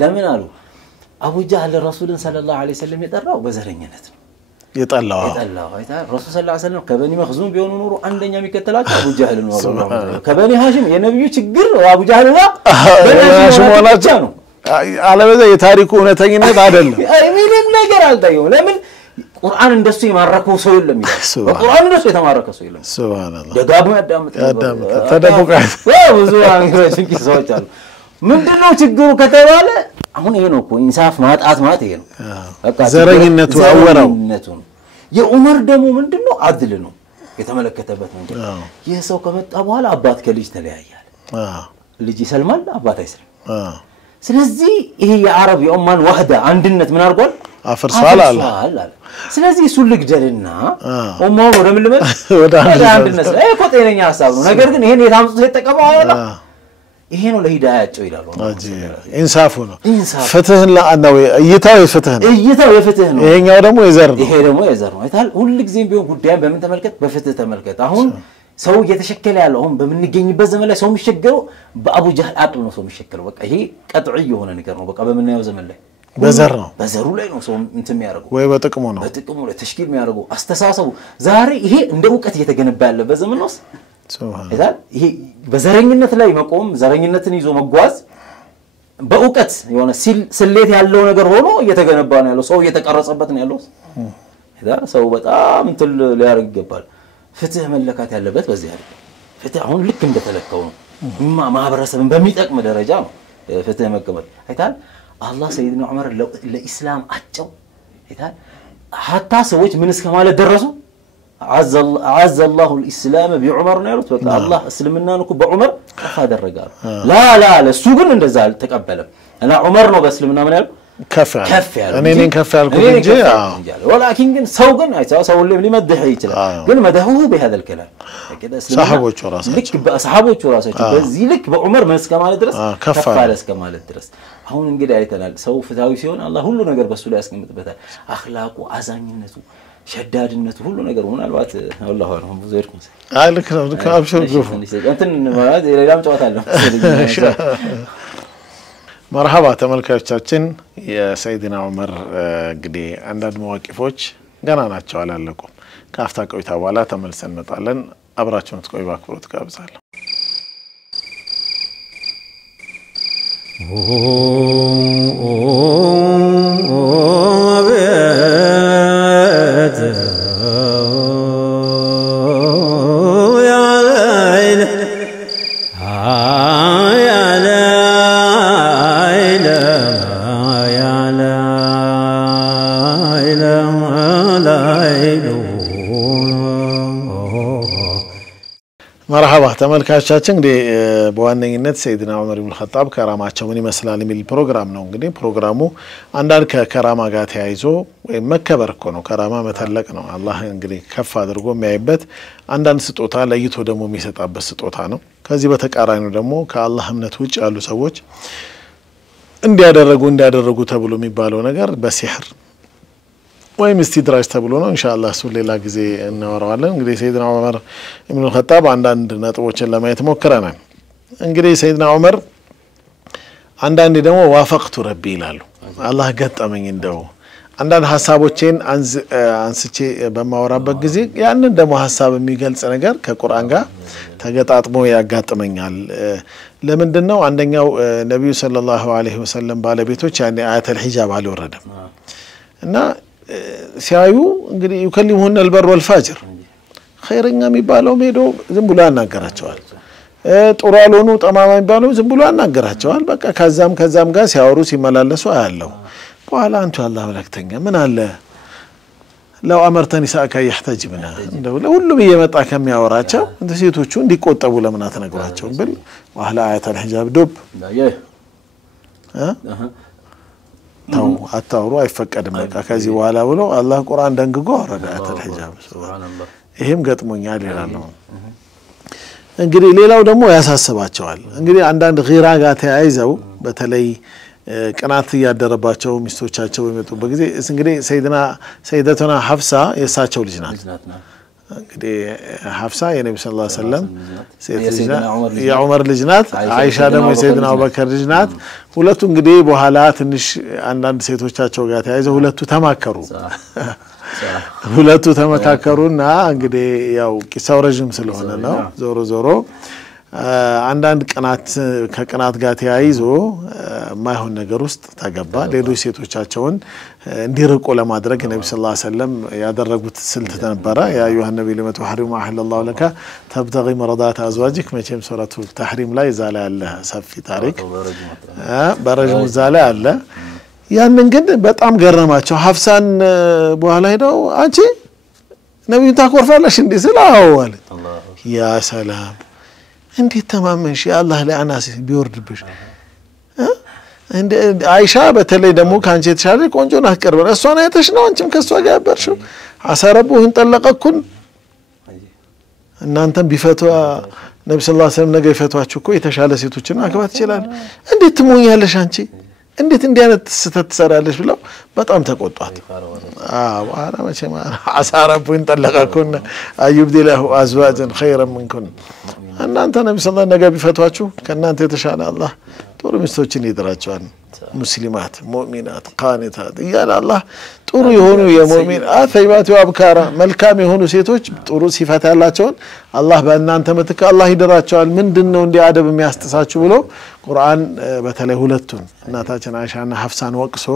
ለምን አሉ አቡ ጀህል ረሱልን ሰለላሁ ዐለይሂ ወሰለም የጠራው በዘረኝነት ነው የጠላው አይታ ረሱል ሰለላሁ ዐለይሂ ወሰለም ከበኒ መኽዙም ቢሆኑ ኑሮ አንደኛ የሚከተላቸው አቡ ጀህል ነው ከበኒ ሃሽም የነብዩ ችግር አቡ ጀህልና ሃሽም ወላቸው ነው አለበዛ የታሪኩ እውነተኝነት አይደለም ምንም ነገር አልታየው ለምን ቁርአን እንደሱ የማረከው ሰው የለም ይላል በቁርአን እንደሱ የተማረከ ሰው የለም ሱብሃንአላህ ደጋግሞ ያዳምጥ ተደብቋል ብዙ አንግሮችን ኪሶች አሉ ምንድነው ችግሩ ከተባለ አሁን ይሄ ነው እኮ ኢንሳፍ ማጣት ማለት ይሄ ነው በቃ ዘረኝነቱ አወራው የዑመር ደግሞ ምንድነው አድል ነው የተመለከተበት መንገድ ይህ ሰው ከመጣ በኋላ አባት ከልጅ ተለያያል ልጅ ይሰልማል አባት አይሰልም ስለዚህ ይሄ የአረብ የኡማን ወህዳ አንድነት ምን አርጓል አፍርሷል አለ ስለዚህ እሱ ልግደልና ኡማው ወደ ምን ልመድ ወደ አንድነት ላይ ቆጤነኛ ሐሳብ ነው ነገር ግን ይሄን የታምጡ ተጠቀመው አይደል ይሄ ነው ለሂዳያቸው ይላሉ አጂ ኢንሳፉ ነው ፍትህ ነው እይታው የፍትህ ነው ይሄኛው ደግሞ የዘር ነው አይታል ሁሉ ጊዜም ቢሆን ጉዳይ በምን ተመልከት በፍትህ ተመልከት አሁን ሰው እየተሸከለ ያለው አሁን በምንገኝበት ዘመን ላይ ሰው የሚሸገረው በአቡ ጀህል አቅል ነው ሰው የሚሸከለው በቃ ይሄ ቀጥዒ የሆነ ነገር ነው በቃ በመናየው ዘመን ላይ በዘሩ ላይ ነው ሰው እንትን የሚያደርገው ወይ በጥቅሙ ላይ ተሽኪል የሚያደርገው አስተሳሰቡ ዛሬ ይሄ እንደ ዕውቀት እየተገነባ ያለበት ዘመን ነው ሱብሃንአላህ ይሄ በዘረኝነት ላይ መቆም ዘረኝነትን ይዞ መጓዝ በዕውቀት የሆነ ስሌት ያለው ነገር ሆኖ እየተገነባ ነው ያለው ሰው እየተቀረጸበት ነው ያለው ሰው በጣም እንትን ሊያደርግ ይገባል ፍትህ መለካት ያለበት በዚህ አይደል ፍትህ አሁን ልክ እንደተለከው ነው ማህበረሰብን በሚጠቅም ደረጃ ነው ፍትህ መቀበል አይታል አላህ ሰይድና ዑመር ለኢስላም አጨው አይታል hatta ሰዎች ምን እስከማለት ደረሱ عز الله الاسلام بعمر ነው ያሉት በቃ አላህ እስልምናን እኮ በዑመር ከፍ አደረጋሉ ላ ለሱ ግን እንደዛ አልተቀበለም እና ዑመር ነው በእስልምና ምን ያለው كف انا كف ያልኩት እንጂ ولكن ግን ሰው ግን አይታው ሰው ሊመድህ ይችላል ግን መደሁሁ بهذا الكلام كده صحابዎቹ ራሳቸው በዚህ ልክ በዑመር መስከማለ ድረስ ከፋለ እስከማለ ድረስ አሁን እንግዲህ አይተናል ሰው ፍታዊ ሲሆን አላህ ሁሉ ነገር በሱ ላይ ያስቀምጥበታል አخلاቁ አዛኝነቱ ሸዳድነቱ ሁሉ ነገር ምናልባት والله አሁን ብዙ ይርኩ ልክ ነው አብሽር ግፉ እንትን ማለት ሌላም ጨዋታ አለ مرحبا ተመልካቾቻችን የሰይድና ዑመር እንግዲህ አንዳንድ መዋቂፎች ገና ናቸው አላለቁም ካፍታ ቆይታ በኋላ ተመልሰን እንመጣለን አብራችሁን ትቆዩ ባክብሮት ጋብዛለሁ مرحبا ተመልካቾቻችን እንግዲህ በዋነኝነት ሰይድና ዑመር ኢብኑ ኸጣብ ከራማቸው ምን ይመስላል የሚል ፕሮግራም ነው እንግዲህ ፕሮግራሙ አንዳንድ ከከራማ ጋር ተያይዞ ወይ መከበር እኮ ነው ከራማ መተለቅ ነው አላህ እንግዲህ ከፍ አድርጎ የሚያይበት አንዳንድ ስጦታ ለይቶ ደግሞ የሚሰጣበት ስጦታ ነው ከዚህ በተቃራኒው ደግሞ ከአላህ እምነት ውጭ ያሉ ሰዎች እንዲያደርጉ ተብሎ የሚባለው ነገር በሲህር ወይ ምስትድራጅ ተብሎ ነው ኢንሻአላህ እሱ ሌላ ጊዜ እናወራዋለን እንግዲህ ሰይድና ዑመር ኢብኑ ኸጣብ አንዳንድ ነጥቦችን ለማየት ሞክረናል እንግዲህ ሰይድና ዑመር አንዳንዴ ደግሞ ዋፈቅቱ ረቢ ይላሉ አላህ ገጠመኝ እንደው አንዳንድ ሐሳቦችን አንስቼ በማወራበት ጊዜ ያንን ደግሞ ሐሳብ የሚገልጽ ነገር ከቁርአን ጋር ተገጣጥሞ ያጋጥመኛል ለምንድነው አንደኛው ነብዩ ሰለላሁ ዐለይሂ ወሰለም ባለቤቶች ያኔ አያተል ሂጃብ አልወረደም እና ሲያዩ እንግዲህ ይከሊሙን البر والفاجر خيرኛ የሚባለው ሜዶ ዝም ብሎ ያናገራቸዋል ጥሩ ያልሆኑ ጠማማ የሚባለው ዝም ብሎ ያናገራቸዋል በቃ ከዛም ጋር ሲያወሩ ሲመላለሱ አያለው በኋላ አንተ አላህ መልእክተኛ ምን አለ ለው አመርተኒ ሳካ ይحتاجብና እንደው ለሁሉም እየመጣ ከሚያወራቸው እንደ ሴቶቹ እንዲቆጠቡ ለምን አትነግራቸው ብል ወህላ አያተል ሂጃብ ዱብ ተው አታውሩ አይፈቀድም በቃ ከዚህ በኋላ ብሎ አላህ ቁርአን ደንግጎ አወረደ አያተል ሂጃብ ሱብሃንአላህ ይሄም ገጥሞኛል ይላል እንግዲህ ሌላው ደግሞ ያሳስባቸዋል እንግዲህ አንዳንድ ጊራ ጋር ተያይዘው በተለይ ቅናት ያደረባቸው ሚስቶቻቸው በመጡበት ጊዜ እንግዲህ ሰይደቱና ሐፍሳ የሳቸው ልጅ ናት እንግዲህ ሐፍሳ የነብዩ ሰለላሁ ዐለይሂ ወሰለም የዑመር ልጅ ናት አይሻ ደግሞ የሰይድና አቡበከር ልጅ ናት ሁለቱ እንግዲህ በኋላ ትንሽ አንዳንድ ሴቶቻቸው ጋር ተያይዘው ሁለቱ ተመካከሩና እንግዲህ ያው ቂሳው ረጅም ስለሆነ ነው ዞሮ አንዳንድ ከቅናት ጋር ተያይዞ ማይሆን ነገር ውስጥ ተገባ ሌሎች ሴቶቻቸውን እንዲርቁ ለማድረግ ነብዩ ሰለላሁ ዐለይሂ ወሰለም ያደረጉት ስልት ተነበረ ያ አዩሃ ነብዩ ለመቱ ሐሪሙ አህለላሁ ለካ ተብተጊ መረዳት አዝዋጅክ መቼም ሱረቱ ተህሪም ላይ ዛላ ያለ ሰፊ ታሪክ በረጅሙ ዛላ አለ ያንን ግን በጣም ገረማቸው ሐፍሳን በኋላ ሄደው አንቺ ነብዩ ታኮርፋለሽ እንዴ ስላው አለ ያ ሰላም እንዴት ተማመንሽ ያላህ ለአናስ ቢወርድብሽ እንደ አይሻ በተለይ ደግሞ ካንቺ የተሻለ ቆንጆ ናት ቀርበን እሷን አይተሽ ነው አንቺም ከሷ ጋር ያበርሽው አሰረቡን ጠለቀኩን እናንተም ቢፈቷ ነብዩ ሰለላሁ ዐለይሂ ወሰለም ነገ ይፈቷችሁ እኮ የተሻለ ሴቶችን ማግባት ይችላል እንዴት ትሞኛለሽ አንቺ እንዴት እንዲህ አይነት ስተት ትሰራለሽ ብለው በጣም ተቆጣጣት ዋራ መቼም አሰረቡን ጠለቀኩን አዩብዲላሁ አዝዋጀን ኸይረን منكن እናንተ ነብዩ ሰለላሁ ነገ ቢፈቷችሁ ከናንተ የተሻለ አላህ ጥሩ ሚስቶችን ይድራቸዋል ሙስሊማት ሙእሚናት ቃኒታት ይላል አላህ ጥሩ የሆኑ የሙእሚን አፈይባት ወአብካራ መልካም የሆኑ ሴቶች ጥሩ ሲፈት ያላቸው አላህ በእናንተ ምትክ አላህ ይድራቸዋል ምንድነው እንዲህ አደብ የሚያስተሳችሁ ብሎ ቁርአን በተለይ ሁለቱን እናታችን አይሻና ሐፍሳን ወቅሶ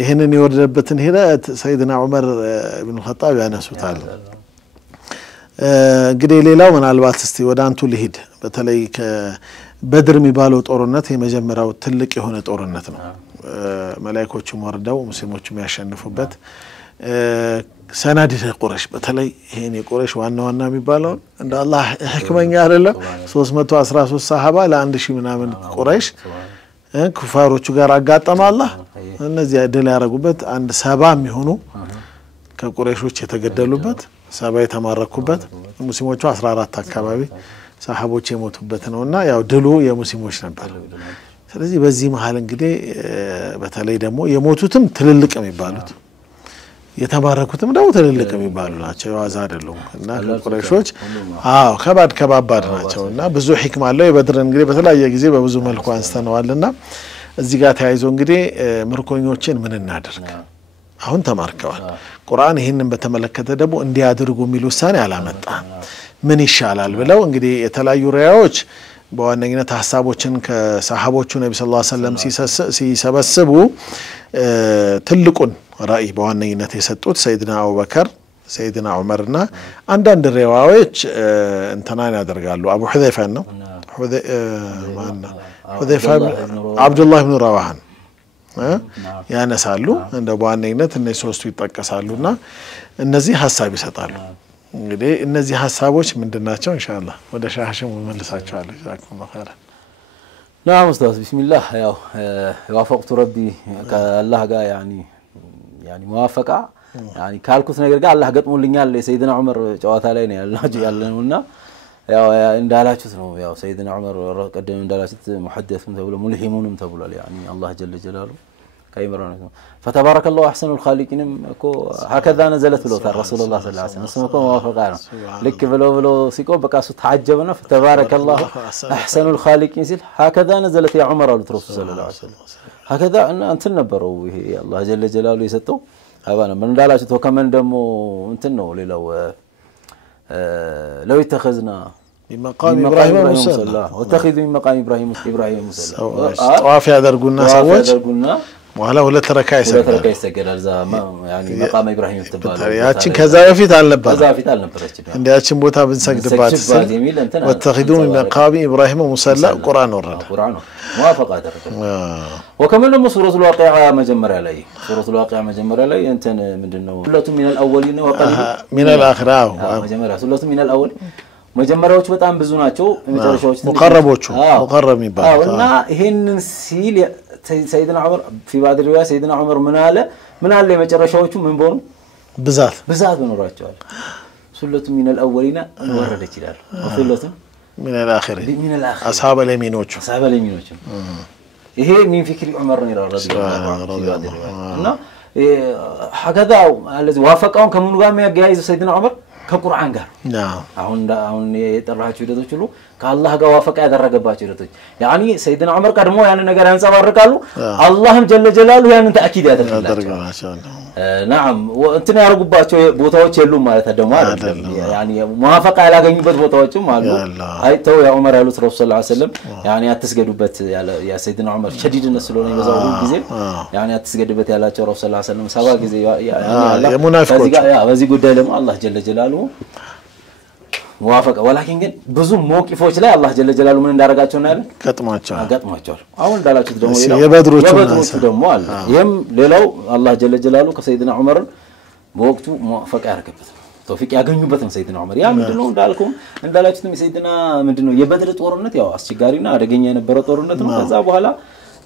ይሄንን ይወርደበትን ሂደት ሰይድና ዑመር ኢብኑ ኸጣብ ያነሱታል እንግዲህ ሌላው ምናልባት እስቲ ወደ አንቱ ልሂድ በተለይ በድር የሚባለው ጦርነት የመጀመሪያው ትልቅ የሆነ ጦርነት ነው መላእክቶቹም ወርደው ሙስሊሞቹም ያሸንፉበት ሰናዲድ ቁረይሽ በተለይ ይሄን የቁረይሽ ዋና የሚባለው እንደ አላህ ህክመኛ አይደለም 313 ሰሃባ ለ1000 ምናምን ቁረይሽ ኩፋሮቹ ጋር አጋጠመ አላህ እነዚህ ድል ያረጉበት አንድ 70 የሚሆኑ ከቁረይሾች የተገደሉበት 70 የተማረኩበት ሙስሊሞቹ 14 አካባቢ ሰሃቦች የሞቱበት ነውና ያው ድሉ የሙስሊሞች ነበር ስለዚህ በዚህ መሃል እንግዲህ በተለይ ደግሞ የሞቱትም ትልልቅ የሚባሉት የተማረኩትም ደግሞ ትልልቅ የሚባሉ ናቸው ዋዛ አይደሉም እና ቁረይሾች ከባድ ናቸውና ብዙ ህክማ አለው የበድር እንግዲህ በተለያየ ጊዜ በብዙ መልኩ አንስተነዋልና እዚህ ጋር ተያይዞ እንግዲህ ምርኮኞችን ምን እናደርግ አሁን ተማርከዋል ቁርአን ይሄንን በተመለከተ ደግሞ እንዲያድርጉ የሚል ውሳኔ አላመጣ ምን ይሻላል ብለው እንግዲህ የተለያዩ ሪያዎች በዋነኝነት ሐሳቦችን ከሰሃቦቹ ነብዩ ሰለላሁ ዐለይሂ ወሰለም ሲሰበስቡ ትልቁን ራእይ በዋነኝነት የሰጡት ሰይድና አቡበከር ሰይድና ዑመርና አንዳንድ ሪዋዎች እንተናን ያደርጋሉ አቡ ሁዘይፋ ነው ሁዘይፋ አብዱላህ ኢብኑ ረዋሃን ያነሳሉ እንደ በዋነኝነት እነዚህ ሶስቱ ይጠቀሳሉና እነዚህ ሐሳብ ይሰጣሉ እንግዲህ እነዚህ ሐሳቦች ምንድናቸው ኢንሻአላህ ወደ ሻህሽም መልሳቸዋለሁ ዛኩም ኸይራ نعم استاذ بسم الله ያው وافقت ربي ከአላህ ጋር يعني موافقه يعني ካልኩት ነገር ጋር አላህ ገጥሞልኛል የሰይድና ዑመር ጨዋታ ላይ ነው ያለነውና ያው እንዳላችሁት ነው ያው ሰይድና ዑመር ቀደም እንዳላችሁት ሙሐደስም ተብሎ ሙልሂሙንም ተብሏል يعني الله جل جلاله كايمرنا فتبارك الله احسن الخالقين اكو هكذا نزلت له رسول الله صلى الله عليه وسلم اسمه موافقه لك بلو سيكو بقى سو تعجبنا فتبارك الله احسن الخالقين هكذا نزلت يا عمر الرسول صلى الله عليه وسلم هكذا انت ነበረው ይሄ الله جل جلاله የሰጠው አባና ምን እንዳላችሁት ከመን ደግሞ እንትን ነው ሌላው لو اتخذنا بمقام ابراهيم مصلى واتخذوا من مقام ابراهيم مصلى طواف ያደርጉና ሰዎች ولا ولا تركاي سجل يعني مقام ابراهيم تبارك ያችን ከዛ በፊት አልነበረች እንዲያችን ቦታ ብንሰግድባት واتخذوا من مقام ابراهيم مصلى قران ورد موافقه درك وكمان لما سوره الواقعه مجمره لي سوره الواقعه مجمره لي انت مندنو سوره من الاولين وقليل من الاخر مجمره سوره من الاول መጀመሪያዎች በጣም ብዙ ናቸው መጨረሻዎች ሙቀረቦቹ ሙቀረብ ይባላል እና ይሄንን ሲል سيدنا عمر في بعض الروايات سيدنا عمر من አለ የመጨረሻዎቹ ምን ቦኑ ብዛት በኖራቸዋል ሱለቱ من الاولين ወረደች ይላል ሱለቱ من الاخر اصحاب اليمينዎቹ ይሄ من فكر عمر رضي الله عنه እና هكذا الذي وافقهم كمن ጋር የሚያያይዝ سيدنا عمر ከቁርአን ጋር አሁን የጠራችሁ ሂደቶች ሁሉ ከአላህ ጋር ዋፈቃ ያደረገባቸው ሂደቶች يعني سيدنا عمر ቀድሞ ያን ነገር ያንጸባርቃሉ አላህም ጀለ ጀላሉ ያንን ተአኪድ ያደርጋላቸው نعم እንትን ያርጉባቸው ቦታዎች የሉም ማለት ደግሞ አይደለም يعني ሙዋፈቃ ያላገኙበት ቦታዎችም አሉ አይተው ያ ዑመር ያሉት ረሱል ሰለላሁ ዐለይሂ ወሰለም يعني አትስገዱበት ያ سيدنا عمر شديدነት ስለሆነ ይበዛው ጊዜ يعني አትስገዱበት ያላቸው ረሱል ሰለላሁ ዐለይሂ ወሰለም 7 ጊዜ የሙናፊቆች በዚህ ጉዳይ ደግሞ አላህ ጀለ ጀላሉ موافقه ولكن ግን ብዙ ሞቂፎች ላይ አላህ ጀለ ጀላሉ ምን እንዳረጋቸው ነው ገጥሟቸዋል አሁን እንዳላችሁት ደግሞ የበድሮቹ ደግሞ አለ ይሄም ሌላው አላህ ጀለ ጀላሉ ከሰይድና ዑመር በወቅቱ ሙዋፈቅ ያደረገበት ተውፊቅ ያገኙበት ነው ሰይድና ዑመር ያ ምንድነው እንዳልኩም እንዳላችሁም ሰይድና ምንድነው የበድር ጦርነት ያው አስቸጋሪና አደገኛ የነበረ ጦርነት ነው ከዛ በኋላ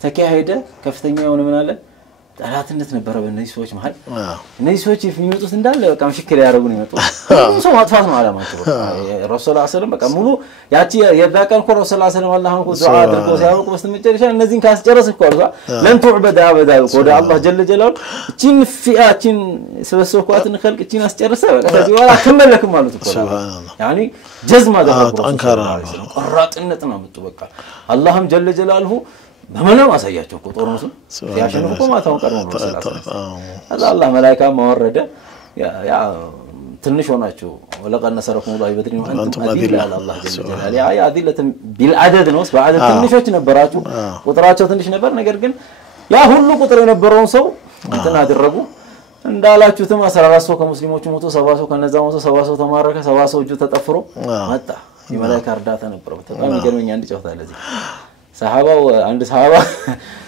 ተካሄደ ከፍተኛ የሆነ ምን አለ ጠላትነት ነበር በእነዚህ ሰዎች መሃል እነዚህ ሰዎች የሚመጡት እንዳለ በቃ ምሽክል ያደርጉ ነው የሚመጡት ሰው ማጥፋት ነው አላማቸው ረሱል ሰለላሁ ዐለይሂ ወሰለም በቃ ሙሉ ያቺ የዳቀን ኮ ረሱል ሰለላሁ ዐለይሂ ወሰለም አላህን ኮ ዱዓ አድርጎ ሲያውቁ በስተመጨረሻ እነዚህን ካስጨረስክ ኮ ለን ተዕበዳ አበዳ ወደ አላህ ጀለ ጀላሉ እቺን ፊአችን ሰበሰብኳትን خلق እቺን አስጨረሰ በቃ ከዚህ በኋላ ተመለክም ማለት እኮ ያኒ ጀዝማ ደረቁ አንካራ ቆራጥነት ነው መጡ በቃ አላህም ጀለ ጀላልሁ በመላው አሳያቸው እኮ ጦርነቱ ሲያሸንፉ እኮ ማታውን ቀርሞ ነው ሰላሳ አላህ መላእክት ማወረደ ያ ትንሽ ሆናችሁ ወለቀን ነሰረኩም الله بدر وانتم اذل على الله جل جلاله ያ አዲለት بالعدد ነው በአደድ ትንሾች ነበራችሁ ቁጥራቸው ትንሽ ነበር ነገር ግን ያ ሁሉ ቁጥር የነበረውን ሰው እንትን አደረጉ እንዳላችሁትም 14 ሰው ከሙስሊሞቹ ሞቶ 70 ሰው ከነዛ ሞቶ 70 ሰው ተማረከ 70 ሰው እጁ ተጠፍሮ መጣ የመላእክት እርዳታ ነበር በጣም ይገርመኛ እንድጫወታ ለዚህ ሰሃባው አንድ ሰሃባ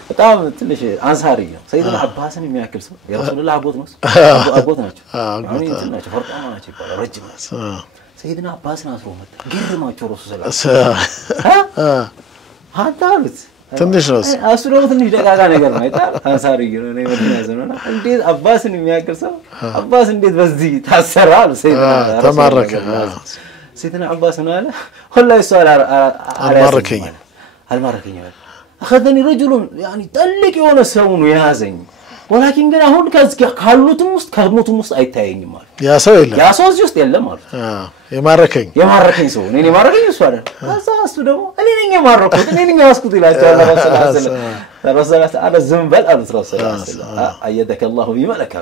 በጣም ትንሽ አንሳሪ ነው ሰይድና አባስን የሚያክል ሰው የረሱላህ አጎት ነው አጎት ናቸው አሁን እንትናቸው ፈርጣማ ናቸው ይባላል ረጅም ሰይድና አባስን አስሮ መጣ ግርማቸው ረሱል ሰለላሁ ሀታሉት ትንሽ ነው እሱ ደግሞ ትንሽ ደጋጋ ነገር ነው አይታ አንሳሪ ነው ነው መድናዘውና እንዴት አባስን የሚያክል ሰው አባስ እንዴት በዚህ ታሰራ ሰይድና ተማረከ ሰይድና አባስ ነው አለ والله السؤال አልማረከኝ الماركين أخذني رجل يعني تلك يونا سونو يا زين ولكن قال هون كالوتم مست كالوتم مست أي تاين مال يا سويل يا سوز جست يلا مال يا ماركين سو نيني ماركين سوارا هذا أستودمو أنا نيني ماركو نيني أسكت إلى الله رسول الله صلى الله عليه وسلم على الزنبل على رسول الله صلى الله عليه وسلم أيدك الله بملك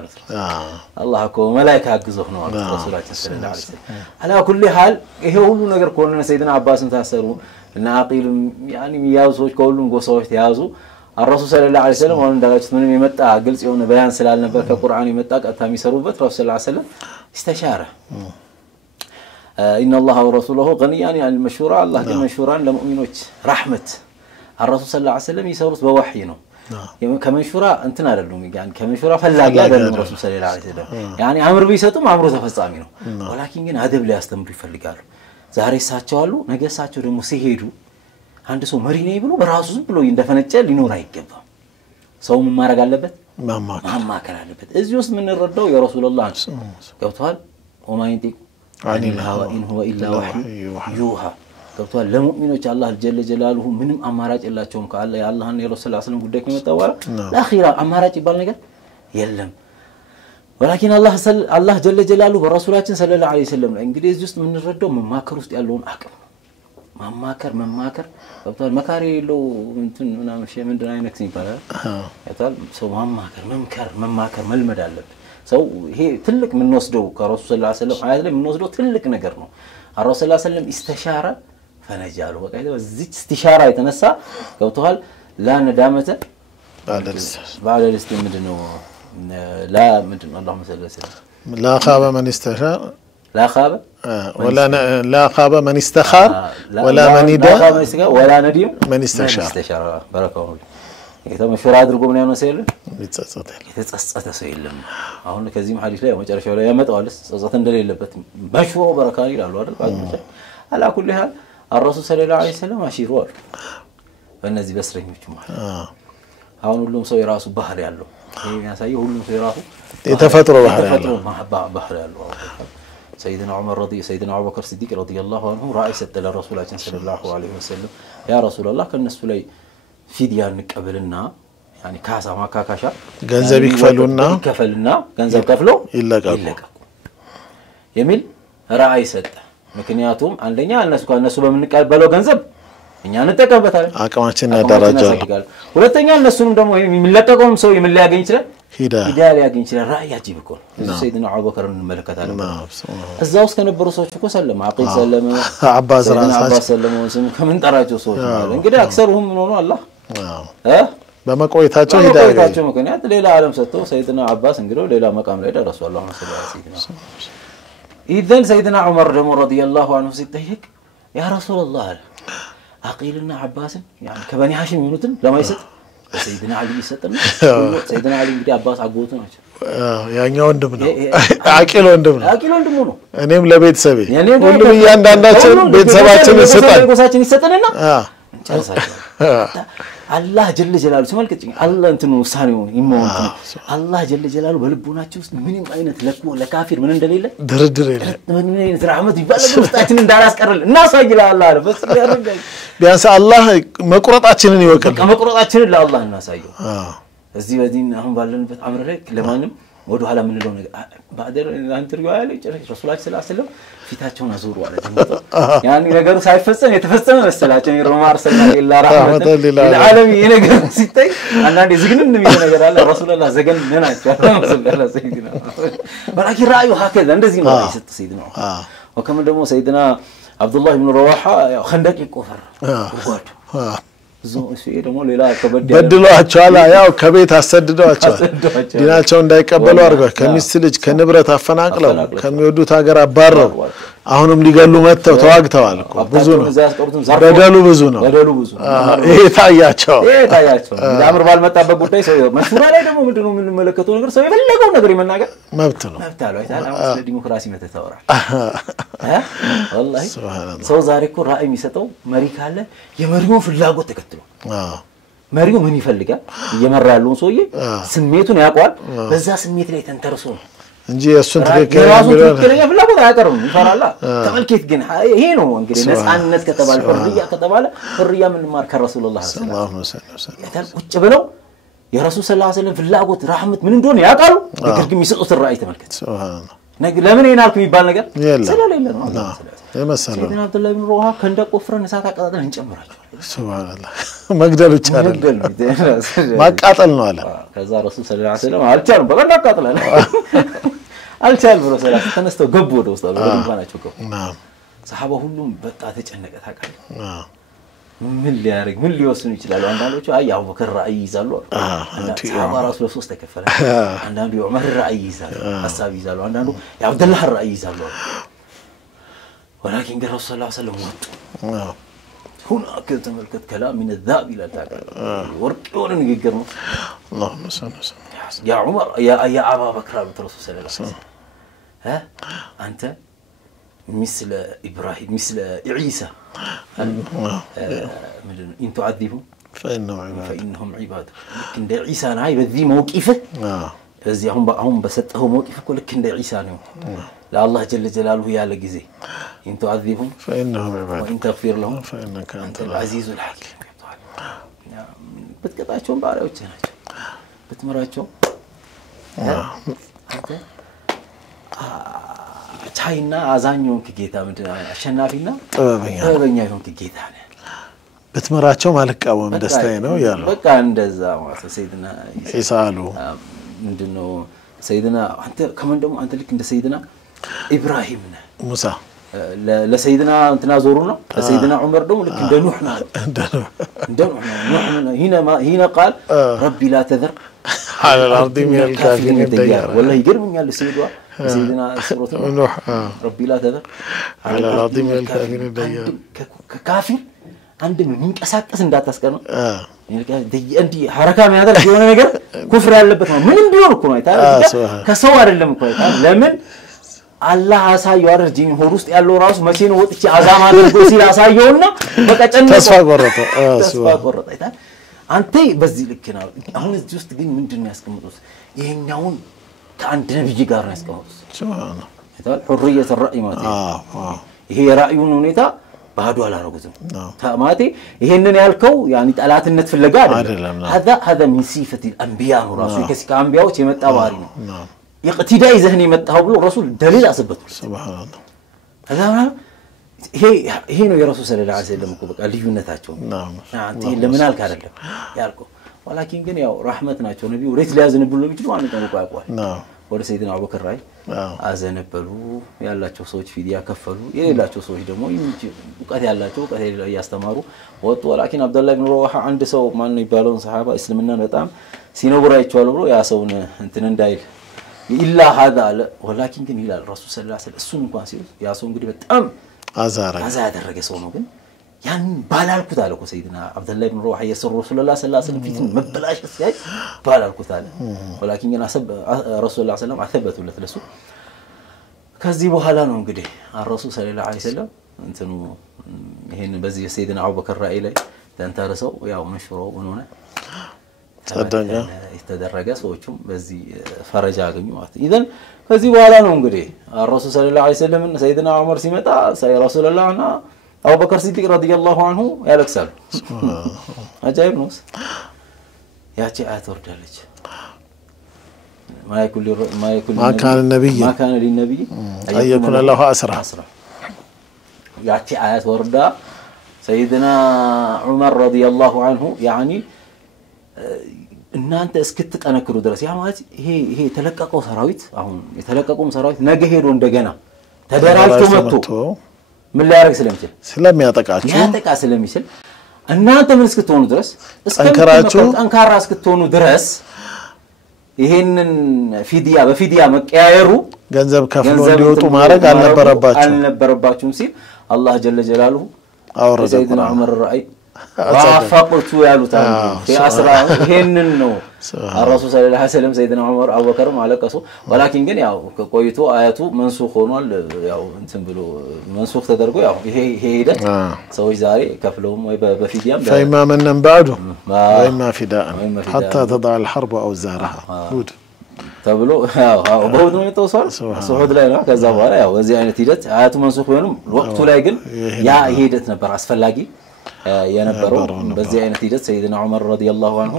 الله أكو ملائكة حجزوه رسول الله صلى الله عليه وسلم على كل حال إيه هو نقدر كلنا سيدنا عباس تأثروا الناقيل يعني ميازوج كلهم قصوش تيازو الرسول صلى الله عليه وسلم وأنا دعيت من يمتع قلت يوم بيان سلال نبر كقرآن يمتع أتامي سروبة رسول الله عليه وسلم استشارة إن الله ورسوله غنيان عن المشورة الله كان مشوران لمؤمنوش رحمة الرسول صلى الله عليه وسلم يسورس بوحينه كمشورة أنت نارلهم يعني كمشورة فلا جاد الرسول صلى الله عليه وسلم يعني أمر بيساتهم أمره تفصامينه ولكن جن هذا بلا يستمر في فلقاله ዛሬ ሳቸዋሉ ነገ ሳቸው ደግሞ ሲሄዱ አንድ ሰው መሪ ነኝ ብሎ በራሱ ዝም ብሎ እንደፈነጨ ሊኖር አይገባም ሰው ምን ማድረግ አለበት ማማከር አለበት እዚህ ውስጥ ምን ረዳው የረሱላህ ገብቷል ወማይንቲቅ عن الهوى إن هو إلا وحي يوحى ገብቷል ለሙእሚኖች አላህ ጀለ ጀላሉሁ ምንም አማራጭ የላቸውም ከአላህ ያላህን የረሱላህ ሰለላሁ ዐለይሂ ወሰለም ጉዳይ ከመጣወራ ለአኺራ አማራጭ ይባል ነገር የለም ولكن الله جل جلاله ورسولاችን صلى الله عليه وسلم እንግዲህ እዚህ ውስጥ ምን ረዳው መማከር ውስጥ ያለውን አቅም መማከር ገብቷል መካሪ የለው እንትን ምናምን ሸ ምንድን አይነት ይባላል ያታል ሰው መማከር መልመድ አለበት ሰው ይሄ ትልቅ ምን ወስደው ከረሱል ሰለላሁ ዐለይሂ ወሰለም አያት ላይ ምን ወስደው ትልቅ ነገር ነው ረሱል ሰለላሁ ዐለይሂ ወሰለም استشاره ፈነጃሉ በቃ እዚህ استشاره የተነሳ ገብቷል لا ندامه بعد الاستمدنو لا مدن اللهم صل وسلم لا خاب من استشار لا خاب ولا لا خاب من استخار ولا من ندى ولا نديم من استشار بارك الله إذا مشورة أدركوا من يوم سيل يتتصت سيلم أهون كزيم حديث لا ما تعرف ولا يمت أولس صوت دليل لبت مشورة بركاني لا الورد على كل حال الرسول صلى الله عليه وسلم عشيروار فالنزي بس رحمه الله هون لهم سوي راسه بحر يالله يعني سايو كلهم في راسه يتفتروا بحر الله سيدنا عمر سيدنا أبو بكر الصديق رضي الله عنه رئيس الرسول صلى الله عليه وسلم يا رسول الله كان الناس لي في ديانك قبلنا يعني كاسا ما كاكاشا ገንዘብ ይከፈሉና ገንዘብ ከፍለው ይለቀቁ የሚል ራእይ ሰጠ ምክንያቱም አንደኛ እነሱ በመንቀበለው ገንዘብ እኛ እንጠቀምበታለን አቅማችን ያደራጃል ሁለተኛ እነሱንም ደግሞ የሚለቀቀውም ሰው ምን ሊያገኝ ይችላል ሂዳያ ሊያገኝ ይችላል ራእይ ያጂብ እኮ ሰይድና አቡበከርን እንመለከታለን እዛው እስከ ነበሩ ሰዎች እኮ ሰለማ አቂል ሰለማ አባስ ሰለማ ስም ከምን ጠራቸው ሰዎች ማለት እንግዲህ አክሰሩም ምን ሆኖ አላህ በመቆየታቸው ሂዳያቸው ምክንያት ሌላ ዓለም ሰጥተው ሰይድና አባስ እንግዲህ ሌላ መቃም ላይ ደረሱ አላህ ሰለላሁ ኢዘን ሰይድና ዑመር ደግሞ ረዲየላሁ ዐንሁ ሲጠይቅ ያ ረሱላህ عقيلنا عباس يعني كبني هاشم يونتن لما يسد سيدنا علي يسدنا سيدنا علي بدي عباس عقوتنا ያኛው ወንድም ነው አቂል ወንድም ነው አቂል ወንድም ነው እኔም ለቤተሰቤ ሁሉ ያንዳንዳችን ቤተሰባችን ይሰጠንና አላህ ጀለ ጀላሉ ተመልከች አላህ እንትኑ ውሳኔው ይሞት አላህ ጀለ ጀላሉ በልቦናቸው ውስጥ ምንም አይነት ለካፊር ምን እንደሌለ ድርድር የለ ምን አይነት ረህመት ይባላል ውስጣችን እንዳላስቀርል እናሳይላ አላህ አለ በስ ያረጋይ ቢያንስ አላህ መቁረጣችንን ይወቀል መቁረጣችንን ለአላህ እናሳየው እዚህ በዲን አሁን ባለንበት አምር ላይ ለማንም ወደ ኋላ ምን ነው ነገር ባደር አንተርዩ ያለ ረሱላህ ሰለላሁ ዐለይሂ ወሰለም ፊታቸውን አዞሩ አለ ያን ነገሩ ሳይፈጸም የተፈጸመ መሰላቸው ይሮማር ሰለላሁ ዐለይሂ ለዓለም ይነገር ሲታይ አንዳንዴ ዝግንን የሚል ነገር አለ ረሱላህ ዘገን ነናቸው ሰለላሁ ሰይድና ወላኪ ራዩ هكذا እንደዚህ ነው ይሰጥ ሰይድና ወከም ደግሞ ሰይድና አብዱላህ ኢብኑ ረዋሃ ያው ኸንደቅ ይቆፈር ወርጓድ እሱ ደግሞ ሌላ በድሏቸዋል ያው ከቤት አሰድዷቸዋል ዲናቸው እንዳይቀበሉ አርገው ከሚስት ልጅ ከንብረት አፈናቅለው ከሚወዱት ሀገር አባረው አሁንም ሊገሉ መተው ተዋግተዋል እኮ ብዙ ነው በደሉ ብዙ ነው ይሄ ታያቸው ዳምር ባልመጣበት ጉዳይ ሰው መስሙራ ላይ ደግሞ ምንድነው የምንመለከተው ነገር ሰው የፈለገው ነገር ይመናገር መብት ነው አይታል አሁን ስለ ዲሞክራሲ መተታወራ والله ሰው ዛሬ እኮ ራእይ የሚሰጠው መሪ ካለ የመሪው ፍላጎት ተከትሎ መሪው ምን ይፈልጋል እየመራ ያለውን ሰውዬ ስሜቱን ያቋል በዛ ስሜት ላይ ተንተርሶ እንጂ እሱን ትክክለኛ ፍላጎት አያቀርም ይፈራላ ተመልከት ግን ይሄ ነው እንግዲህ ነፃነት ከተባለ ፍርያ ምን ማር ከረሱላህ ሰለላሁ ዐለይሂ ወሰለም ያታል ቁጭ ብለው የረሱል ሰለላሁ ዐለይሂ ወሰለም ፍላጎት ረህመት ምን እንደሆነ ያቃሉ ነገር ግን የሚሰጡት ራእይ ተመልከት ሱብሃንአላህ ለምን ይናልኩ የሚባል ነገር ስለሌለ ነው አላህ የመሰለው ሰይድና አብዱላህ ኢብኑ ረዋሃ ከንደቅ ቆፍረን እሳት አቀጣጥለን እንጨምራቸው ሱብሃንአላህ መግደል ብቻ አይደለም ማቃጠል ነው አለ ከዛ ረሱል ሰለላሁ ዐለይሂ ወሰለም አልቻሉም በቃ አቃጥለን አልቻል ብሎ ሰላም ተነስተው ገቡ ወደ ውስጥ አልባናቸው ገቡ ሰሃባ ሁሉም በቃ ተጨነቀ ታውቃለህ ምን ሊያርግ ምን ሊወስኑ ይችላል አንዳንዶቹ አይ አቡበከር ራእይ ይዛሉ ሰሃባ ራሱ ለሶስት ተከፈለ አንዳንዱ ዑመር ራእይ ይዛሉ ሐሳብ ይዛሉ አንዳንዱ የአብዱላህ ራእይ ይዛሉ ولكن الرسول صلى الله عليه وسلم هناك تملكت كلام من الذهب الى الذهب ورق ولا نغير اللهم صل وسلم يا عمر يا ابا بكر الرسول صلى الله عليه وسلم ها انت مثل ابراهيم مثل عيسى ان تعذبهم فانهم عباد لكن عيسى ناي بذي موقفه እዚህ አሁን በሰጠው موقف እኮ ልክ እንደ ዒሳ ነው ለአላህ ጀለ ጀላሉሁ ያለ ጊዜ ان تعذبهم فانهم عباد وان تغفر لهم فانك انت العزيز الحكيم በትቀጣቸው ባሪያዎች ናቸው በትመራቸው አንተ ቻይና አዛኛው ከጌታ ምንድን አሸናፊና ጥበበኛ ይሁን ከጌታ ነው በትመራቸው ማልቃወም ደስታዬ ነው ያለው በቃ እንደዛ ማለት ሰይድና ኢሳሉ ምንድነው ሰይድና አንተ ከመን ደግሞ አንተ ልክ እንደ ሰይድና ኢብራሂም ነህ ሙሳ ለሰይድና እንትና ዞሩ ነው ለሰይድና ዑመር ደግሞ ልክ እንደ ኑህ ነው እንደ ኑህ هنا قال ربي لا تذر على الارض من الكافرين ديار والله يجرمኛል سيدنا سورة ኑህ ربي لا تذر على الارض من الكافرين ديار كافر አንድ ምንቀሳቀስ እንዳታስቀር ነው እንዲ ሐረካ የሚያደርግ የሆነ ነገር ኩፍር ያለበት ነው ምንም ቢሆን እኮ ነው አይታል ከሰው አይደለም እኮ አይታል ለምን አላህ አሳየው አርጂኝ ሆድ ውስጥ ያለው ራሱ መቼ ነው ወጥቼ አዛማ አድርጎ ሲል አሳየውና በቃ ተስፋ ቆረጠ አይታል አንተ በዚህ ልክ ነው አሁን እዚህ ውስጥ ግን ምንድነው ያስቀምጡት ይሄኛውን ከአንድ ነብይ ጋር ነው ያስቀምጡት ሱብሃንአላህ አይታል ሁርየተ الرأي ማለት ይሄ ራእዩን ሁኔታ ባዶ አላረጉትም ታማቴ ይሄንን ያልከው ያኒ ጠላትነት ፍለጋ አይደለም هذا من صفه الانبياء ራሱ ከሲካ አንቢያዎች የመጣ ባህሪ ነው ይቅቲዳይ ዘህን የመጣው ብሎ ረሱል ደሊል አሰበቱ ሱብሃንአላህ ይሄ ነው የረሱል ሰለላሁ ዐለይሂ ወሰለም እኮ በቃ ልዩነታቸው አንተ ለምን አልክ አይደለም ያልከው ولكن ግን ያው ረህመት ናቸው ነብዩ ወሬት ሊያዝንብሉ የሚችሉ አንተ ነው ያቋቋል ወደ ሰይድና አቡበከር ራይ አዘነበሉ ያላቸው ሰዎች ፊዲያ ከፈሉ የሌላቸው ሰዎች ደግሞ ኡቀት ያላቸው ኡቀት ያስተማሩ ወጡ ولكن አብዱላህ ኢብኑ ረዋሃ አንድ ሰው ማን ነው ይባላል ሰሃባ እስልምናን በጣም ሲኖብራይቻው ብሎ ያ ሰውን እንትን እንዳይል ኢላ هذا ولكن ግን ይላል ረሱል ሰለላሁ ዐለይሂ ወሰለም እሱን እንኳን ሲል ያ ሰው እንግዲህ በጣም አዛ ያደረገ ሰው ነው ግን ያን ባላልኩት አለ እኮ ሰይድና አብደላህ ኢብኑ ረዋህ የሰሩ ረሱላህ ሰለላሁ ዐለይሂ ወሰለም ፊትን መበላሸት ሲያይ ባላልኩት አለ ወላኪን ግን ረሱላህ ሰለላሁ ዐለይሂ ወሰለም አተበቱለት ለሱ ከዚህ በኋላ ነው እንግዲህ አረሱ ሰለላሁ ዐለይሂ ወሰለም እንትኑ ይሄን በዚህ ሰይድና አቡበከር ራእይ ላይ ተንተርሰው ያው መሽሮ ሆነና ጸደቀ የተደረገ ሰዎችም በዚህ ፈረጃ አገኙ ማለት ኢዘን ከዚህ በኋላ ነው እንግዲህ አረሱ ሰለላሁ ዐለይሂ ወሰለም ሰይድና ዑመር ሲመጣ ረሱላህና አቡበከር ሲዲቅ ረዲየላሁ ዐንሁ ያለቅሳሉ አጃይብ ነው ያቺ አያት ወርዳለች ما كان للنبي أن يكون له أسرى ያቺ አያት ወርዳ ሰይድና ዑመር ረዲየላሁ ዐንሁ ያኒ እናንተ እስክትጠነክሩ ድረስ ያ ማለት ይሄ ተለቀቀው ሰራዊት አሁን የተለቀቀው ሰራዊት ነገ ሄዶ እንደገና ተደራጅቶ መጥቶ ምን ሊያረግ ስለሚያጠቃችሁ ያጠቃ ስለሚችል እናንተ ምን እስክትሆኑ ድረስ ጠንካራ እስክትሆኑ ድረስ ይሄንን በፊዲያ መቀያየሩ ገንዘብ ከፍሎ እንዲወጡ ማድረግ አልነበረባችሁም ሲል አላህ ጀለ ጀላሉ አወረደ ሰይድና ዑመር ራእይ ዋፈቁቱ ያሉት في اسرى ይሄንን ነው الرسول صلى الله عليه وسلم سيدنا عمر ابو بكر ማለቀሱ ولكن ግን ያው ቆይቶ አያቱ መንሱኽ ሆኗል ያው እንትን ብሎ መንሱኽ ተደርጎ ያው ይሄ ሂደት ሰዎች ዛሬ ከፍለውም ወይ በፊዲያም فإما من بعده وإما فداء حتى تضع الحرب أوزارها هود ተብሎ ያው በሁድ ነው የተወሰነ ሱሁድ ላይ ነው ከዛ በኋላ ያው እዚህ አይነት ሂደት አያቱ መንሱኽ ሆኖም ወቅቱ ላይ ግን ያ ሂደት ነበር አስፈላጊ የነበረው በዚህ አይነት ሂደት ሰይድና ዑመር ረዲየላሁ ዐንሁ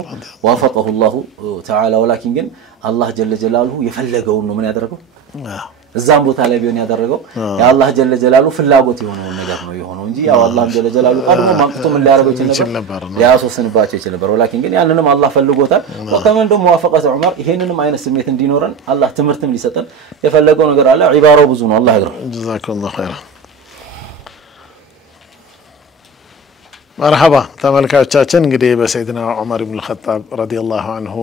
ወፈቀሁ الله تعالى ولكن ግን አላህ ጀለ ጀላሉ የፈለገው ነው ምን ያደረገው እዛም ቦታ ላይ ቢሆን ያደረገው ያ አላህ ጀለ ጀላሉ ፍላጎት የሆነው ነገር ነው የሆነው እንጂ ያው አላህ ጀለ ጀላሉ ቀድሞ ማምጥቶ ምን ሊያደርገው ይችላል ነበር ያሶስንባቸው ይችላል ነበር ولكن ግን ያንንም አላህ ፈልጎታል ወከመን ደግሞ ወፈቀተ ዑመር ይሄንንም አይነት ስሜት እንዲኖረን አላህ ትምርትም ሊሰጠን የፈለገው ነገር አለ ዒባራው ብዙ ነው አላህ ይግራ ጀዛከላሁ ኸይራ مرحبا ተመልካቾቻችን እንግዲህ በሰይድና ዑመር ኢብኑ አልኸጣብ ረዲየላሁ ዐንሁ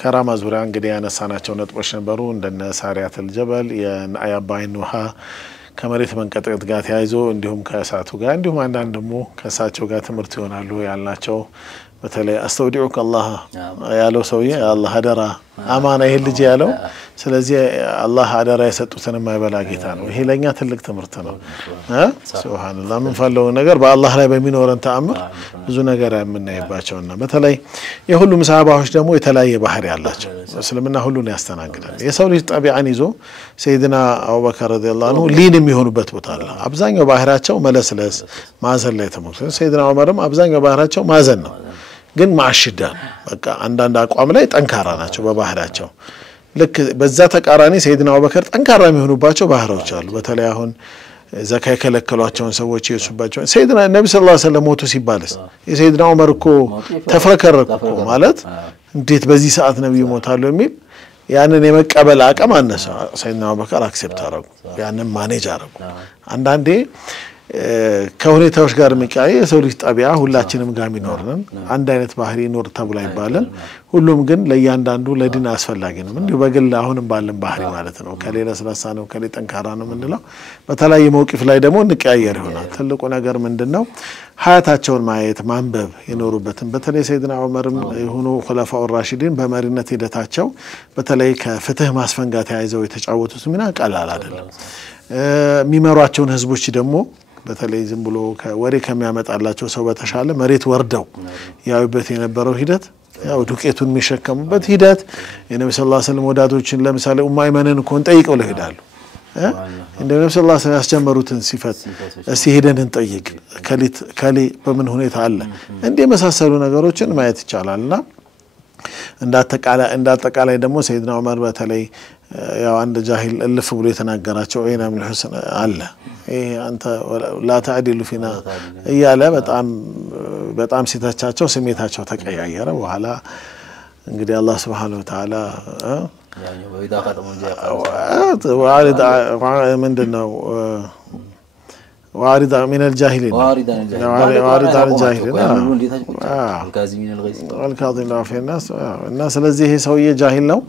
ከራማ ዙሪያ እንግዲህ ያነሳናቸው ነጥቦች ነበሩ እንደነ ሳሪያተል ጀበል የአባይን ውሃ ከመሬት መንቀጥቀጥ ጋር ተያይዞ እንዲሁም ከእሳቱ ጋር እንዲሁም አንዳንድ ደግሞ ከእሳቸው ጋር ትምህርት ይሆናሉ ያልናቸው በተለይ አስተውዲዑከ አላህ ያለው ሰውዬ አላህ አደራ አማና ይሄ ልጅ ያለው ስለዚህ አላህ አደራ የሰጡትን የማይበላ ጌታ ነው ይሄ ለኛ ትልቅ ትምህርት ነው ሱብሃንአላህ ምን ፈለው ነገር በአላህ ላይ በሚኖረን ተአምር ብዙ ነገር የምናይባቸውና በተለይ የሁሉም ሰሃባዎች ደግሞ የተለያየ ባህሪ ያላቸው እስልምና ሁሉን ያስተናግዳል የሰው ልጅ ጠቢዓን ይዞ ሰይድና አቡበከር ረዲየላሁ ዐንሁ ሊን የሚሆኑበት ቦታ አለ አብዛኛው ባህሪያቸው መለስለስ ማዘን ላይ ተሞክሮ ሰይድና ዑመርም አብዛኛው ባህሪያቸው ማዘን ነው ግን ማሽዳ በቃ አንዳንድ አቋም ላይ ጠንካራ ናቸው በባህሪያቸው ልክ በዛ ተቃራኒ ሰይድና አቡበከር ጠንካራ የሚሆኑባቸው ባህሪዎች አሉ በተለይ አሁን ዘካይ ከለከሏቸውን ሰዎች ይሱባቸው ሰይድና ነብዩ ሰለላሁ ዐለይሂ ወሰለም ሞቱ ሲባልስ የሰይድና ዑመር እኮ ተፈከረኩ ማለት እንዴት በዚህ ሰዓት ነብዩ ሞታሉ የሚል ያንን የመቀበል አቅም አነሳ ሰይድና አቡበከር አክሴፕት አረጉ ያንን ማኔጅ አረጉ አንዳንዴ ከሁኔታዎች ጋር መቃየ የሰው ልጅ ጠቢያ ሁላችንም ጋር የሚኖርነን አንድ አይነት ባህሪ ኖር ተብሎ አይባልም ሁሉም ግን ለያንዳንዱ ለዲን አስፈላጊ ነው እንዴ በግል አሁንም ባለን ባህሪ ማለት ነው ከሌላ ስለሳ ነው ከሌ ጠንካራ ነው ምንለው በተለያየ መውቂፍ ላይ ደግሞ እንቀያየር ይሆናል ትልቁ ነገር ምንድነው ሀያታቸውን ማየት ማንበብ የኖሩበትን በተለይ ሰይድና ዑመርም የሆኑ ኹለፋው ራሺዲን በመሪነት ሂደታቸው በተለይ ከፍትህ ማስፈን ጋር ተያይዘው የተጫወቱት ሚና ቀላል አይደለም የሚመሯቸውን ህዝቦች ደግሞ በተለይ ዝም ብሎ ከወሬ ከሚያመጣላቸው ሰው በተሻለ መሬት ወርደው ያዩበት የነበረው ሂደት ያው ዱቄቱን የሚሸከሙበት ሂደት የነብዩ ሰለላሁ ዐለይሂ ወሰለም ወዳጆችን ለምሳሌ ኡማይመንን ኮን ጠይቀው ለሄዳሉ እንደ ነብዩ ሰለላሁ ዐለይሂ ወሰለም ያስጀመሩትን ሲፈት እስቲ ሄደን እንጠይቅ ከሊ በምን ሁኔታ አለ እንደ መሳሰሉ ነገሮችን ማየት ይቻላልና እንዳጠቃላይ ደግሞ ሰይድና ዑመር በተለይ ያው አንድ ጃሂል እልፍ ብሎ የተናገራቸው አይና ምን ሁሰን አለ አንተ ላ ተዕዲሉ ፊና እያለ በጣም ሲተቻቸው ስሜታቸው ተቀያየረ በኋላ እንግዲህ አላህ Subhanahu Wa Ta'ala ያው ወይዳ ቀደሙ ምንድነው وارد من الجاهلين وارد عن الجاهلين الكاظمين العفو الناس ስለዚህ ሰውዬ ጃሂል ነው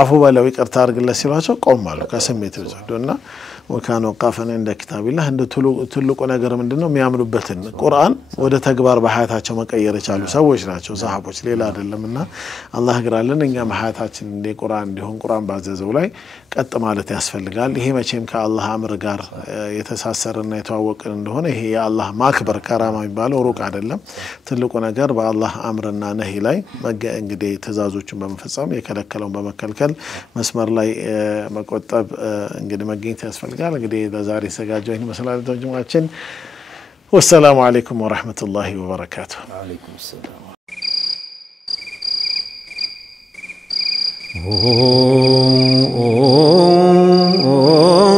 አፉ በለው ይቅርታ አድርግለት ሲሏቸው ቆማሉ ከስሜት ይዘዱና وكانوا وقافا عند كتاب الله عند ትልቁ ነገር ምንድነው የሚያምኑበትን ቁርአን ወደ ተግባር በሐያታቸው መቀየር የቻሉ ሰዎች ናቸው ሰሃቦች ሌላ አይደለምና አላህ ይግራልን እኛ በሐያታችን እንደ ቁርአን እንዲሆን ቁርአን ባዘዘው ላይ ቀጥ ማለት ያስፈልጋል ይሄ መቼም ከአላህ አምር ጋር የተሳሰረና የተዋወቀ እንደሆነ ይሄ የአላህ ማክበር ከራማ የሚባለው ሩቅ አይደለም ትልቁ ነገር በአላህ አምርና ነሂ ላይ እንግዲህ ትእዛዞችን በመፈጸም የከለከለውን በመከልከል መስመር ላይ መቆጠብ እንግዲህ መገኘት ያስፈልጋል እንግዲህ ለዛሬ ሰጋጆኝ መስላል ተጀማችን والسلام عليكم ورحمة الله وبركاته وعليكم السلام oh